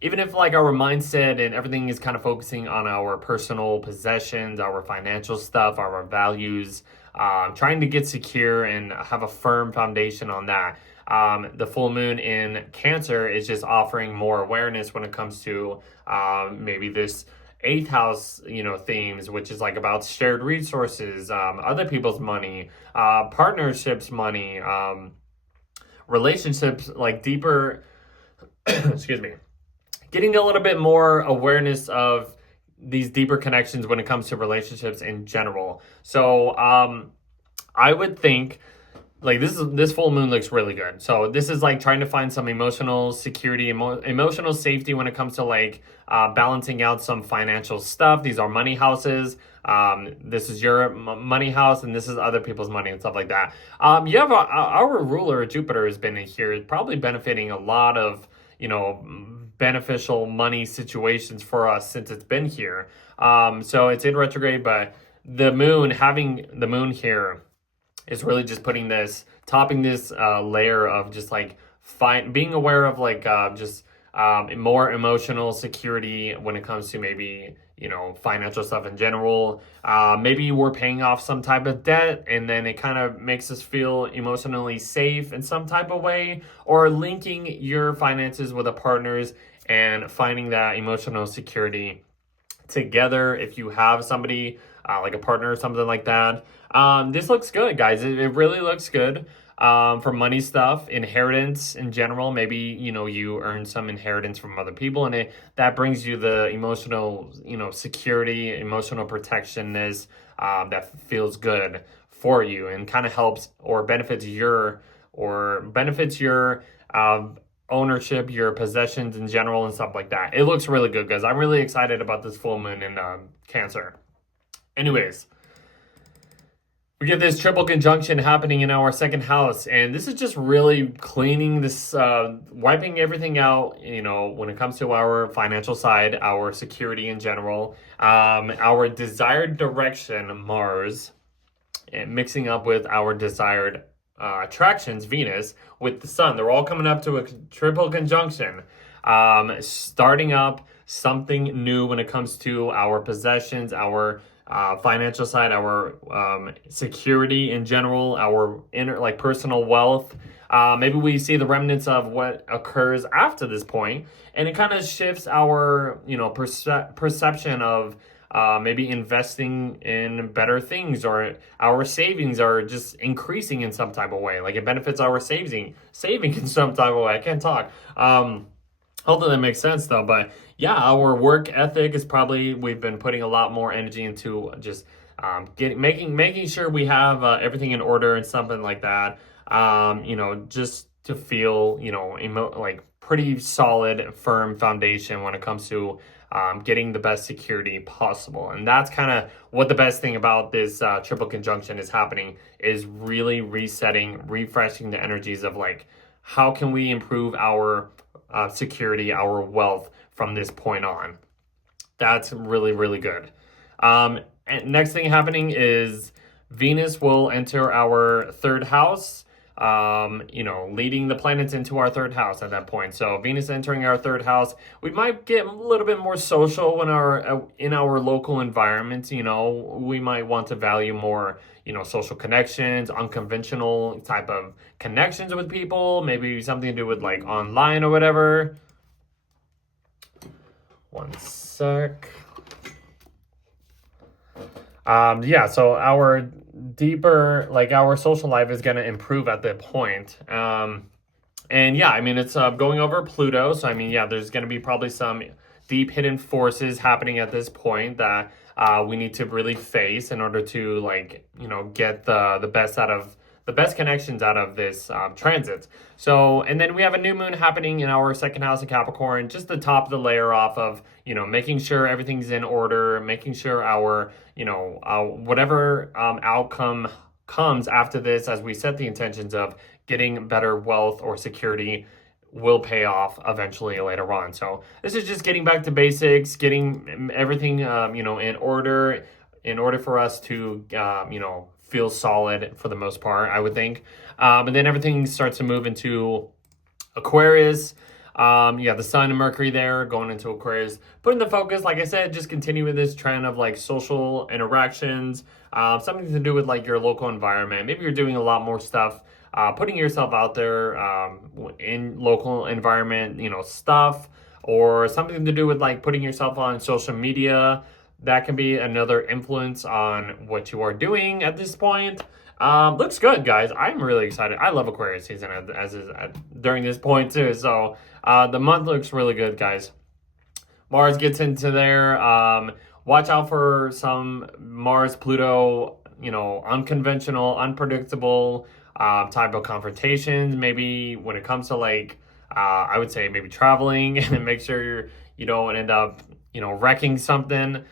even if like our mindset and everything is kind of focusing on our personal possessions, our financial stuff, our values, trying to get secure and have a firm foundation on that. The full moon in Cancer is just offering more awareness when it comes to maybe this 8th house, themes, which is like about shared resources, other people's money, partnerships, money, relationships, like deeper, excuse me, getting a little bit more awareness of these deeper connections when it comes to relationships in general. So I would think like this full moon looks really good. So this is like trying to find some emotional security, emotional safety when it comes to like balancing out some financial stuff. These are money houses. This is your money house, and this is other people's money and stuff like that. You have our ruler Jupiter has been in here, probably benefiting a lot of beneficial money situations for us since it's been here. So it's in retrograde, but having the moon here is really just topping this layer of just like being aware of like just more emotional security when it comes to maybe financial stuff in general. Maybe we're paying off some type of debt, and then it kind of makes us feel emotionally safe in some type of way, or linking your finances with a partner's and finding that emotional security together. If you have somebody like a partner or something like that, this looks good, guys. It really looks good. For money stuff, inheritance in general, maybe you earn some inheritance from other people, and that brings you the emotional security, emotional protectionness that feels good for you, and kind of helps or benefits your ownership, your possessions in general, and stuff like that. It looks really good, guys. I'm really excited about this full moon in Cancer. Anyways, we get this triple conjunction happening in our 2nd house, and this is just really cleaning this, wiping everything out, when it comes to our financial side, our security in general, our desired direction, Mars, and mixing up with our desired attractions, Venus, with the Sun. They're all coming up to a triple conjunction, starting up something new when it comes to our possessions, our financial side, our security in general, our inner like personal wealth. Maybe we see the remnants of what occurs after this point, and it kind of shifts our perception of maybe investing in better things, or our savings are just increasing in some type of way. Like it benefits our saving in some type of way. I can't talk. Hopefully that makes sense though. But yeah, our work ethic is probably, we've been putting a lot more energy into just making sure we have everything in order and something like that. Just to feel, like pretty solid, firm foundation when it comes to getting the best security possible. And that's kind of what the best thing about this triple conjunction is happening, is really resetting, refreshing the energies of like, how can we improve our security, our wealth from this point on. That's really, really good. And next thing happening is Venus will enter our third house, leading the planets into our third house at that point. So Venus entering our third house, we might get a little bit more social when in our local environment. We might want to value more, social connections, unconventional type of connections with people, maybe something to do with like online or whatever. One sec. So our deeper, like our social life is going to improve at that point. It's going over Pluto. So, there's going to be probably some deep hidden forces happening at this point that we need to really face in order to get the best connections out of this transit. So, and then we have a new moon happening in our second house of Capricorn, just the top of the layer off of, making sure everything's in order, making sure our, whatever outcome comes after this, as we set the intentions of getting better wealth or security, will pay off eventually later on. So this is just getting back to basics, getting everything, in order for us to, feel solid for the most part, I would think. And then everything starts to move into Aquarius. The Sun and Mercury there going into Aquarius, putting the focus, like I said, just continuing this trend of like social interactions, something to do with like your local environment. Maybe you're doing a lot more stuff, putting yourself out there in local environment, stuff, or something to do with like putting yourself on social media. That can be another influence on what you are doing at this point. Looks good, guys. I'm really excited. I love Aquarius season during this point too. So the month looks really good, guys. Mars gets into there. Watch out for some Mars-Pluto, unconventional, unpredictable type of confrontations. Maybe when it comes to I would say maybe traveling, and make sure you don't end up, wrecking something.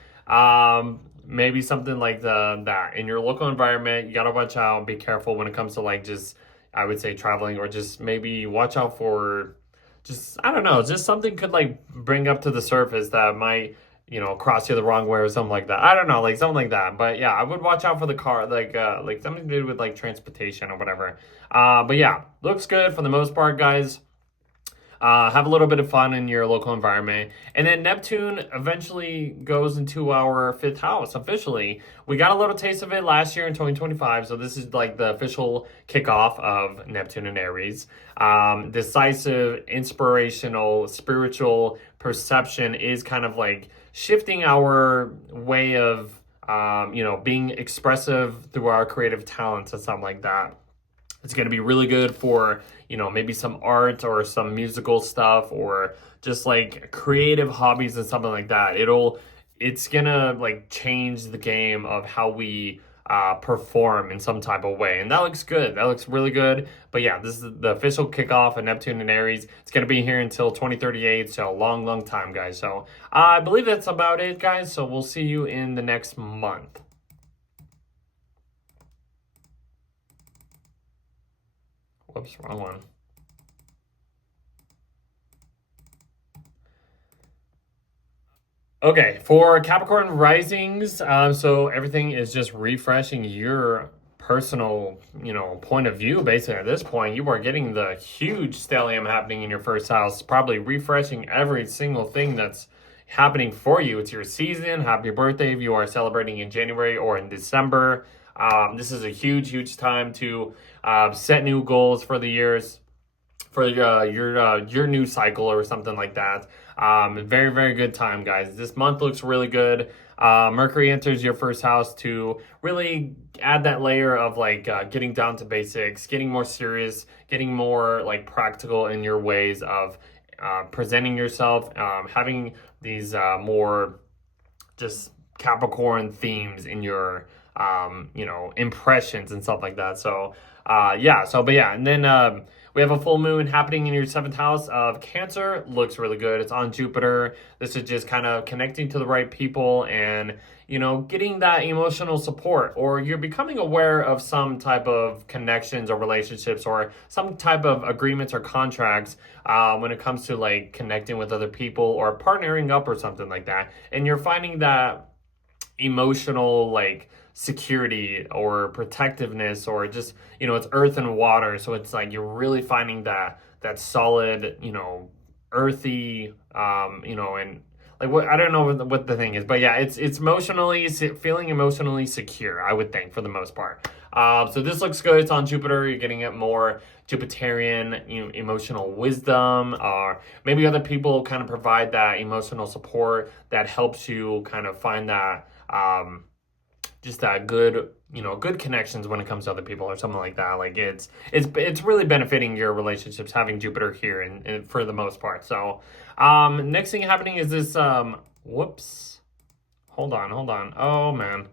Maybe something like that in your local environment. You gotta watch out, be careful when it comes to just, I would say, traveling, or just maybe watch out for just something could bring up to the surface that might, cross you the wrong way or something like that. I don't know, something like that. But yeah, I would watch out for the car, something to do with transportation or whatever. But yeah, looks good for the most part, guys. Have a little bit of fun in your local environment. And then Neptune eventually goes into our fifth house officially. We got a little taste of it last year in 2025. So this is the official kickoff of Neptune and Aries. Decisive, inspirational, spiritual perception is kind of shifting our way of, being expressive through our creative talents and something like that. It's going to be really good for, maybe some art or some musical stuff, or just creative hobbies and something like that. It's going to change the game of how we perform in some type of way. And that looks good. That looks really good. But yeah, this is the official kickoff of Neptune and Aries. It's going to be here until 2038. So a long, long time, guys. So I believe that's about it, guys. So we'll see you in the next month. Whoops, wrong one. Okay, for Capricorn risings, so everything is just refreshing your personal, point of view. Basically, at this point, you are getting the huge stellium happening in your first house, probably refreshing every single thing that's, happening for you. It's your season. Happy birthday if you are celebrating in January or in December. This is a huge time to set new goals for the years, for your new cycle or something like that. Very good time, guys. This month looks really good. Mercury enters your first house to really add that layer of like getting down to basics, getting more serious, getting more like practical in your ways of presenting yourself, having these more just Capricorn themes in your impressions and stuff like that. So and then we have a full moon happening in your 7th house of Cancer. Looks really good. It's on Jupiter. This is just kind of connecting to the right people and, getting that emotional support, or you're becoming aware of some type of connections or relationships or some type of agreements or contracts when it comes to like connecting with other people or partnering up or something like that. And you're finding that emotional like security or protectiveness, or just it's earth and water, so it's like you're really finding that solid earthy and like what, I don't know what the thing is, but yeah, it's emotionally feeling emotionally secure, I would think, for the most part. So this looks good. It's on Jupiter. You're getting it more Jupiterian, emotional wisdom, or maybe other people kind of provide that emotional support that helps you kind of find that just that good connections when it comes to other people or something like that. Like it's really benefiting your relationships having Jupiter here and for the most part. So next thing happening is this whoops, hold on, oh man,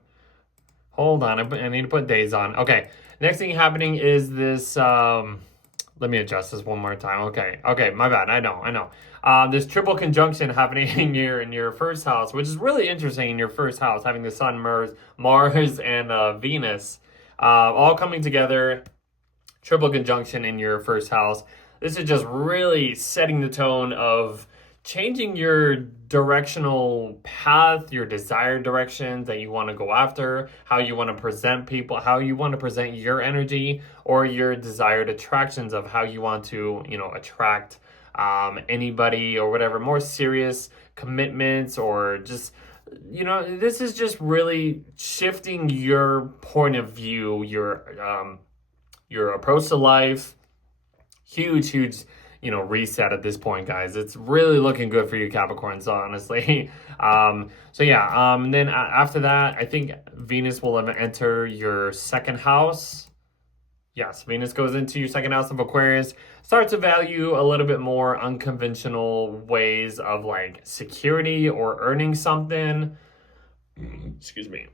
hold on, I need to put days on. Okay, next thing happening is this let me adjust this one more time. Okay, my bad. I know. This triple conjunction happening in your first house, which is really interesting in your first house, having the Sun, Mars, and Venus all coming together. Triple conjunction in your first house. This is just really setting the tone of changing your directional path, your desired directions that you want to go after, how you want to present people, how you want to present your energy, or your desired attractions of how you want to, attract anybody or whatever, more serious commitments, or just, this is just really shifting your point of view, your approach to life. Huge reset at this point, guys. It's really looking good for you Capricorns, honestly. And then after that, I think Venus will enter your 2nd house. Yes, Venus goes into your 2nd house of Aquarius, starts to value a little bit more unconventional ways of like security or earning something. Excuse me.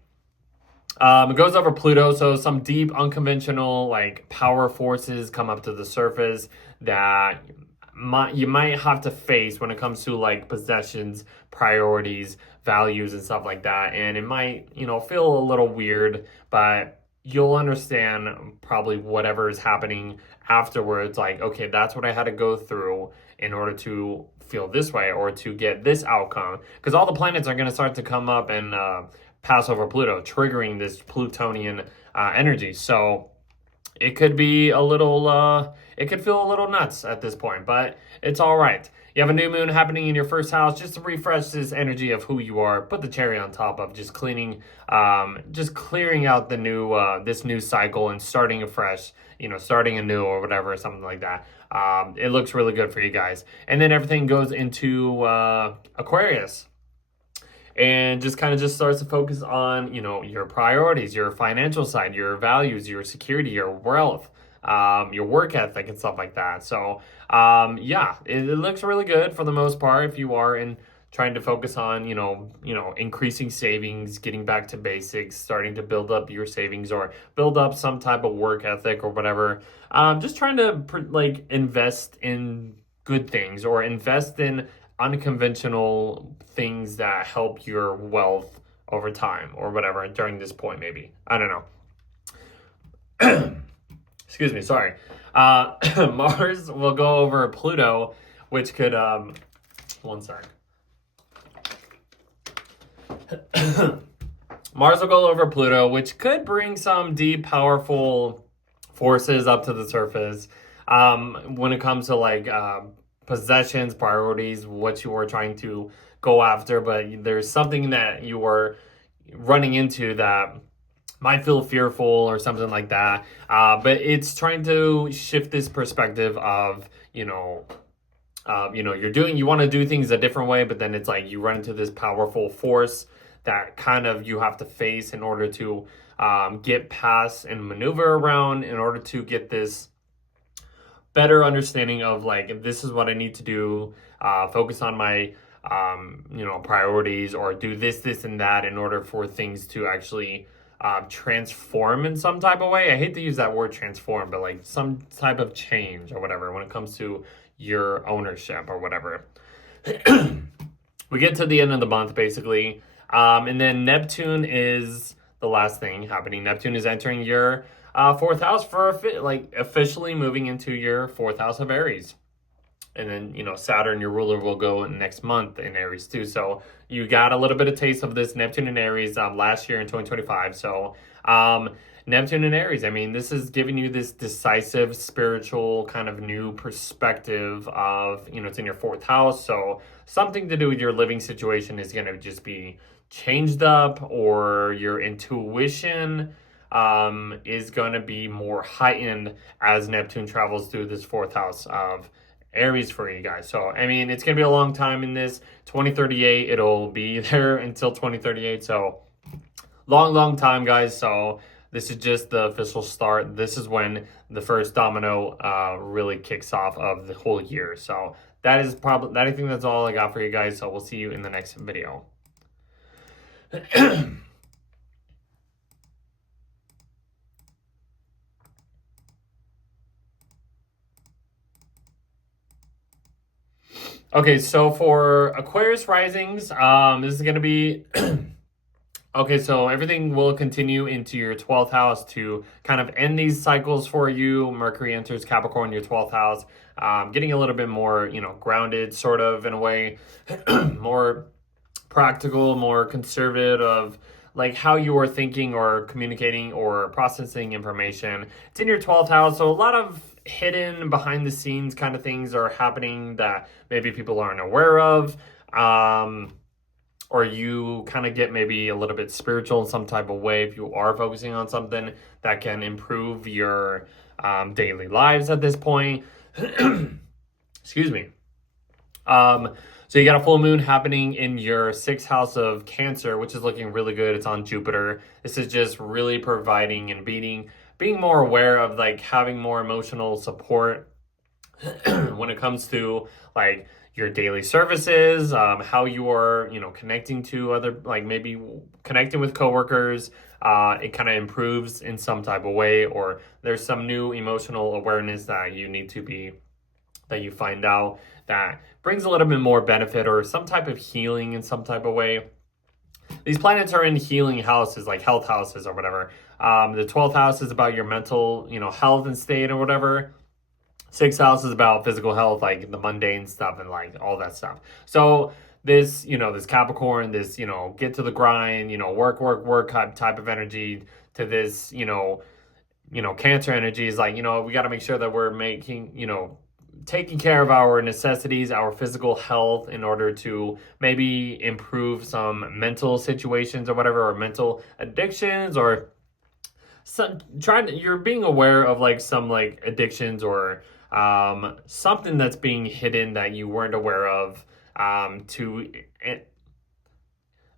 It goes over Pluto, so some deep, unconventional, like power forces come up to the surface that you might have to face when it comes to like possessions, priorities, values, and stuff like that. And it might, feel a little weird, but you'll understand probably whatever is happening afterwards. Like, okay, that's what I had to go through in order to feel this way or to get this outcome. Because all the planets are going to start to come up and pass over Pluto, triggering this Plutonian energy. So it could be a little, it could feel a little nuts at this point, but it's all right. You have a new moon happening in your first house just to refresh this energy of who you are. Put the cherry on top of just clearing out the new, this new cycle and starting afresh, starting anew or whatever, something like that. It looks really good for you guys. And then everything goes into Aquarius. And just starts to focus on, your priorities, your financial side, your values, your security, your wealth, your work ethic and stuff like that. So, it looks really good for the most part if you are trying to focus on, increasing savings, getting back to basics, starting to build up your savings or build up some type of work ethic or whatever. Just trying to invest in good things or invest in unconventional things that help your wealth over time or whatever during this point, maybe. I don't know. Excuse me, sorry. Mars will go over Pluto, which could, one sec. Mars will go over Pluto, which could bring some deep, powerful forces up to the surface when it comes to possessions, priorities, what you are trying to go after, but there's something that you are running into that might feel fearful or something like that. But it's trying to shift this perspective of, you want to do things a different way, but then it's like you run into this powerful force that kind of you have to face in order to get past and maneuver around, in order to get this better understanding of like, this is what I need to do, focus on my priorities, or do this and that in order for things to actually transform in some type of way. I hate to use that word transform, but like some type of change or whatever when it comes to your ownership or whatever. We get to the end of the month basically, and then Neptune is the last thing happening. Neptune is entering your fourth house for officially moving into your fourth house of Aries. And then, Saturn, your ruler, will go next month in Aries too. So you got a little bit of taste of this Neptune in Aries last year in 2025. So Neptune in Aries, I mean, this is giving you this decisive spiritual kind of new perspective of, it's in your fourth house. So something to do with your living situation is going to just be changed up, or your intuition is going to be more heightened as Neptune travels through this fourth house of Aries for you guys. So, I mean, it's going to be a long time in this. 2038, it'll be there until 2038. So, long time, guys. So, this is just the official start. This is when the first domino really kicks off of the whole year. So, I think that's all I got for you guys. So, we'll see you in the next video. Okay, so for Aquarius risings, this is going to be... Okay, so everything will continue into your 12th house to kind of end these cycles for you. Mercury enters Capricorn, your 12th house, getting a little bit more, grounded, sort of, in a way, more practical, more conservative, like how you are thinking or communicating or processing information. It's in your 12th house, so a lot of hidden behind the scenes kind of things are happening that maybe people aren't aware of, or you kind of get maybe a little bit spiritual in some type of way if you are focusing on something that can improve your daily lives at this point. Excuse me. So you got a full moon happening in your 6th house of Cancer, which is looking really good. It's on Jupiter. This is just really providing and being more aware of like having more emotional support when it comes to like your daily services, how you are, connecting to other, like maybe connecting with coworkers. It kind of improves in some type of way, or there's some new emotional awareness that you find out that brings a little bit more benefit, or some type of healing in some type of way. These planets are in healing houses, like health houses or whatever. The 12th house is about your mental, health and state or whatever. 6th house is about physical health, like the mundane stuff and like all that stuff. So this, this Capricorn, this, get to the grind, work type of energy, to this, Cancer energy is like, we got to make sure that we're making, taking care of our necessities, our physical health, in order to maybe improve some mental situations or whatever, or mental addictions, or you're being aware of like some like addictions, or something that's being hidden that you weren't aware of, and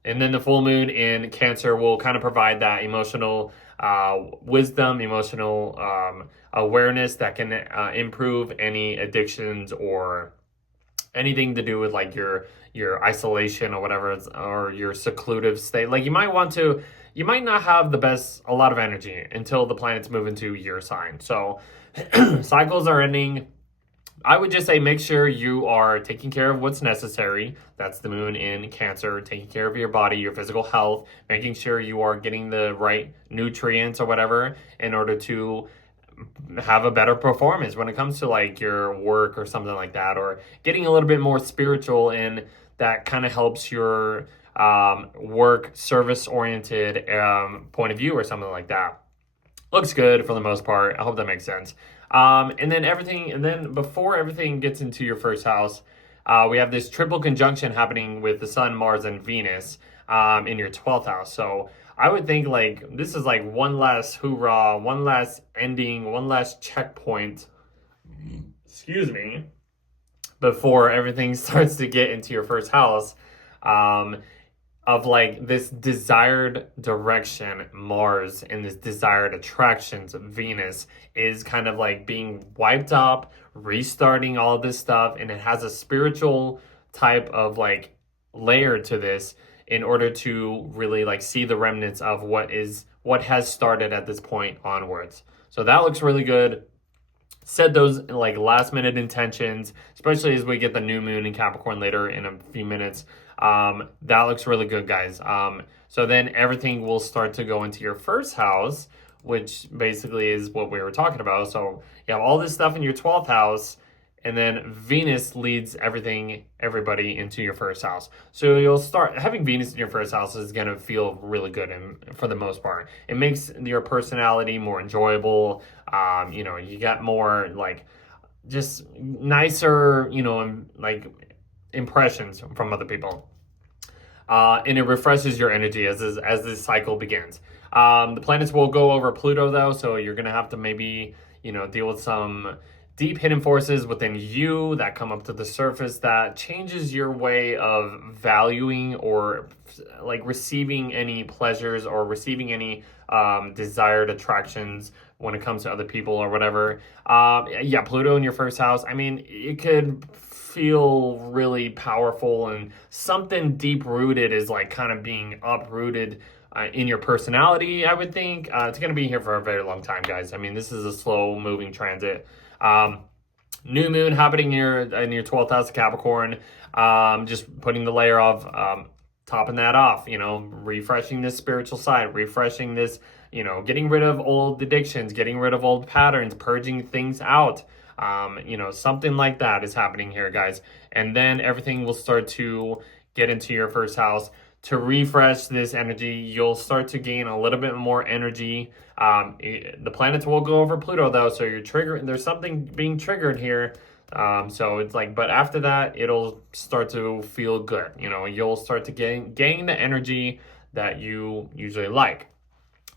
then the full moon in Cancer will kind of provide that emotional wisdom, emotional awareness that can improve any addictions or anything to do with like your isolation or whatever, or your seclusive state. Like you might not have a lot of energy until the planets move into your sign. So cycles are ending. I would just say make sure you are taking care of what's necessary. That's the moon in Cancer, taking care of your body, your physical health, making sure you are getting the right nutrients or whatever in order to have a better performance when it comes to like your work or something like that, or getting a little bit more spiritual, and that kind of helps your work service oriented point of view or something like that. Looks good for the most part. I hope that makes sense. And then before everything gets into your first house, we have this triple conjunction happening with the Sun, Mars, and Venus in your 12th house. So I would think like this is like one last hoorah, one last ending, one last checkpoint, excuse me, before everything starts to get into your first house. Of like this desired direction, Mars, and this desired attractions, Venus, is kind of like being wiped up, restarting all this stuff, and it has a spiritual type of like layer to this in order to really like see the remnants of what has started at this point onwards. So that looks really good. Set those like last minute intentions, especially as we get the new moon in Capricorn later in a few minutes. That looks really good, guys. So then everything will start to go into your first house, which basically is what we were talking about. So you have all this stuff in your 12th house, and then Venus leads everybody into your first house. So you'll start having Venus in your first house is going to feel really good, and for the most part, it makes your personality more enjoyable. You got more like just nicer, like impressions from other people. And it refreshes your energy as this cycle begins. The planets will go over Pluto though, so you're gonna have to maybe deal with some deep hidden forces within you that come up to the surface that changes your way of valuing or like receiving any pleasures or receiving any desired attractions when it comes to other people or whatever. Pluto in your first house, I mean, it could feel really powerful, and something deep rooted is like kind of being uprooted in your personality, I would think. It's going to be here for a very long time, guys. I mean, this is a slow moving transit. New moon happening in your 12th house of Capricorn, just putting the layer of topping that off, refreshing this spiritual side, refreshing this, getting rid of old addictions, getting rid of old patterns, purging things out. Something like that is happening here, guys. And then everything will start to get into your first house. To refresh this energy, you'll start to gain a little bit more energy. The planets will go over Pluto though, so you're triggering. There's something being triggered here. So it's like, but after that, it'll start to feel good. You'll start to gain the energy that you usually like.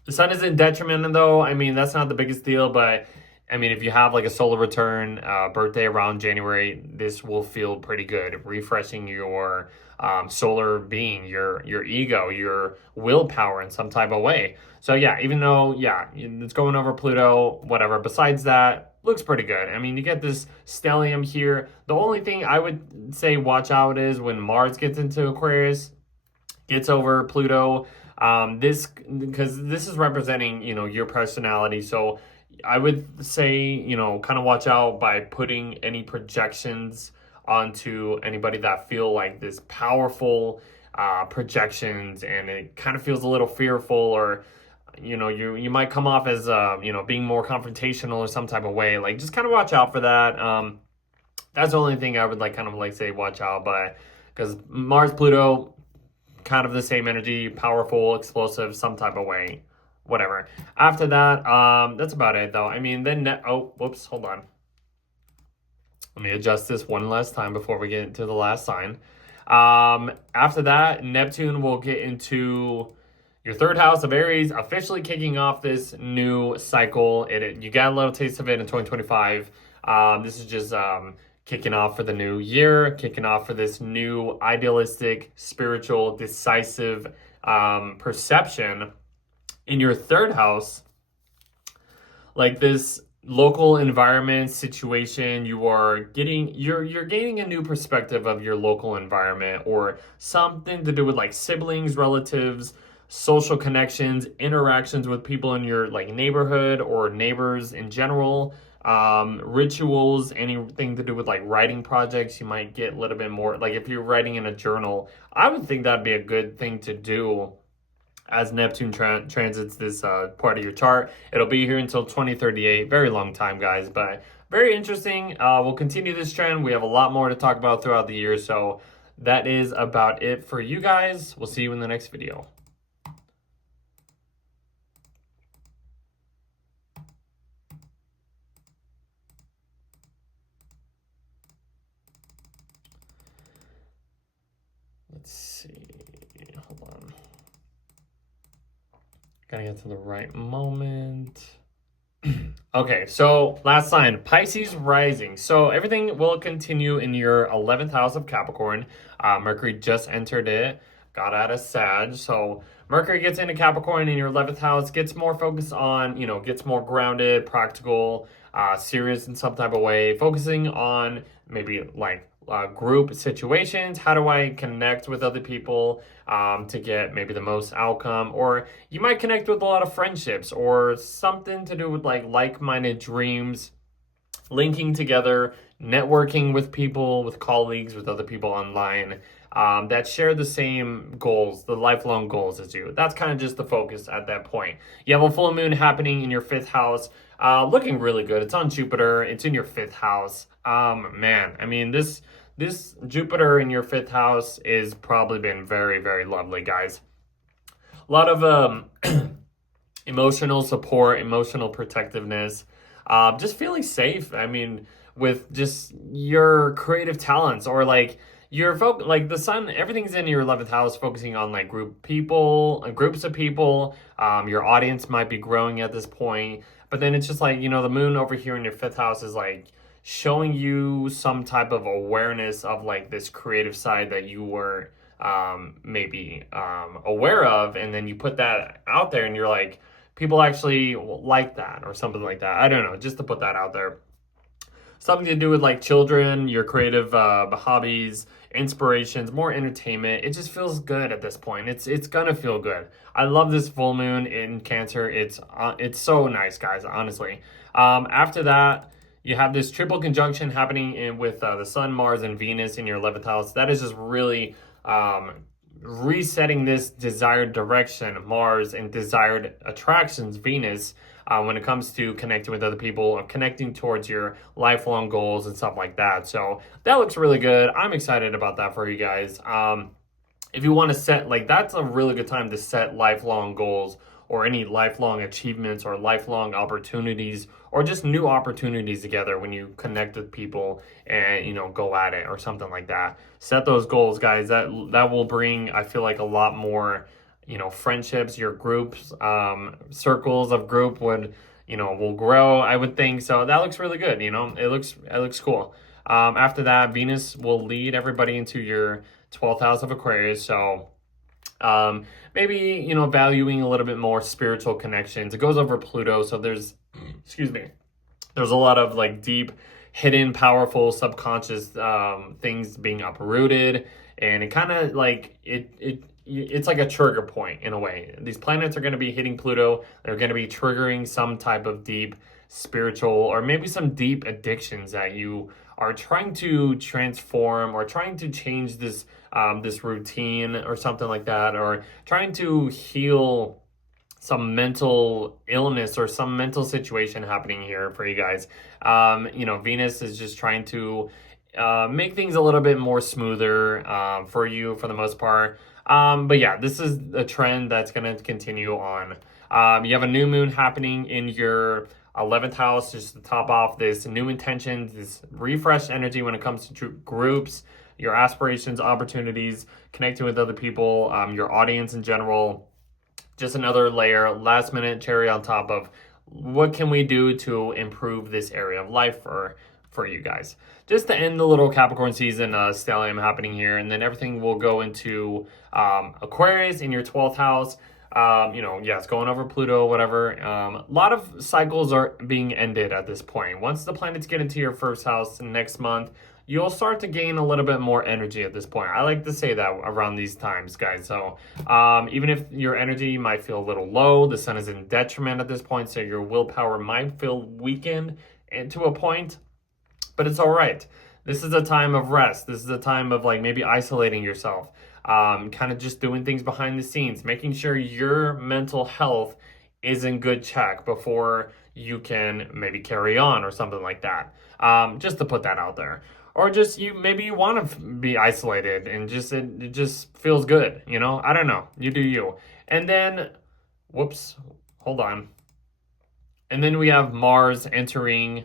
The sun is in detriment though. I mean, that's not the biggest deal, but I mean, if you have like a solar return birthday around January, this will feel pretty good, refreshing your solar being, your ego, your willpower in some type of way. So yeah, even though, it's going over Pluto, whatever, besides that, looks pretty good. I mean, you get this stellium here. The only thing I would say watch out is when Mars gets into Aquarius, gets over Pluto, because this is representing, your personality. So I would say, kind of watch out by putting any projections onto anybody that feel like this powerful projections, and it kind of feels a little fearful, or you might come off as being more confrontational or some type of way. Like, just kind of watch out for that. That's the only thing I would say watch out, but because Mars Pluto, kind of the same energy, powerful, explosive, some type of way, whatever. After that, that's about it though. I mean, then whoops, hold on. Let me adjust this one last time before we get into the last sign. After that, Neptune will get into your third house of Aries, officially kicking off this new cycle. You got a little taste of it in 2025. This is just kicking off for the new year, kicking off for this new idealistic, spiritual, decisive perception in your third house. Like this local environment situation, you're gaining a new perspective of your local environment, or something to do with like siblings, relatives, social connections, interactions with people in your like neighborhood or neighbors in general, rituals, anything to do with like writing projects. You might get a little bit more, like if you're writing in a journal, I would think that'd be a good thing to do as Neptune transits this part of your chart. It'll be here until 2038. Very long time, guys, but very interesting. We'll continue this trend. We have a lot more to talk about throughout the year, so that is about it for you guys. We'll see you in the next video. Let's see. Hold on. Gotta get to the right moment. Okay, so last sign, Pisces rising. So everything will continue in your 11th house of Capricorn. Mercury just entered it, got out of Sag. So Mercury gets into Capricorn in your 11th house, gets more focused on, gets more grounded, practical, serious in some type of way, focusing on maybe like group situations. How do I connect with other people to get maybe the most outcome? Or you might connect with a lot of friendships or something to do with like-minded dreams, linking together, networking with people, with colleagues, with other people online that share the same goals, the lifelong goals as you. That's kind of just the focus at that point. You have a full moon happening in your 5th house, looking really good. It's on Jupiter. It's in your 5th house. Man, I mean, this Jupiter in your 5th house is probably been very, very lovely, guys. A lot of emotional support, emotional protectiveness, just feeling safe. I mean, with just your creative talents or like like the sun, everything's in your 11th house, focusing on like groups of people. Your audience might be growing at this point, but then it's just like, the moon over here in your 5th house is like showing you some type of awareness of like this creative side that you were maybe aware of, and then you put that out there and you're like, people actually like that or something like that. I don't know, just to put that out there. Something to do with like children, your creative hobbies, inspirations, more entertainment. It just feels good at this point. It's gonna feel good. I love this full moon in Cancer. It's so nice, guys, honestly. After that, you have this triple conjunction happening with the Sun, Mars, and Venus in your 11th house. That is just really resetting this desired direction, Mars, and desired attractions, Venus, when it comes to connecting with other people or connecting towards your lifelong goals and stuff like that. So that looks really good. I'm excited about that for you guys. If you want to set, that's a really good time to set lifelong goals or any lifelong achievements or lifelong opportunities or just new opportunities together when you connect with people and, go at it or something like that. Set those goals, guys. That will bring, I feel like, a lot more, friendships, your groups, circles of group will grow, I would think. So that looks really good. It looks cool. After that, Venus will lead everybody into your 12th house of Aquarius. So maybe, valuing a little bit more spiritual connections. It goes over Pluto. So there's, there's a lot of like deep, hidden, powerful, subconscious things being uprooted. And it kind of like, it's like a trigger point in a way. These planets are going to be hitting Pluto. They're going to be triggering some type of deep spiritual or maybe some deep addictions that you are trying to transform or trying to change this routine or something like that, or trying to heal some mental illness or some mental situation happening here for you guys. Venus is just trying to make things a little bit more smoother for you for the most part. But yeah, this is a trend that's going to continue on. You have a new moon happening in your 11th house, just to top off this new intentions, this refreshed energy when it comes to groups, your aspirations, opportunities, connecting with other people, your audience in general. Just another layer, last minute cherry on top of what can we do to improve this area of life for you guys. Just to end the little Capricorn season stellium happening here, and then everything will go into Aquarius in your 12th house. It's going over Pluto, whatever. A lot of cycles are being ended at this point. Once the planets get into your 1st house next month, you'll start to gain a little bit more energy at this point. I like to say that around these times, guys. So even if your energy might feel a little low, the sun is in detriment at this point, so your willpower might feel weakened to a point, but it's all right. This is a time of rest. This is a time of maybe isolating yourself, kind of just doing things behind the scenes, making sure your mental health is in good check before you can maybe carry on or something like that. Just to put that out there. Or just maybe you want to be isolated and it just feels good, I don't know. You do you. And then, hold on. And then we have Mars entering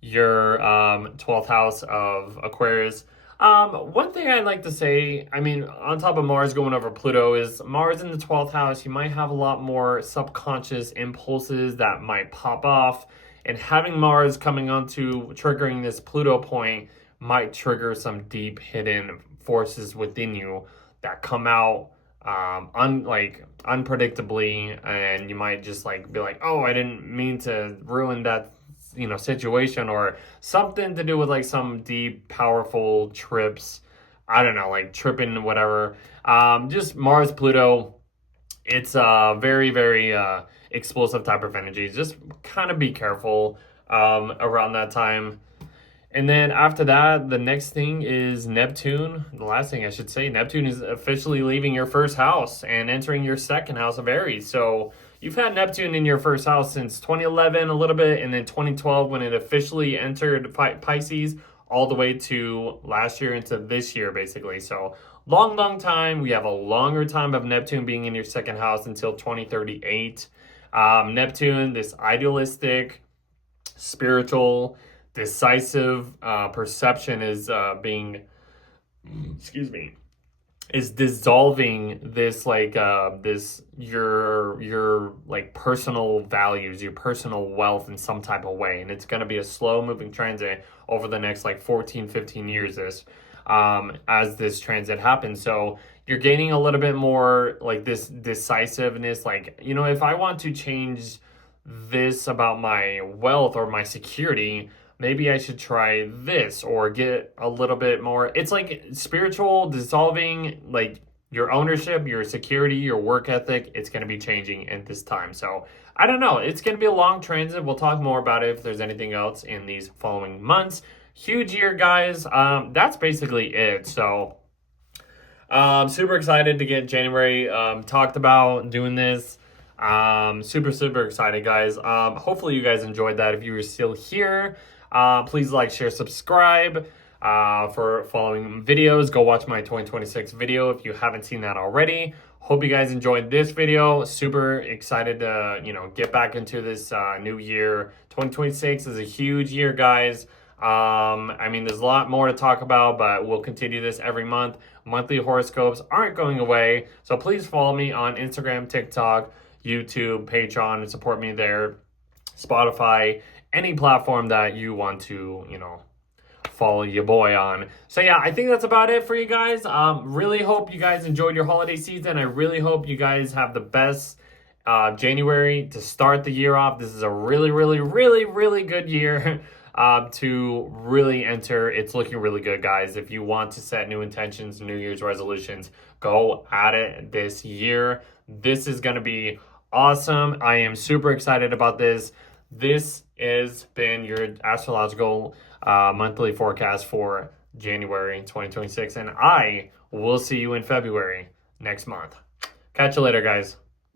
your 12th house of Aquarius. One thing I'd like to say, I mean, on top of Mars going over Pluto, is Mars in the 12th house. You might have a lot more subconscious impulses that might pop off, and having Mars coming onto triggering this Pluto point might trigger some deep hidden forces within you that come out unpredictably, and you might just like be like, oh, I didn't mean to ruin that situation, or something to do with like some deep powerful trips. I don't know, like tripping, whatever. Just Mars Pluto, it's a very, very explosive type of energy. Just kind of be careful around that time. And then after that, the next thing is Neptune. The last thing I should say, Neptune is officially leaving your first house and entering your second house of Aries. So you've had Neptune in your first house since 2011 a little bit, and then 2012 when it officially entered Pisces, all the way to last year into this year, basically. So long, long time. We have a longer time of Neptune being in your second house until 2038. Neptune, this idealistic, spiritual, decisive perception is is dissolving this your like personal values, your personal wealth in some type of way. And it's going to be a slow moving transit over the next like 14-15 years as this transit happens. So you're gaining a little bit more like this decisiveness, like, if I want to change this about my wealth or my security, maybe I should try this or get a little bit more. It's like spiritual dissolving, like your ownership, your security, your work ethic. It's going to be changing at this time. So I don't know. It's going to be a long transit. We'll talk more about it if there's anything else in these following months. Huge year, guys. That's basically it. So super excited to get January talked about, doing this. Super, super excited, guys. Hopefully you guys enjoyed that. If you were still here, please like, share, subscribe for following videos. Go watch my 2026 video if you haven't seen that already. Hope you guys enjoyed this video. Super excited to, get back into this new year. 2026 is a huge year, guys. I mean, there's a lot more to talk about, but we'll continue this every month. Monthly horoscopes aren't going away. So please follow me on Instagram, TikTok, YouTube, Patreon, and support me there. Spotify, any platform that you want to, follow your boy on. So yeah, I think that's about it for you guys. Really hope you guys enjoyed your holiday season. I really hope you guys have the best January to start the year off. This is a really, really, really, really good year to really enter. It's looking really good, guys. If you want to set new intentions, New Year's resolutions, go at it this year. This is going to be awesome. I am super excited about this. This has been your astrological monthly forecast for January 2026, and I will see you in February next month. Catch you later, guys.